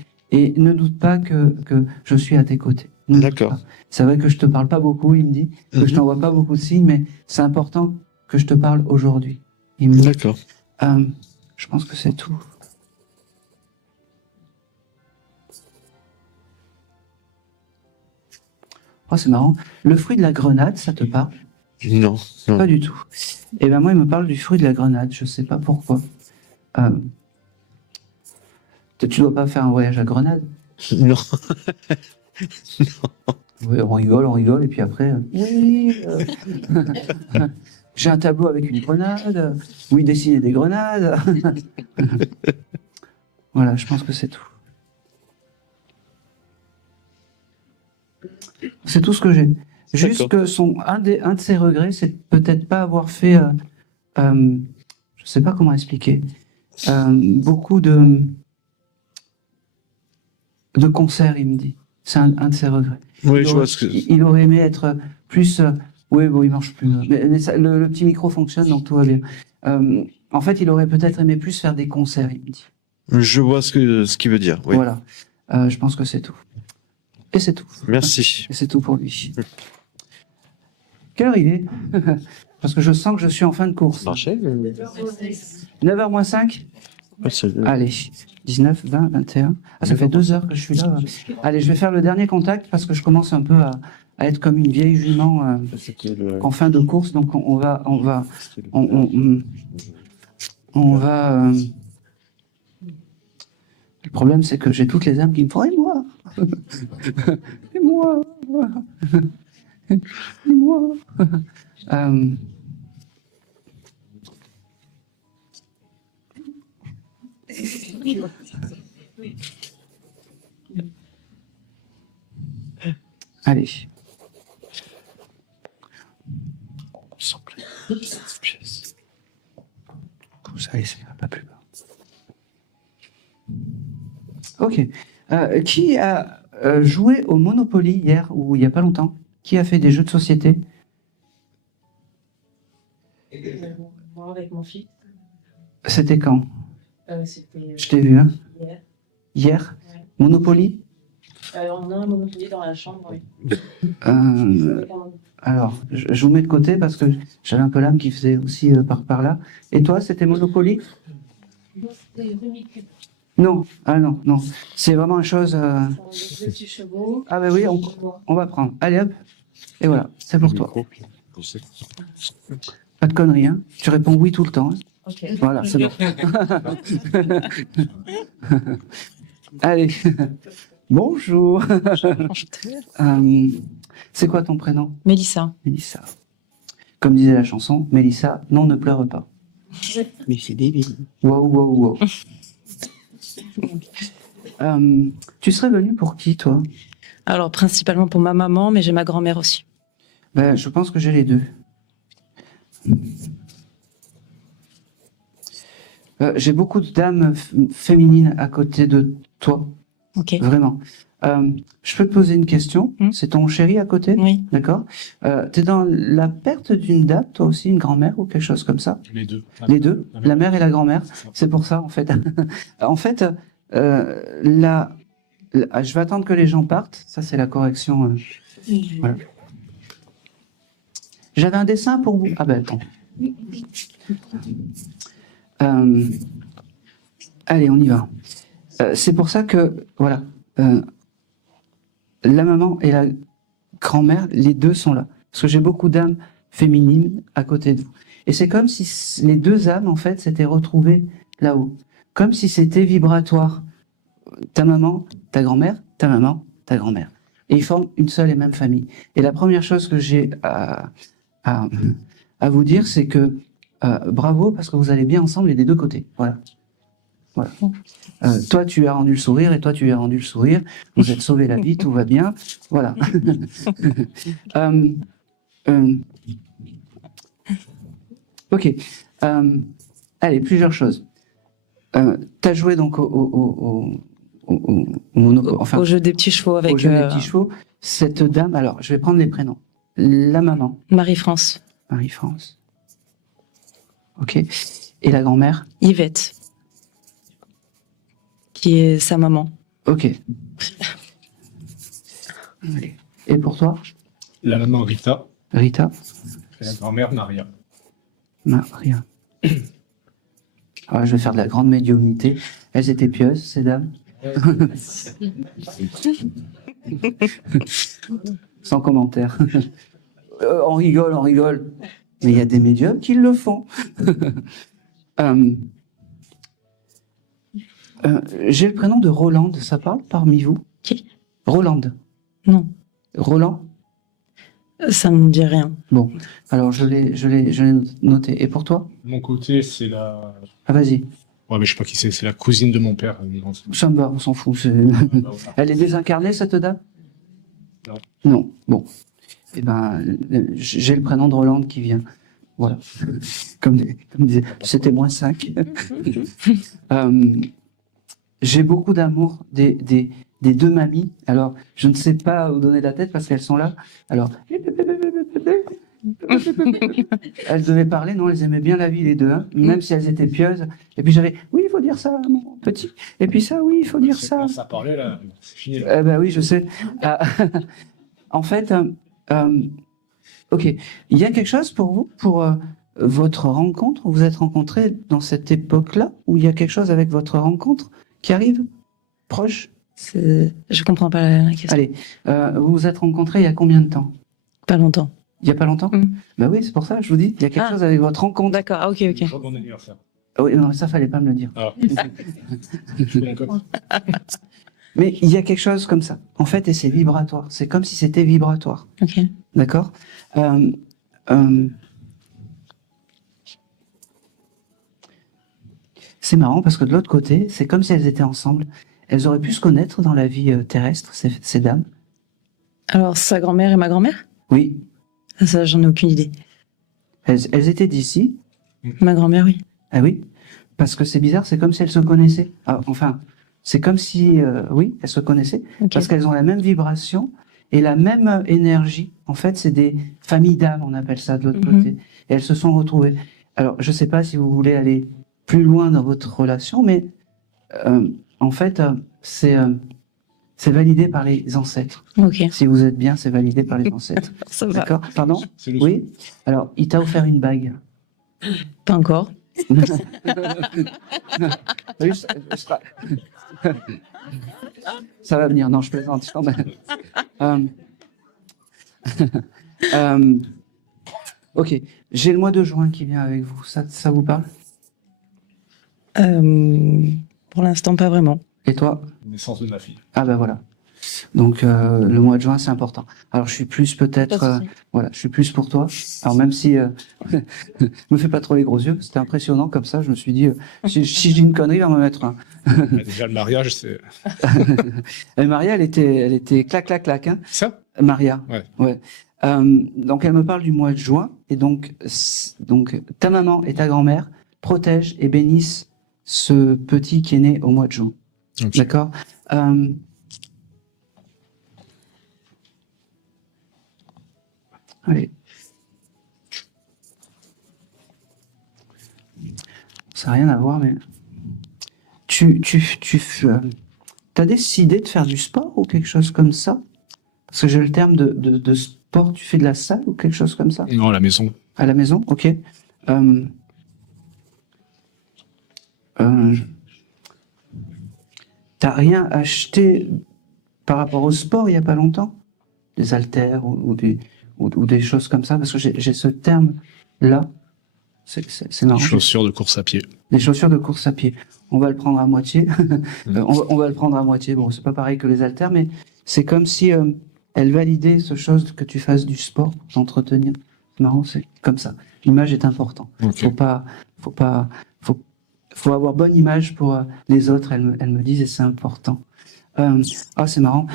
ne doute pas que je suis à tes côtés. D'accord. C'est vrai que je te parle pas beaucoup, il me dit, que je t'envoie pas beaucoup de signes, mais c'est important que je te parle aujourd'hui. Il me dit, d'accord. Je pense que c'est tout. Oh, c'est marrant. Le fruit de la grenade, ça te parle? Non, non. Pas du tout. Et ben moi, il me parle du fruit de la grenade. Je sais pas pourquoi. Tu dois pas faire un voyage à Grenade? Non. Non. Oui, on rigole, et puis après, oui. J'ai un tableau avec une grenade. Oui, dessiner des grenades. Voilà, je pense que c'est tout. C'est tout ce que j'ai. Juste que un de ses regrets, c'est peut-être pas avoir fait, je sais pas comment expliquer, beaucoup de concerts, il me dit. C'est un de ses regrets. Oui, je vois ce que... Il aurait aimé être plus... oui, bon, il marche plus. Mais ça, le petit micro fonctionne, donc tout va bien. En fait, il aurait peut-être aimé plus faire des concerts, il me dit. Je vois ce qu'il veut dire, oui. Voilà. Je pense que c'est tout. Et c'est tout. Merci. Et c'est tout pour lui. Quelle heure il est? Parce que je sens que je suis en fin de course. 9h moins 5? Allez, 19, 20, 21. Ah, ça fait 2 heures que je suis là. Allez, je vais faire le dernier contact parce que je commence un peu à être comme une vieille jument en fin de course. Donc on va. Le problème, c'est que j'ai toutes les âmes qui me font et moi. Et moi. Et moi. Allez. Tout ça, et c'est pas plus bas. Ok. Qui a joué au Monopoly hier ou il n'y a pas longtemps? Qui a fait des jeux de société? Moi, avec mon fils. C'était quand? C'était. Je t'ai vu, hein? Hier. Hier? Ouais. Monopoly? On a un Monopoly dans la chambre, oui. Alors, je vous mets de côté parce que j'avais un peu l'âme qui faisait aussi par là. Et toi, c'était Monopoly? Non, ah non, non. C'est vraiment une chose... Ah ben oui, on va prendre. Allez hop, et voilà, c'est pour toi. Pas de conneries, hein. Tu réponds oui tout le temps. Hein. Okay. Voilà, c'est bon. Allez, bonjour. C'est quoi ton prénom? Mélissa. Mélissa. Comme disait la chanson, Mélissa, non, ne pleure pas. Mais c'est débile. Waouh, waouh, waouh. Tu serais venu pour qui, toi? Alors, principalement pour ma maman, mais j'ai ma grand-mère aussi. Ben, je pense que j'ai les deux. J'ai beaucoup de dames féminines à côté de toi. Ok. Vraiment. Je peux te poser une question? C'est ton chéri à côté? Oui. D'accord. T'es dans la perte d'une dame, toi aussi, une grand-mère ou quelque chose comme ça? Les deux. Les deux? La mère et la grand-mère? C'est pour ça, en fait. En fait, je vais attendre que les gens partent. Ça, c'est la correction. Voilà. J'avais un dessin pour vous. Ah ben, attends. Allez, on y va. C'est pour ça que, voilà, la maman et la grand-mère, les deux sont là. Parce que j'ai beaucoup d'âmes féminines à côté de vous. Et c'est comme si les deux âmes, en fait, s'étaient retrouvées là-haut. Comme si c'était vibratoire. Ta maman, ta grand-mère, ta maman, ta grand-mère. Et ils forment une seule et même famille. Et la première chose que j'ai à vous dire, c'est que bravo, parce que vous allez bien ensemble et des deux côtés. Voilà. Voilà. Toi, tu as rendu le sourire et toi, tu as rendu le sourire. Vous êtes sauvé la vie, tout va bien. Voilà. Ok. Allez, plusieurs choses. Tu as joué donc au jeu des petits chevaux avec. Au jeu des petits chevaux. Cette dame, alors, je vais prendre les prénoms. La maman. Marie-France. Marie-France. Ok. Et la grand-mère? Yvette. Qui est sa maman. Ok. Allez. Et pour toi? La maman Rita. Rita. Et la grand-mère Maria. Maria. Alors, je vais faire de la grande médiumnité. Elles étaient pieuses, ces dames. Sans commentaire. On rigole. Mais il y a des médiums qui le font. J'ai le prénom de Roland, ça parle parmi vous? Qui? Roland. Non. Roland? Ça me dit rien. Bon, alors je l'ai noté. Et pour toi? De mon côté, c'est la... Ah, vas-y. Ouais, mais je sais pas qui c'est la cousine de mon père. Ça me va, on s'en fout. Elle est désincarnée, cette dame? Non. Non, bon. Eh ben, j'ai le prénom de Roland qui vient. Voilà. Comme disait, c'était -5. J'ai beaucoup d'amour des deux mamies. Alors, je ne sais pas où donner la tête parce qu'elles sont là. Alors, elles devaient parler, non, elles aimaient bien la vie, les deux, hein, même si elles étaient pieuses. Et puis j'avais, oui, il faut dire ça, mon petit. Et puis ça, oui, il faut dire ça. Ça parlait là, c'est fini là. Eh ben oui, je sais. En fait, ok, il y a quelque chose pour vous, pour votre rencontre. Vous vous êtes rencontrés dans cette époque-là, ou il y a quelque chose avec votre rencontre qui arrive proche? Je comprends pas la question. Allez, vous vous êtes rencontrés il y a combien de temps? Pas longtemps. Il y a pas longtemps? Bah oui, c'est pour ça, je vous dis, il y a quelque chose avec votre rencontre. D'accord, ok. Le jour de mon anniversaire. Ah oui, non, ça fallait pas me le dire. Ah. Je suis d'accord. Mais il y a quelque chose comme ça, en fait, et c'est vibratoire. C'est comme si c'était vibratoire. Ok. D'accord? C'est marrant parce que de l'autre côté, c'est comme si elles étaient ensemble. Elles auraient pu se connaître dans la vie terrestre, ces dames. Alors, sa grand-mère et ma grand-mère? Oui. Ça, j'en ai aucune idée. Elles étaient d'ici? Ma grand-mère, oui. Ah oui? Parce que c'est bizarre, c'est comme si elles se connaissaient. Ah, enfin, c'est comme si, oui, elles se connaissaient. Okay. Parce qu'elles ont la même vibration et la même énergie. En fait, c'est des familles d'âmes, on appelle ça de l'autre côté. Et elles se sont retrouvées. Alors, je ne sais pas si vous voulez aller plus loin dans votre relation, mais en fait, c'est validé par les ancêtres. Okay. Si vous êtes bien, c'est validé par les ancêtres. Ça va. D'accord? Pardon? Oui? Alors, il t'a offert une bague. Pas encore. Ça va venir. Non, je plaisante. Ok. J'ai le mois de juin qui vient avec vous. Ça vous parle? Pour l'instant, pas vraiment. Et toi? Naissance de ma fille. Ah ben voilà. Donc le mois de juin, c'est important. Alors je suis plus peut-être, voilà, je suis plus pour toi. Alors même si, me fais pas trop les gros yeux, c'était impressionnant comme ça. Je me suis dit, si je dis une connerie, il va me mettre un. Déjà le mariage, c'est. Maria, elle était clac clac clac, hein. Ça? Maria. Ouais. Donc elle me parle du mois de juin et donc ta maman et ta grand-mère protègent et bénissent ce petit qui est né au mois de juin. Okay. D'accord. Allez. Ça n'a rien à voir, mais tu as décidé de faire du sport ou quelque chose comme ça? Parce que j'ai le terme de sport. Tu fais de la salle ou quelque chose comme ça? Non, à la maison. À la maison, ok. T'as rien acheté par rapport au sport il y a pas longtemps? Des haltères ou des choses comme ça? Parce que j'ai ce terme-là. C'est marrant. Chaussures de course à pied. Les chaussures de course à pied. On va le prendre à moitié. On va le prendre à moitié. Bon, c'est pas pareil que les haltères, mais c'est comme si elle validait ce chose que tu fasses du sport pour t'entretenir. C'est marrant, c'est comme ça. L'image est importante. Okay. Faut avoir bonne image pour les autres. Elles me disent et c'est important. C'est marrant.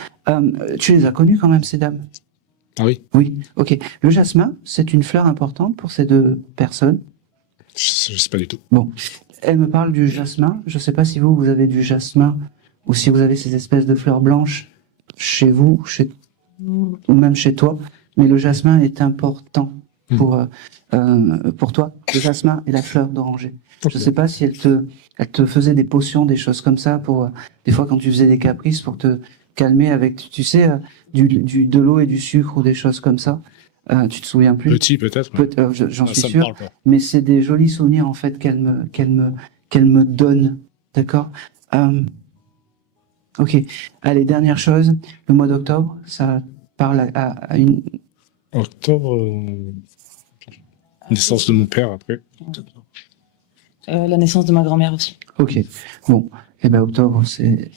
Tu les as connues quand même, ces dames? Ah oui. Oui, ok. Le jasmin, c'est une fleur importante pour ces deux personnes? Je sais pas du tout. Bon, elle me parle du jasmin. Je sais pas si vous avez du jasmin ou si vous avez ces espèces de fleurs blanches chez vous, ou même chez toi. Mais le jasmin est important pour toi. Le jasmin et la fleur d'oranger. Okay. Je sais pas si elle te faisait des potions, des choses comme ça pour des fois quand tu faisais des caprices pour te calmer avec, tu sais, de l'eau et du sucre ou des choses comme ça. Tu te souviens plus? Petit peut-être. J'en suis sûr. Mais c'est des jolis souvenirs en fait qu'elle me donne. D'accord. Ok. Allez, dernière chose. Le mois d'octobre, ça parle à une. Octobre. Naissance de mon père après. La naissance de ma grand-mère aussi. Ok. Bon. Eh ben octobre, c'est.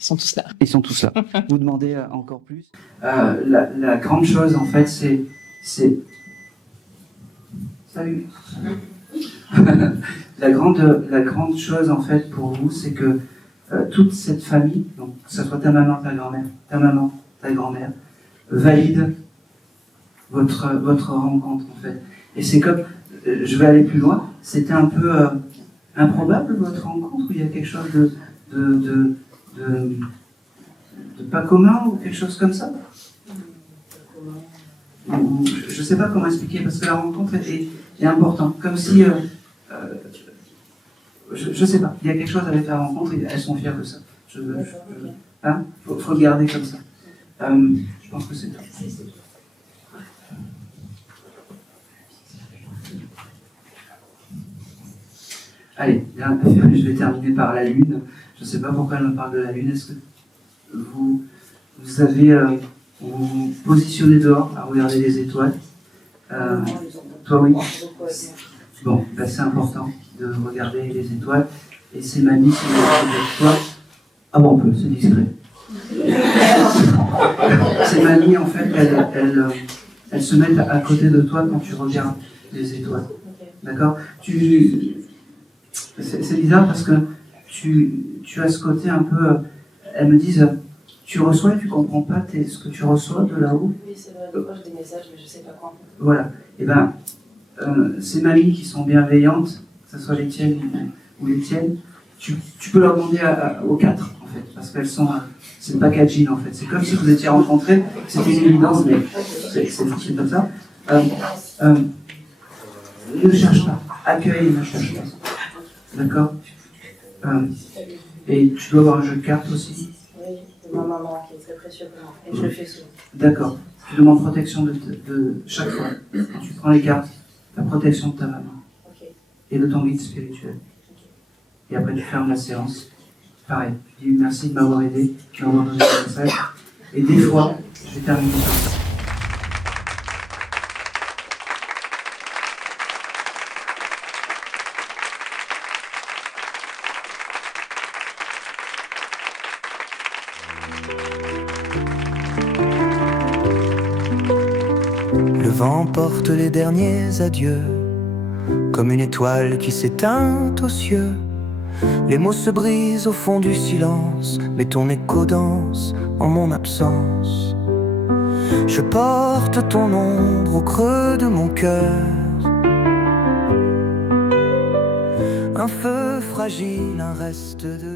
Ils sont tous là. Ils sont tous là. Vous demandez encore plus. La grande chose en fait, c'est. Salut. la grande chose en fait pour vous, c'est que toute cette famille, donc que ce soit ta maman, ta grand-mère, valide votre rencontre en fait. Et c'est comme, je vais aller plus loin, c'était un peu improbable votre rencontre, où il y a quelque chose de pas commun ou quelque chose comme ça. Je sais pas comment expliquer parce que la rencontre est importante, comme si je sais pas, il y a quelque chose avec la rencontre et elles sont fières de ça. Faut le garder comme ça. Je pense que c'est tout. Allez, je vais terminer par la Lune. Je ne sais pas pourquoi elle me parle de la Lune. Est-ce que vous avez vous positionnez dehors à regarder les étoiles? Toi, oui. Bon, ben, c'est important de regarder les étoiles. Et c'est mamie, c'est avec toi. Ah bon, on peut, c'est discret. C'est mamie, en fait, elle se met à côté de toi quand tu regardes les étoiles. D'accord? C'est bizarre parce que tu as ce côté un peu. Elles me disent, tu reçois et tu comprends pas ce que tu reçois de là-haut. Oui, c'est vrai, des fois j'ai des messages, mais je sais pas quoi. Voilà. Et ben, ces mamies qui sont bienveillantes, que ce soit les tiennes ou les tiennes, tu peux leur demander aux quatre, en fait, parce qu'elles sont. C'est le packaging, en fait. C'est comme si vous étiez rencontrés, c'était une évidence, mais c'est comme ça. Ne cherche pas. Accueille, ne cherche pas. D'accord. Et tu dois avoir un jeu de cartes aussi. Oui, de ma maman qui est très précieux pour moi. Et je le fais souvent. D'accord. Tu demandes protection de chaque fois. Quand tu prends les cartes, la protection de ta maman. Okay. Et de ton guide spirituel. Et après tu fermes la séance. Pareil. Tu dis merci de m'avoir aidé, de m'avoir donné ce message. Et des fois, je vais terminer sur ça. Le vent porte les derniers adieux, comme une étoile qui s'éteint aux cieux. Les mots se brisent au fond du silence, mais ton écho danse en mon absence. Je porte ton ombre au creux de mon cœur, un feu fragile, un reste de